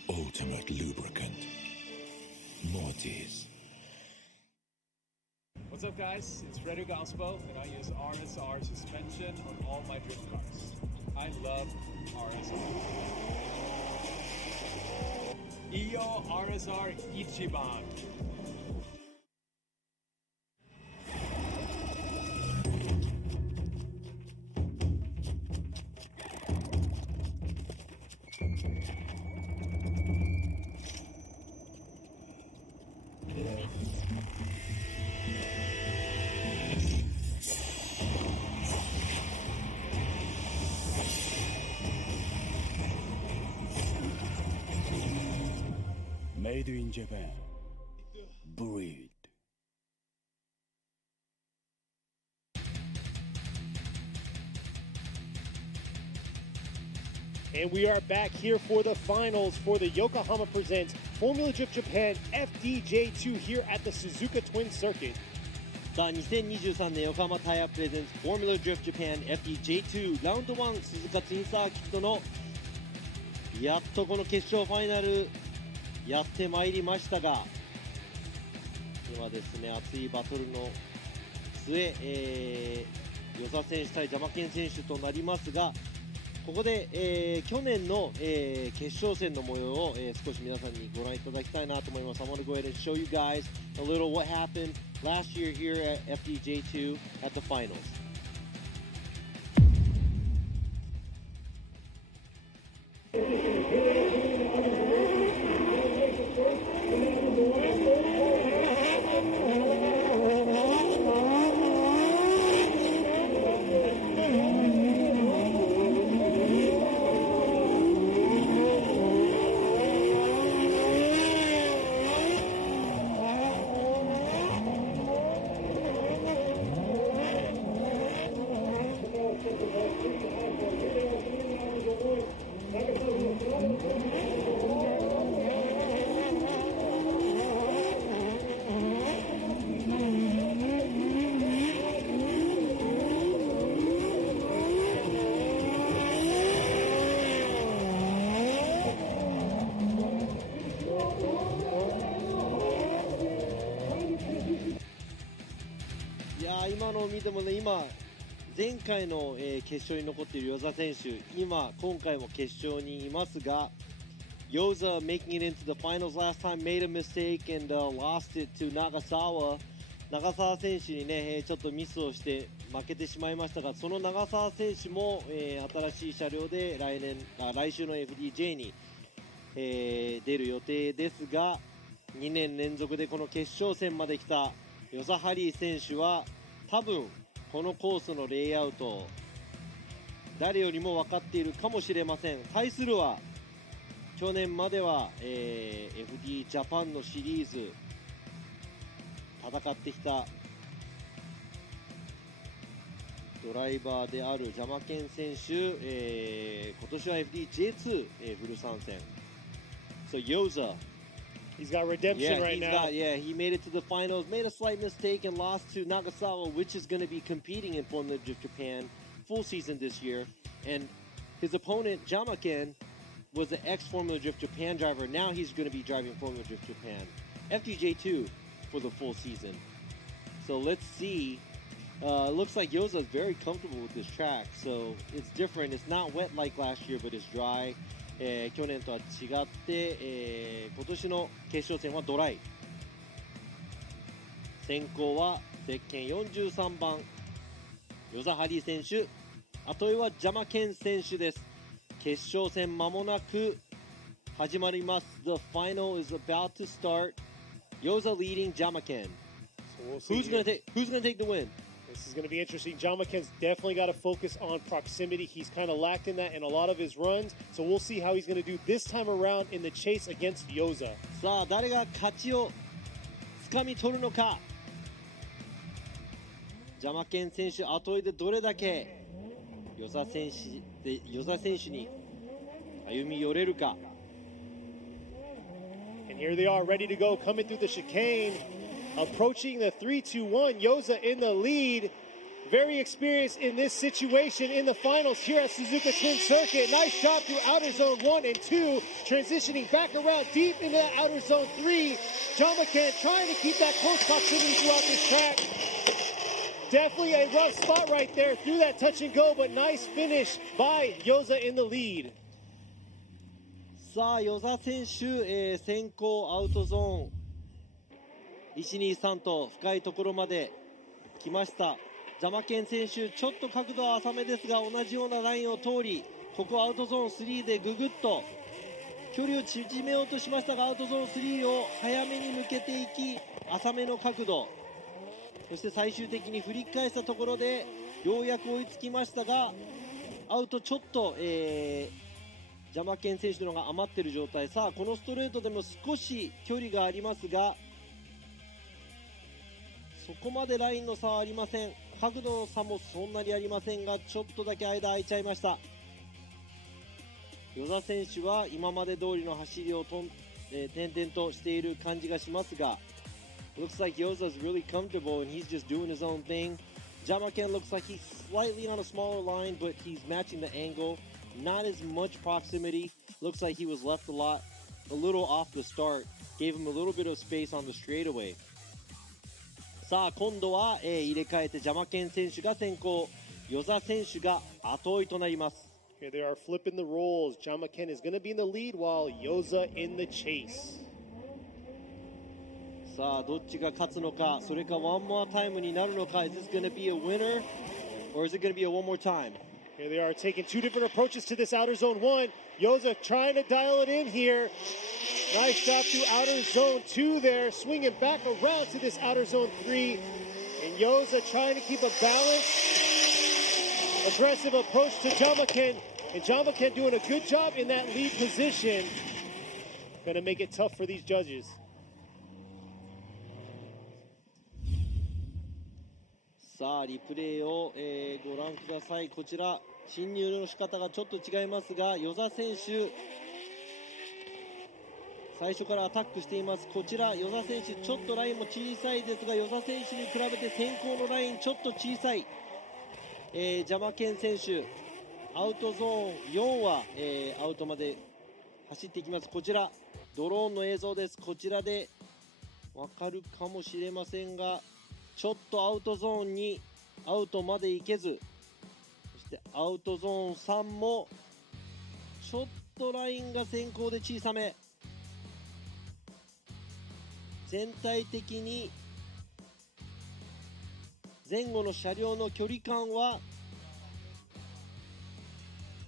Ultimate lubricant. Mortis. What's up, guys? It's Fredo Gaspo, and I use RSR suspension on all my drift cars. I love RSR. Iyo RSR Ichiban. Made in Japan. Breed. And we are back here for the finals for the Yokohama Presents Formula Drift Japan FDJ2 here at the Suzuka Twin Circuit. さあ2023年横浜タイヤプレゼンツフォーミュラドリフトジャパン FDJ2 ラウンド1鈴鹿ツインサーキットのやっとこの決勝ファイナルやってまいりましたが、今ですね熱いバトルの末、与座選手対邪魔剣選手となりますが、ここで、去年の、決勝戦の模様を、少し皆さんにご覧いただきたいなと思います。I want to go ahead and show you guys a little what happened last year here at FDJ2 at the finals. 見てもね、今前回の、決勝に残っている與座選手、今回も決勝にいますが、Yoza making it into the finals last time made a mistake and lost it to Nagasawa。長澤選手にね、ちょっとミスをして負けてしまいましたが、その長澤選手も、新しい車両で来週の FDJ に、出る予定ですが、2年連続でこの決勝戦まで来た與座ハリー選手は多分このコースのレイアウト誰よりも分かっているかもしれません。対するは去年までは、FD ジャパンのシリーズ戦ってきたドライバーであるジャマケン選手、今年は FDJ2、フル参戦。So Yoza, he's got redemption right now. He made it to the finals, made a slight mistake and lost to Nagasawa, which is going to be competing in Formula Drift Japan full season this year. And his opponent Jamaken was an ex-Formula Drift Japan driver. Now he's going to be driving Formula Drift Japan. FDJ2 for the full season. So let's see. Looks like Yoza is very comfortable with this track. So it's different. It's not wet like last year, but it's dry. 去年とは違って、今年の決勝戦はドライ。先行はゼッケン43番與座ハリー選手、あとはジャマケン選手です。決勝戦間もなく始まります。The final is about to start. Yoza leading Jamaken. So who's gonna take the win? This is going to be interesting. Jamaken's definitely got to focus on proximity. He's kind of lacked in that in a lot of his runs. So we'll see how he's going to do this time around in the chase against Yoza. さあ誰が勝ちをつかみ取るのか。ジャマケン選手後でどれだけ與座選手に歩み寄れるか。And here they are, ready to go, coming through the chicane, approaching the 3-2-1. Yoza in the lead, very experienced in this situation in the finals here at Suzuka Twin Circuit. Nice job through outer zone 1 and 2, transitioning back around deep into that outer zone 3. Jamaken trying to keep that close proximity throughout this track. Definitely a rough spot right there through that touch and go, but nice finish by Yoza in the lead. さあ與座選手、先行アウトゾーン123と深いところまで来ました。ジャマケン選手ちょっと角度は浅めですが同じようなラインを通りここアウトゾーン3でぐぐっと距離を縮めようとしましたがアウトゾーン3を早めに抜けていき浅めの角度そして最終的に振り返したところでようやく追いつきましたがアウトちょっと、ジャマケン選手の方が余っている状態。さあこのストレートでも少し距離がありますがそこまでラインの差はありません。角度の差もそんなにありませんがちょっとだけ間空いちゃいました。與座選手は今まで通りの走りを転々としている感じがしますが Looks like Yoza's really comfortable and he's just doing his own thing. Jamaken looks like he's slightly on a smaller line but he's matching the angle. Not as much proximity. Looks like he was left a little off the start. Gave him a little bit of space on the straightaway. さあ今度は、入れ替えてジャマケン選手が先行與座選手が後追いとなります。 Here they are flipping the roles. Jamaken is going to be in the lead while Yoza in the chase. さあどっちが勝つのかそれかワンモアタイムになるのか Is this going to be a winner or is it going to be a one more time? Here they are taking two different approaches to this outer zone 1. Yoza trying to dial it in here. Nice job through outer zone 2 there, swinging back around to this outer zone 3. And Yoza trying to keep a balanced, aggressive approach to Jamaken. And Jamaken doing a good job in that lead position. Gonna make it tough for these judges. さあリプレイを、ご覧ください。こちら進入の仕方がちょっと違いますが與座選手最初からアタックしています。こちら與座選手ちょっとラインも小さいですが與座選手に比べて先行のラインちょっと小さい、ジャマケン選手アウトゾーン4は、アウトまで走っていきます。こちらドローンの映像です。こちらでわかるかもしれませんがちょっとアウトゾーンにアウトまで行けず、そしてアウトゾーン3もちょっとラインが先行で小さめ。全体的に前後の車両の距離感は、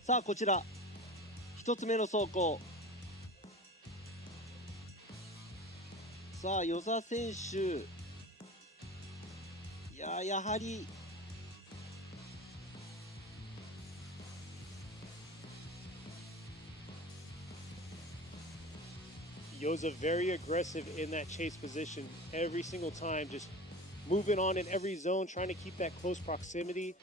さあこちら1つ目の走行。さあ与座選手、やはりYoza very aggressive in that chase position every single time, just moving on in every zone, trying to keep that close proximity.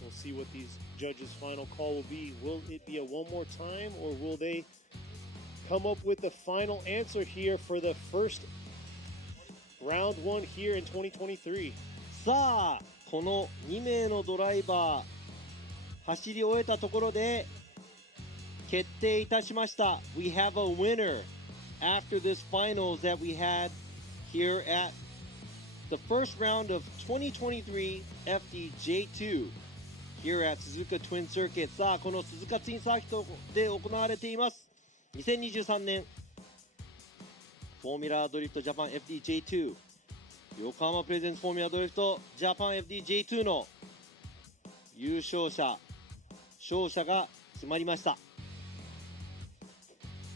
We'll see what these judges' final call will be. Will it be a one more time, or will they come up with the final answer here for the first round one here in 2023? さあこの2名のドライバー走り終えたところで決定いたしました。 We have a winner after this finals that we had here at the first round of 2023 FDJ2 here at Suzuka Twin Circuit。 さあこの鈴鹿ツインサーキットで行われています2023年フォーミュラドリフトジャパン FDJ2 横浜プレゼンツフォーミュラドリフトジャパン FDJ2 の優勝者勝者が決まりました。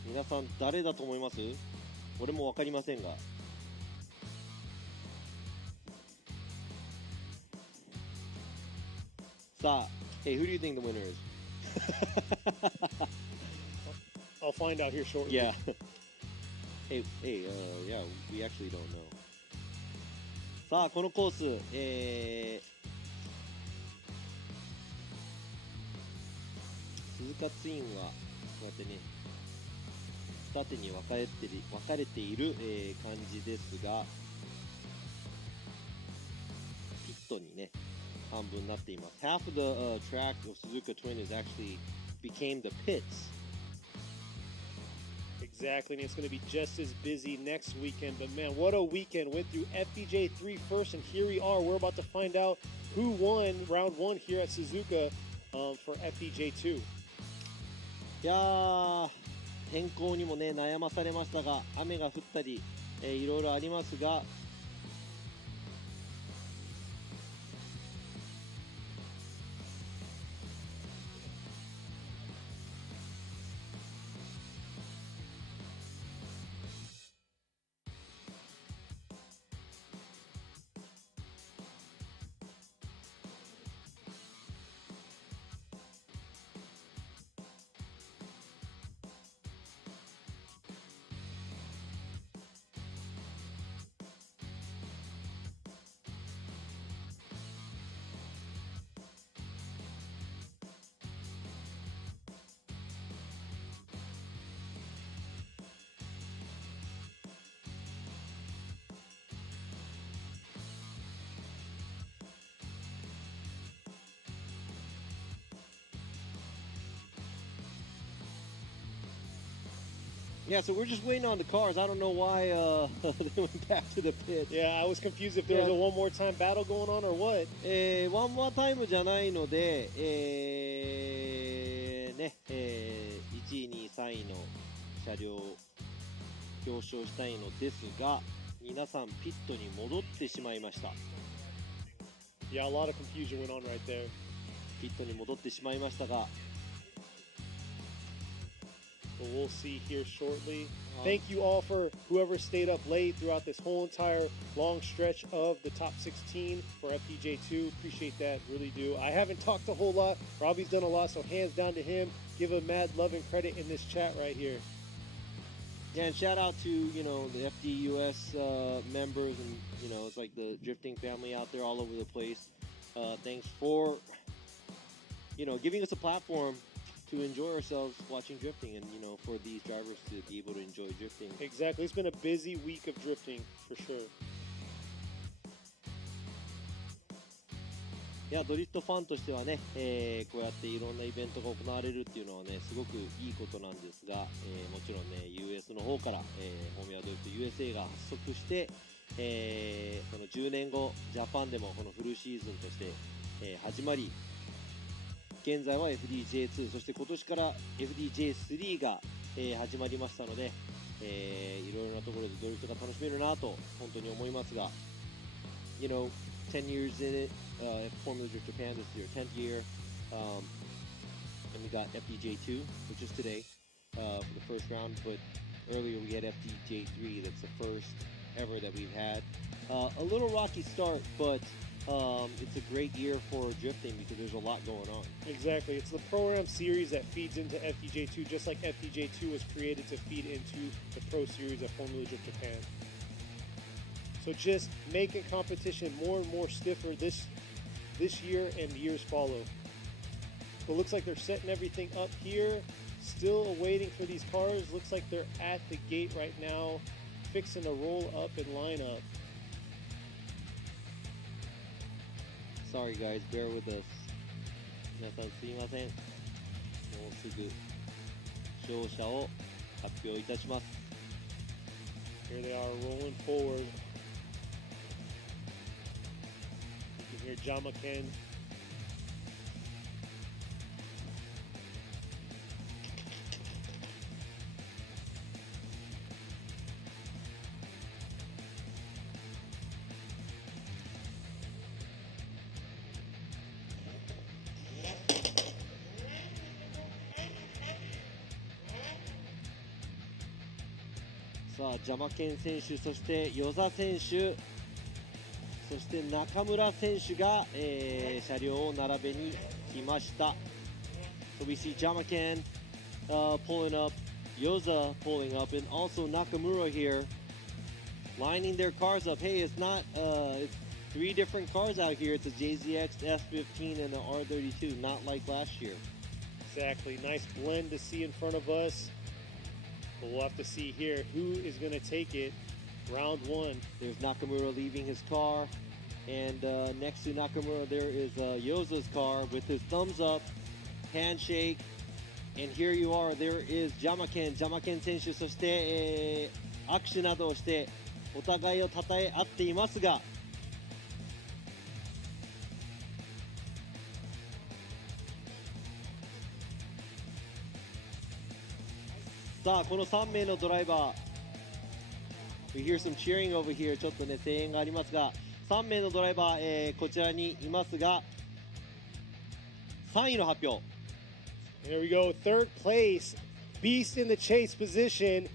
皆さん誰だと思います？俺も分かりませんが、さあ、Hey, who do you think the winner is? I'll find out here shortly. Yeah. Yeah, we actually don't know. さあ、このコース、鈴鹿ツインはこうやってね、二手に分かれている、感じですが、ピットにね、半分になっています。Half of the track of Suzuka Twin is actually became the pits. Exactly, and it's going to be just as busy next weekend. But man, what a weekend. Went through FDJ3 first, and here we are. We're about to find out who won round one here at Suzuka for FDJ2. いやー、天候にもね悩まされましたが、雨が降ったり、いろいろありますが、Yeah, so we're just waiting on the cars. I don't know why they went back to the pit. Yeah, I was confused if there was a one more time battle going on or what. ワンモアタイムじゃないので、1位、2位、3位の車両表彰したいのですが、皆さんピットに戻ってしまいました。Yeah, a lot of confusion went on right there. ピットに戻ってしまいましたが、But we'll see here shortly. Thank you all for whoever stayed up late throughout this whole entire long stretch of the top 16 for FDJ2. Appreciate that, really do. I haven't talked a whole lot. Robbie's done a lot, so hands down to him. Give him mad love and credit in this chat right here. Yeah, and shout out to, you know, the FDUS members and, you know, it's like the drifting family out there all over the place. Thanks for, you know, giving us a platform to enjoy ourselves watching drifting, and you know, for these drivers to be able to enjoy drifting. Exactly. It's been a busy week of drifting for sure. いや、ドリフトファンとしてはね、こうやっていろんなイベントが行われるっていうのはね、すごくいいことなんですが、もちろんね、US の方から、フォーミュラドリフト USA が発足して、その10年後ジャパンでもこのフルシーズンとして、始まり、現在は FDJ2、そして今年から FDJ3 が、始まりましたので、いろいろなところでドリフトが楽しめるなと本当に思いますが、You know, 10 years in it, Formula Drift Japan, this is your 10th year, and we got FDJ2, which is today, for the first round, but earlier we had FDJ3, that's the first ever that we've had. A little rocky start, but it's a great year for drifting because there's a lot going on. Exactly. It's the Pro-Am series that feeds into FDJ2, just like FDJ2 was created to feed into the Pro Series of Formula Drift Japan. So just making competition more and more stiffer this year and the years follow. It looks like they're setting everything up here, still waiting for these cars. Looks like they're at the gate right now, fixing to roll up and line up. Sorry guys, bear with us. 皆さんすいません。もうすぐ勝者を発表いたします。 Here they are rolling forward. You can hear Jama-Ken.さあ、ジャマケン選手、そして與座選手、そして中村選手が、車両を並べに来ました。So we see Jama-Ken pulling up, Yoza pulling up, and also Nakamura here lining their cars up. Hey, it's not, it's 3 different cars out here. It's a JZX S15 and an R32, not like last year. Exactly. Nice blend to see in front of us. But we'll have to see here who is going to take it. Round 1. There's Nakamura leaving his car. And next to Nakamura, there is Yoza's car with his thumbs up, handshake. And here you are, there is Jama-Ken 選手、そして、握手などをしてお互いを称え合っていますが、さあ、この3名のドライバー、We hear some cheering over here. ちょっとね、声援がありますが、3名のドライバー、こちらにいますが、3位の発表。There we go. 3rd place. Beast in the chase position.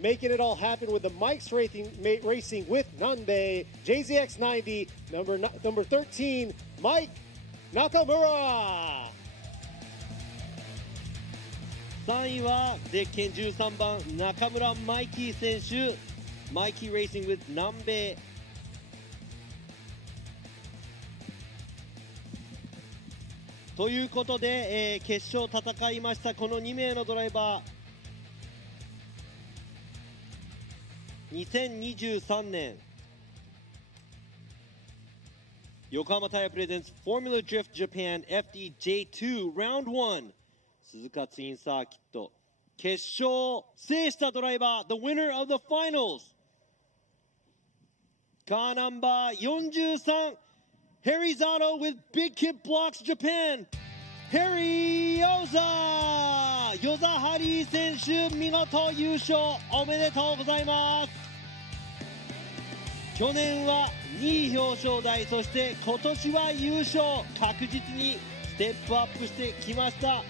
Making it all happen with the Mike's racing with Nanbe. JZX90. Number 13. Mike Nakamura. 3位はゼッケン13番中村マイキー選手、マイキーレーシング with 南米。ということで、決勝戦いましたこの2名のドライバー、2023年横浜タイヤプレゼンツフォーミュラドリフトジャパン FDJ2 Round 1鈴鹿ツインサーキット決勝制したドライバー The winner of the finals カーナンバー43 Harry's Auto with Big Kid Blocks Japan Harry Yoza ヨザハリー選手見事優勝おめでとうございます。去年は2位表彰台、そして今年は優勝、確実にステップアップしてきました。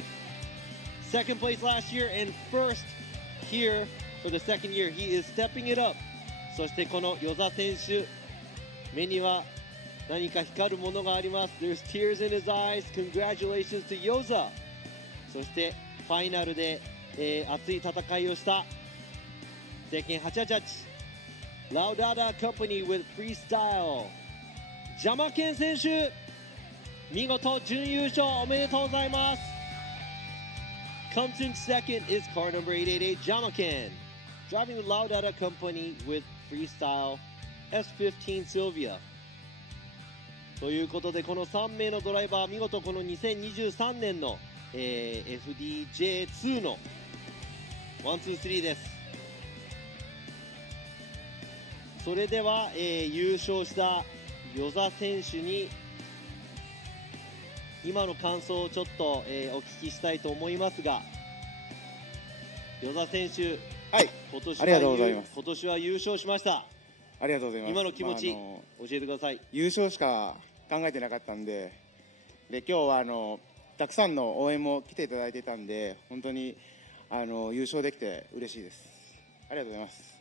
Second place last year and first here for the second year. He is stepping it up. そしてこの與座選手、目には何か光るものがあります。There's tears in his eyes. Congratulations to Yoza. そしてファイナルで、熱い戦いをしたゼッケン888 Laudada Company with Freestyle ジャマケン選手、見事準優勝おめでとうございます。Comes in second is car number 888 Jama-Ken driving the Laudada Company with Freestyle S15 Sylvia ということでこの3名のドライバー見事この2023年の、FDJ2 の 1,2,3 です。それでは、優勝した與座選手に今の感想をちょっと、お聞きしたいと思いますが、與座選手、はい、ありがとうございます。今年は優勝しました。ありがとうございます。今の気持ち、教えてください。優勝しか考えてなかったんで、今日はたくさんの応援も来ていただいてたんで、本当に優勝できて嬉しいです。ありがとうございます。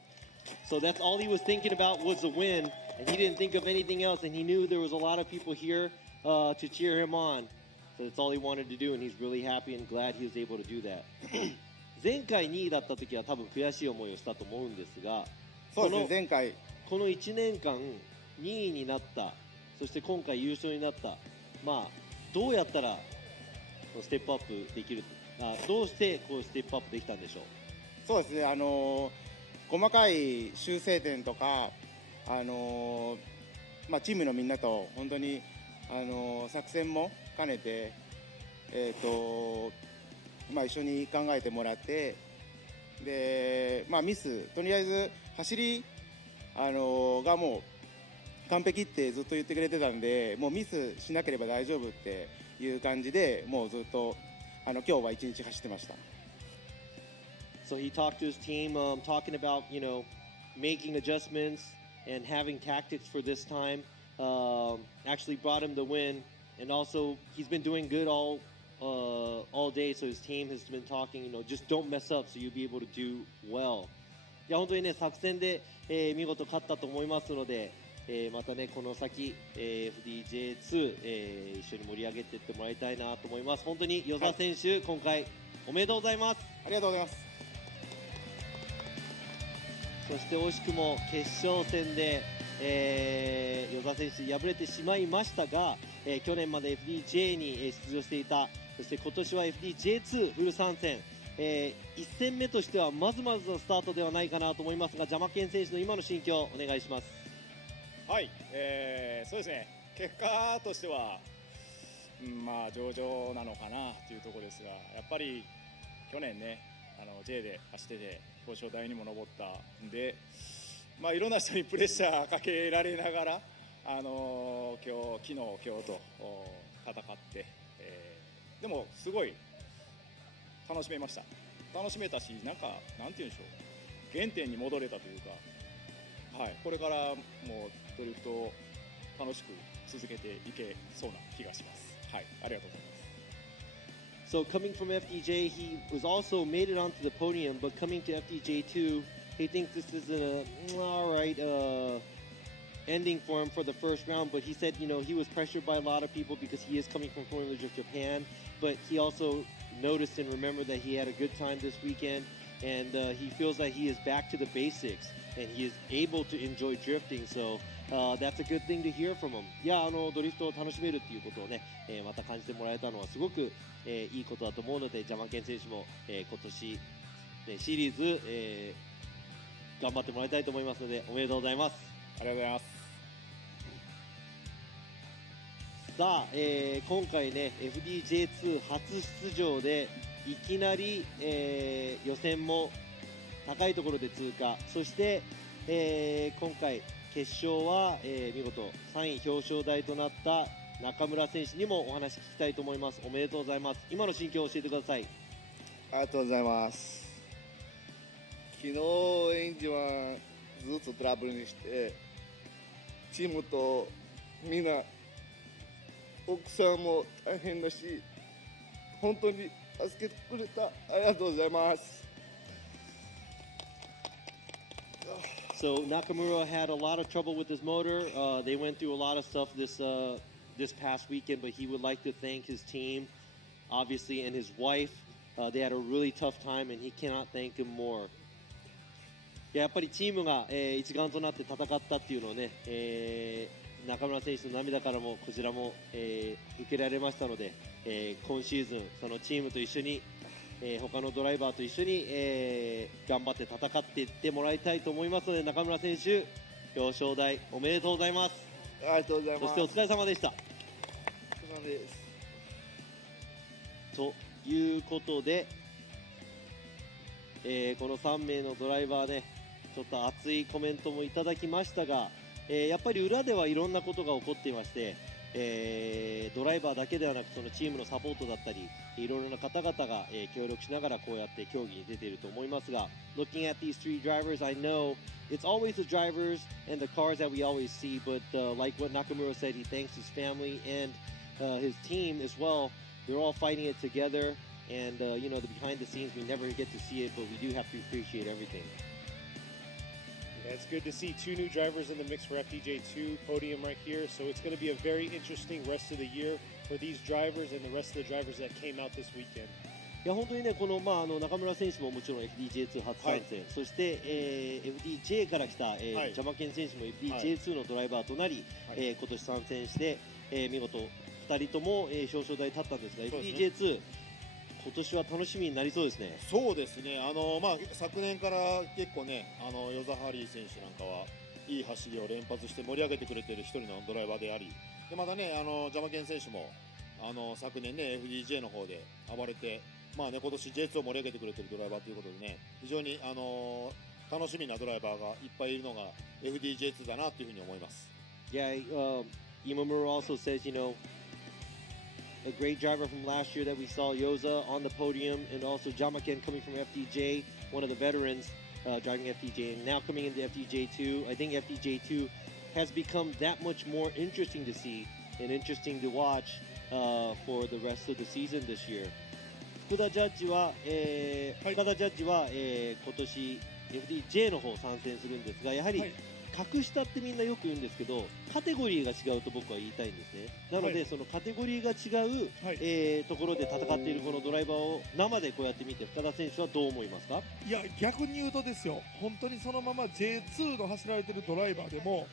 So that's all he was thinking about was the win, and he didn't think of anything else, and he knew there was a lot of people here to cheer him on. So that's all he wanted to do, and he's really happy and glad he was able to do that. 前回2位だった時は多分悔しい思いをしたと思うんですが、そうですね、前回この1年間2位になった、そして今回優勝になった、まあどうやったらステップアップできる、どうしてこうステップアップできたんでしょう。そうですね、細かい修正点とか、チームのみんなと本当に、作戦も兼ねて、一緒に考えてもらって、で、ミス、とりあえず走り、がもう完璧ってずっと言ってくれてたんで、もうミスしなければ大丈夫っていう感じで、もうずっと今日は一日走ってました。So he talked to his team, talking about, making adjustments and having tactics for this time. Actually brought him the win, and also he's been doing good all day. So his team has been talking, just don't mess up, so you'll be able to do well. いや本当にね作戦で、見事勝ったと思いますので、またねこの先、FDJ2、一緒に盛り上げていってもらいたいなと思います。本当に與座選手、今回おめでとうございます。ありがとうございます。そして惜しくも決勝戦で、與座選手敗れてしまいましたが、去年まで FDJ に出場していた、そして今年は FDJ2 フル参戦、1戦目としてはまずまずのスタートではないかなと思いますが、邪魔健選手の今の心境お願いします。はい、そうですね、結果としては、上々なのかなというところですが、やっぱり去年ねJ で走ってて表彰台にも上ったんで、いろんな人にプレッシャーかけられながら、昨日と戦って、でもすごい楽しめました。楽しめたし、なんて言うんでしょう、原点に戻れたというか、はい、これからもドリフトを楽しく続けていけそうな気がします。はい、ありがとうございます。So coming from FDJ, he was also made it onto the podium, but coming to FDJ2, he thinks this is an alright ending for him for the first round, but he said, he was pressured by a lot of people because he is coming from Formula Drift Japan, but he also noticed and remembered that he had a good time this weekend, and he feels that he is back to the basics, and he is able to enjoy drifting, so that's a good thing to hear from him. いや、ドリフトを楽しめるっていうことをね、また感じてもらえたのはすごくいいことだと思うので、邪魔健選手も、今年、シリーズ、頑張ってもらいたいと思いますので、おめでとうございます。ありがとうございます。さあ、今回ね FDJ2 初出場でいきなり、予選も高いところで通過、そして、今回決勝は、見事3位表彰台となった中村選手にもお話聞きたいと思います。おめでとうございます。今の心境を教えてください。ありがとうございます。昨日エンジンはずっとトラブルにして、チームとみんな奥さんも大変だし、本当に助けてくれた。ありがとうございます。So Nakamura had a lot of trouble with his motor. They went through a lot of stuff this past weekend, but he would like to thank his team, obviously, and his wife. They had a really tough time, and he cannot thank him more. やっぱりチームが、一丸となって戦ったっていうのをね、中村選手の涙からもこちらも、受けられましたので、今シーズンそのチームと一緒に、他のドライバーと一緒に、頑張って戦っていってもらいたいと思いますので、中村選手表彰台おめでとうございます。ありがとうございます。そしてお疲れ様でした。お疲れ様です。ということで、この3名のドライバーね、ちょっと熱いコメントもいただきましたが、やっぱり裏ではいろんなことが起こっていまして、ドライバーだけではなくそのチームのサポートだったりいろいろな方々が、協力しながらこうやって競技に出ていると思いますが Looking at these three drivers, I know it's always the drivers and the cars that we always see, but like what Nakamura said, he thanks his family and his team as well. They're all fighting it together, and you know, the behind the scenes, we never get to see it, but we do have to appreciate everything. Yeah, it's good to see two new drivers in the mix for FDJ2 podium right here. So it's going to be a very interesting rest of the year for these drivers and the rest of the drivers that came out this weekend. いや本当にね、この、中村選手ももちろん FDJ2 初参戦、そして、FDJ から来た、ジャマケン選手も FDJ2 のドライバーとなり、今年参戦して、見事2人とも、表彰台に立ったんですが、FDJ2、今年は楽しみになりそうですね。そうですね、昨年から結構ね、ヨザハリー選手なんかはいい走りを連発して盛り上げてくれている一人のドライバーであり、でまたね、ジャマケン選手も昨年ね FDJ の方で暴れて、今年 J2 を盛り上げてくれているドライバーということでね、非常に楽しみなドライバーがいっぱいいるのが FDJ2 だなというふうに思います。Yeah, Imamura also says, you know, a great driver from last year that we saw, Yoza on the podium, and also Jamaken coming from FDJ, one of the veterans driving FDJ, and now coming into FDJ2. I think FDJ2 has become that much more interesting to see and interesting to watch for the rest of the season this year. 福田ジャッジは、今年 FDJ の方参戦するんですが、やはり、格下ってみんなよく言うんですけど、カテゴリーが違うと僕は言いたいんですね。なので、そのカテゴリーが違う、ところで戦っているこのドライバーを生でこうやって見て、深田選手はどう思いますか？いや、逆に言うとですよ、本当にそのまま J2 の走られているドライバーでも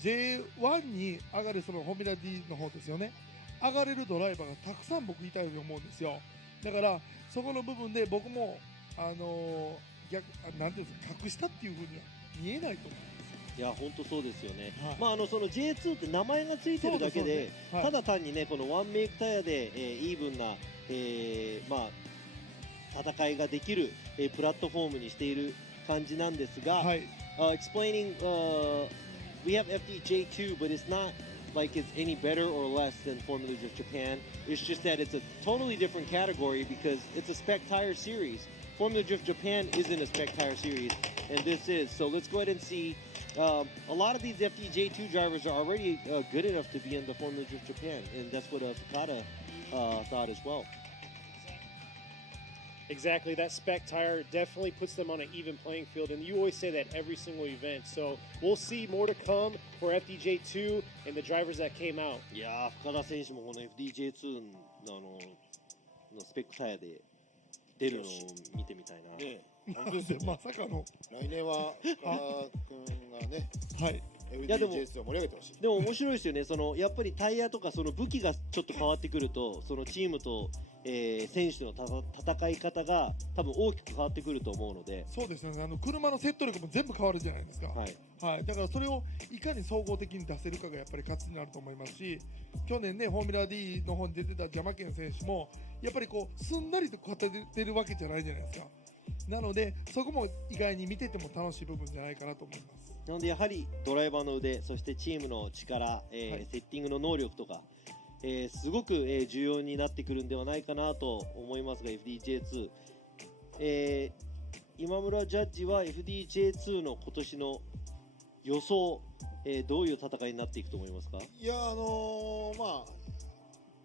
J1 に上がるそのフォーミュラ D の方ですよね、上がれるドライバーがたくさん僕いたように思うんですよ。だからそこの部分で僕もなんていうんですか、格下っていう風には見えないと思うんですよ。いや本当そうですよね、その J2 って名前がついてるだけで、ただ単にねこのワンメイクタイヤで、イーブンな、戦いができる、プラットフォームにしている感じなんですが、explaining we have FDJ2 but it's not like it's any better or less than Formula Drift Japan. It's just that it's a totally different category because it's a spec tire series. Formula Drift Japan isn't a spec tire series, and this is. So let's go ahead and see. A lot of these FDJ2 drivers are already good enough to be in the Formula Drift Japan, and that's what Fukada thought as well. Exactly, that spec tire definitely puts them on an even playing field, and you always say that every single event. So we'll see more to come for FDJ2 and the drivers that came out. いやー、深田選手もこの FDJ2 のスペックタイヤで出るのを見てみたいな。ね、まさかの来年は深田君がね、FDJ2 を盛り上げてほしい。でも面白いですよね。そのやっぱりタイヤとかその武器がちょっと変わってくると、そのチームと選手の戦い方が多分大きく変わってくると思うので。そうですね、車の説得力も全部変わるじゃないですか、だからそれをいかに総合的に出せるかがやっぱり勝ちになると思いますし、去年ねフォーミュラ D の方に出てたジャマケン選手もやっぱりこうすんなりと勝ててるわけじゃないじゃないですか。なのでそこも意外に見てても楽しい部分じゃないかなと思います。なのでやはりドライバーの腕、そしてチームの力、セッティングの能力とか、すごく、重要になってくるんではないかなと思いますが FDJ2、今村ジャッジは FDJ2 の今年の予想、どういう戦いになっていくと思いますか？いや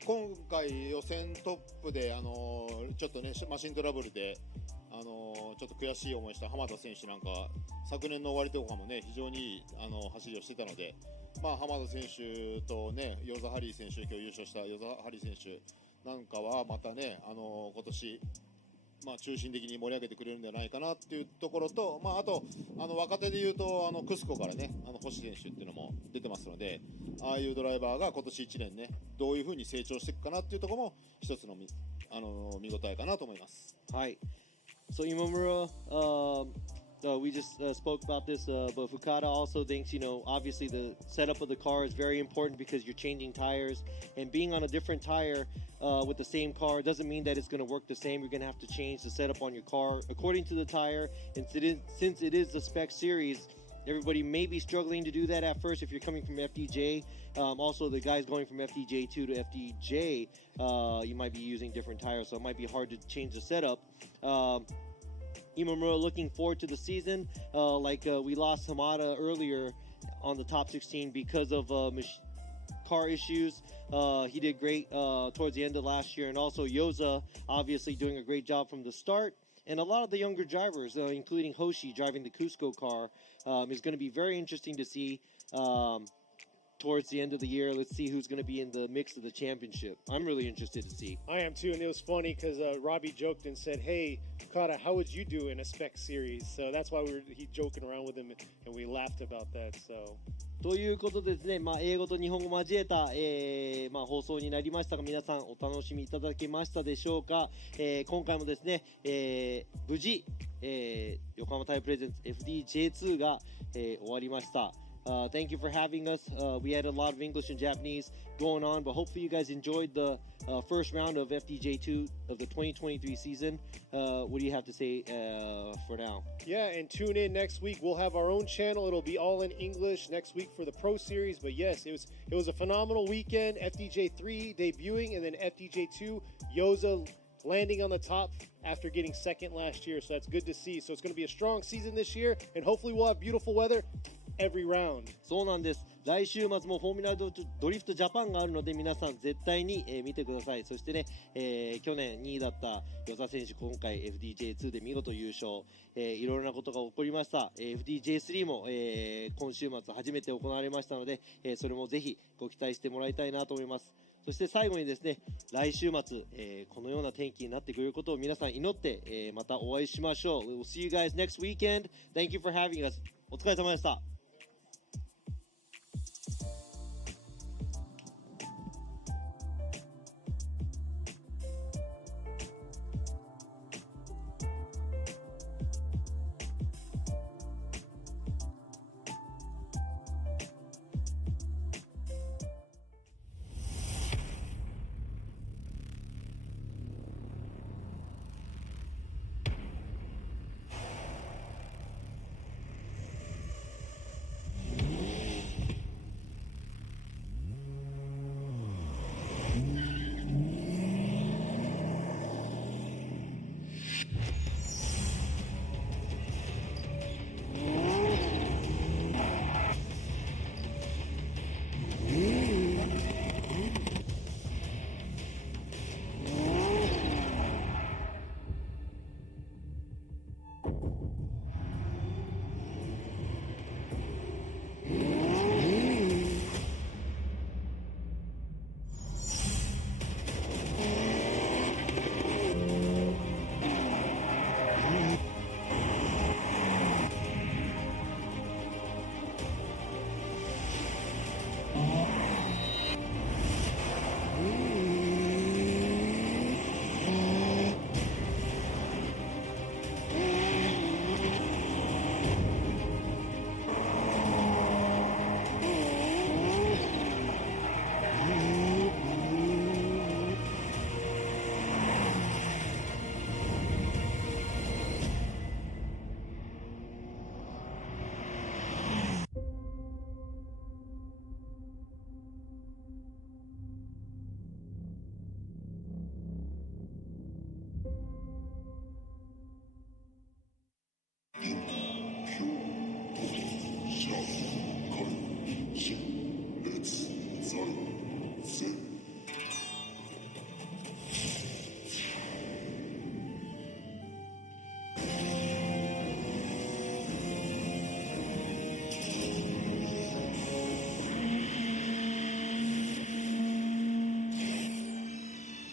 今回予選トップでちょっとねマシントラブルでちょっと悔しい思いした浜田選手なんか昨年の終わりとかもね非常にいい走りをしてたので、浜田選手とねヨザハリー選手、今日優勝したヨザハリー選手なんかはまたね今年中心的に盛り上げてくれるんじゃないかなっていうところと、あと若手でいうとクスコからね星選手っていうのも出てますので、ああいうドライバーが今年1年ねどういう風に成長していくかなっていうところも一つの見応えかなと思います。はい。So Imamura we just spoke about this, but Fukada also thinks, obviously the setup of the car is very important because you're changing tires, and being on a different tire with the same car doesn't mean that it's going to work the same. You're going to have to change the setup on your car according to the tire, and since it is the spec series, everybody may be struggling to do that at first if you're coming from FDJ. Also, the guys going from FDJ2 to FDJ, you might be using different tires, so it might be hard to change the setup. Imamura looking forward to the season. We lost Hamada earlier on the top 16 because of car issues. He did great towards the end of last year, and also Yoza obviously doing a great job from the start. And a lot of the younger drivers, including Hoshi driving the Cusco car, is going to be very interesting to see towards the end of the year. Let's see who's going to be in the mix of the championship. I'm really interested to see. I am too, and it was funny because Robbie joked and said, "Hey, Kata, how would you do in a spec series?" So that's why he joking around with him, and we laughed about that. So. ということでですね、英語と日本語交えた、放送になりましたが、皆さんお楽しみいただけましたでしょうか。今回もですね、無事、横浜タイヤプレゼンツ FDJ2 が、終わりました。Thank you for having us. We had a lot of English and Japanese going on, but hopefully you guys enjoyed the first round of FDJ2 of the 2023 season. What do you have to say for now? Yeah, and tune in next week. We'll have our own channel. It'll be all in English next week for the Pro Series. But yes, it was a phenomenal weekend. FDJ3 debuting, and then FDJ2, Yoza landing on the top after getting second last year. So that's good to see. So it's going to be a strong season this year, and hopefully we'll have beautiful weather every round. そうなんです。来週末もフォーミュラドリフトジャパンがあるので、皆さん絶対に、見てください。そしてね、去年2位だった与座選手、今回 FDJ2 で見事優勝、いろいろなことが起こりました。FDJ3 も、今週末初めて行われましたので、それもぜひご期待してもらいたいなと思います。そして最後にですね、来週末、このような天気になってくれることを皆さん祈って、またお会いしましょう。We'll see you guys next weekend. Thank you for having us. お疲れ様でした。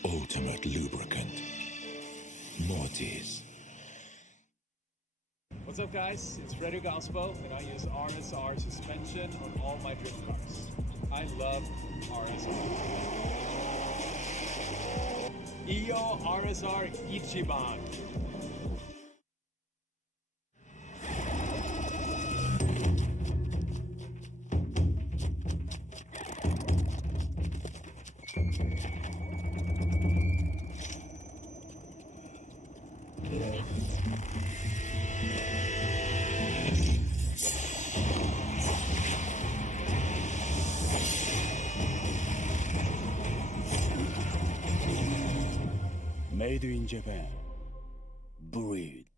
Ultimate lubricant. Mortis. What's up, guys? It's Fredo Gaspo, and I use RSR suspension on all my drift cars. I love RSR. Iyo RSR Ichiban. Made in Japan. Breed.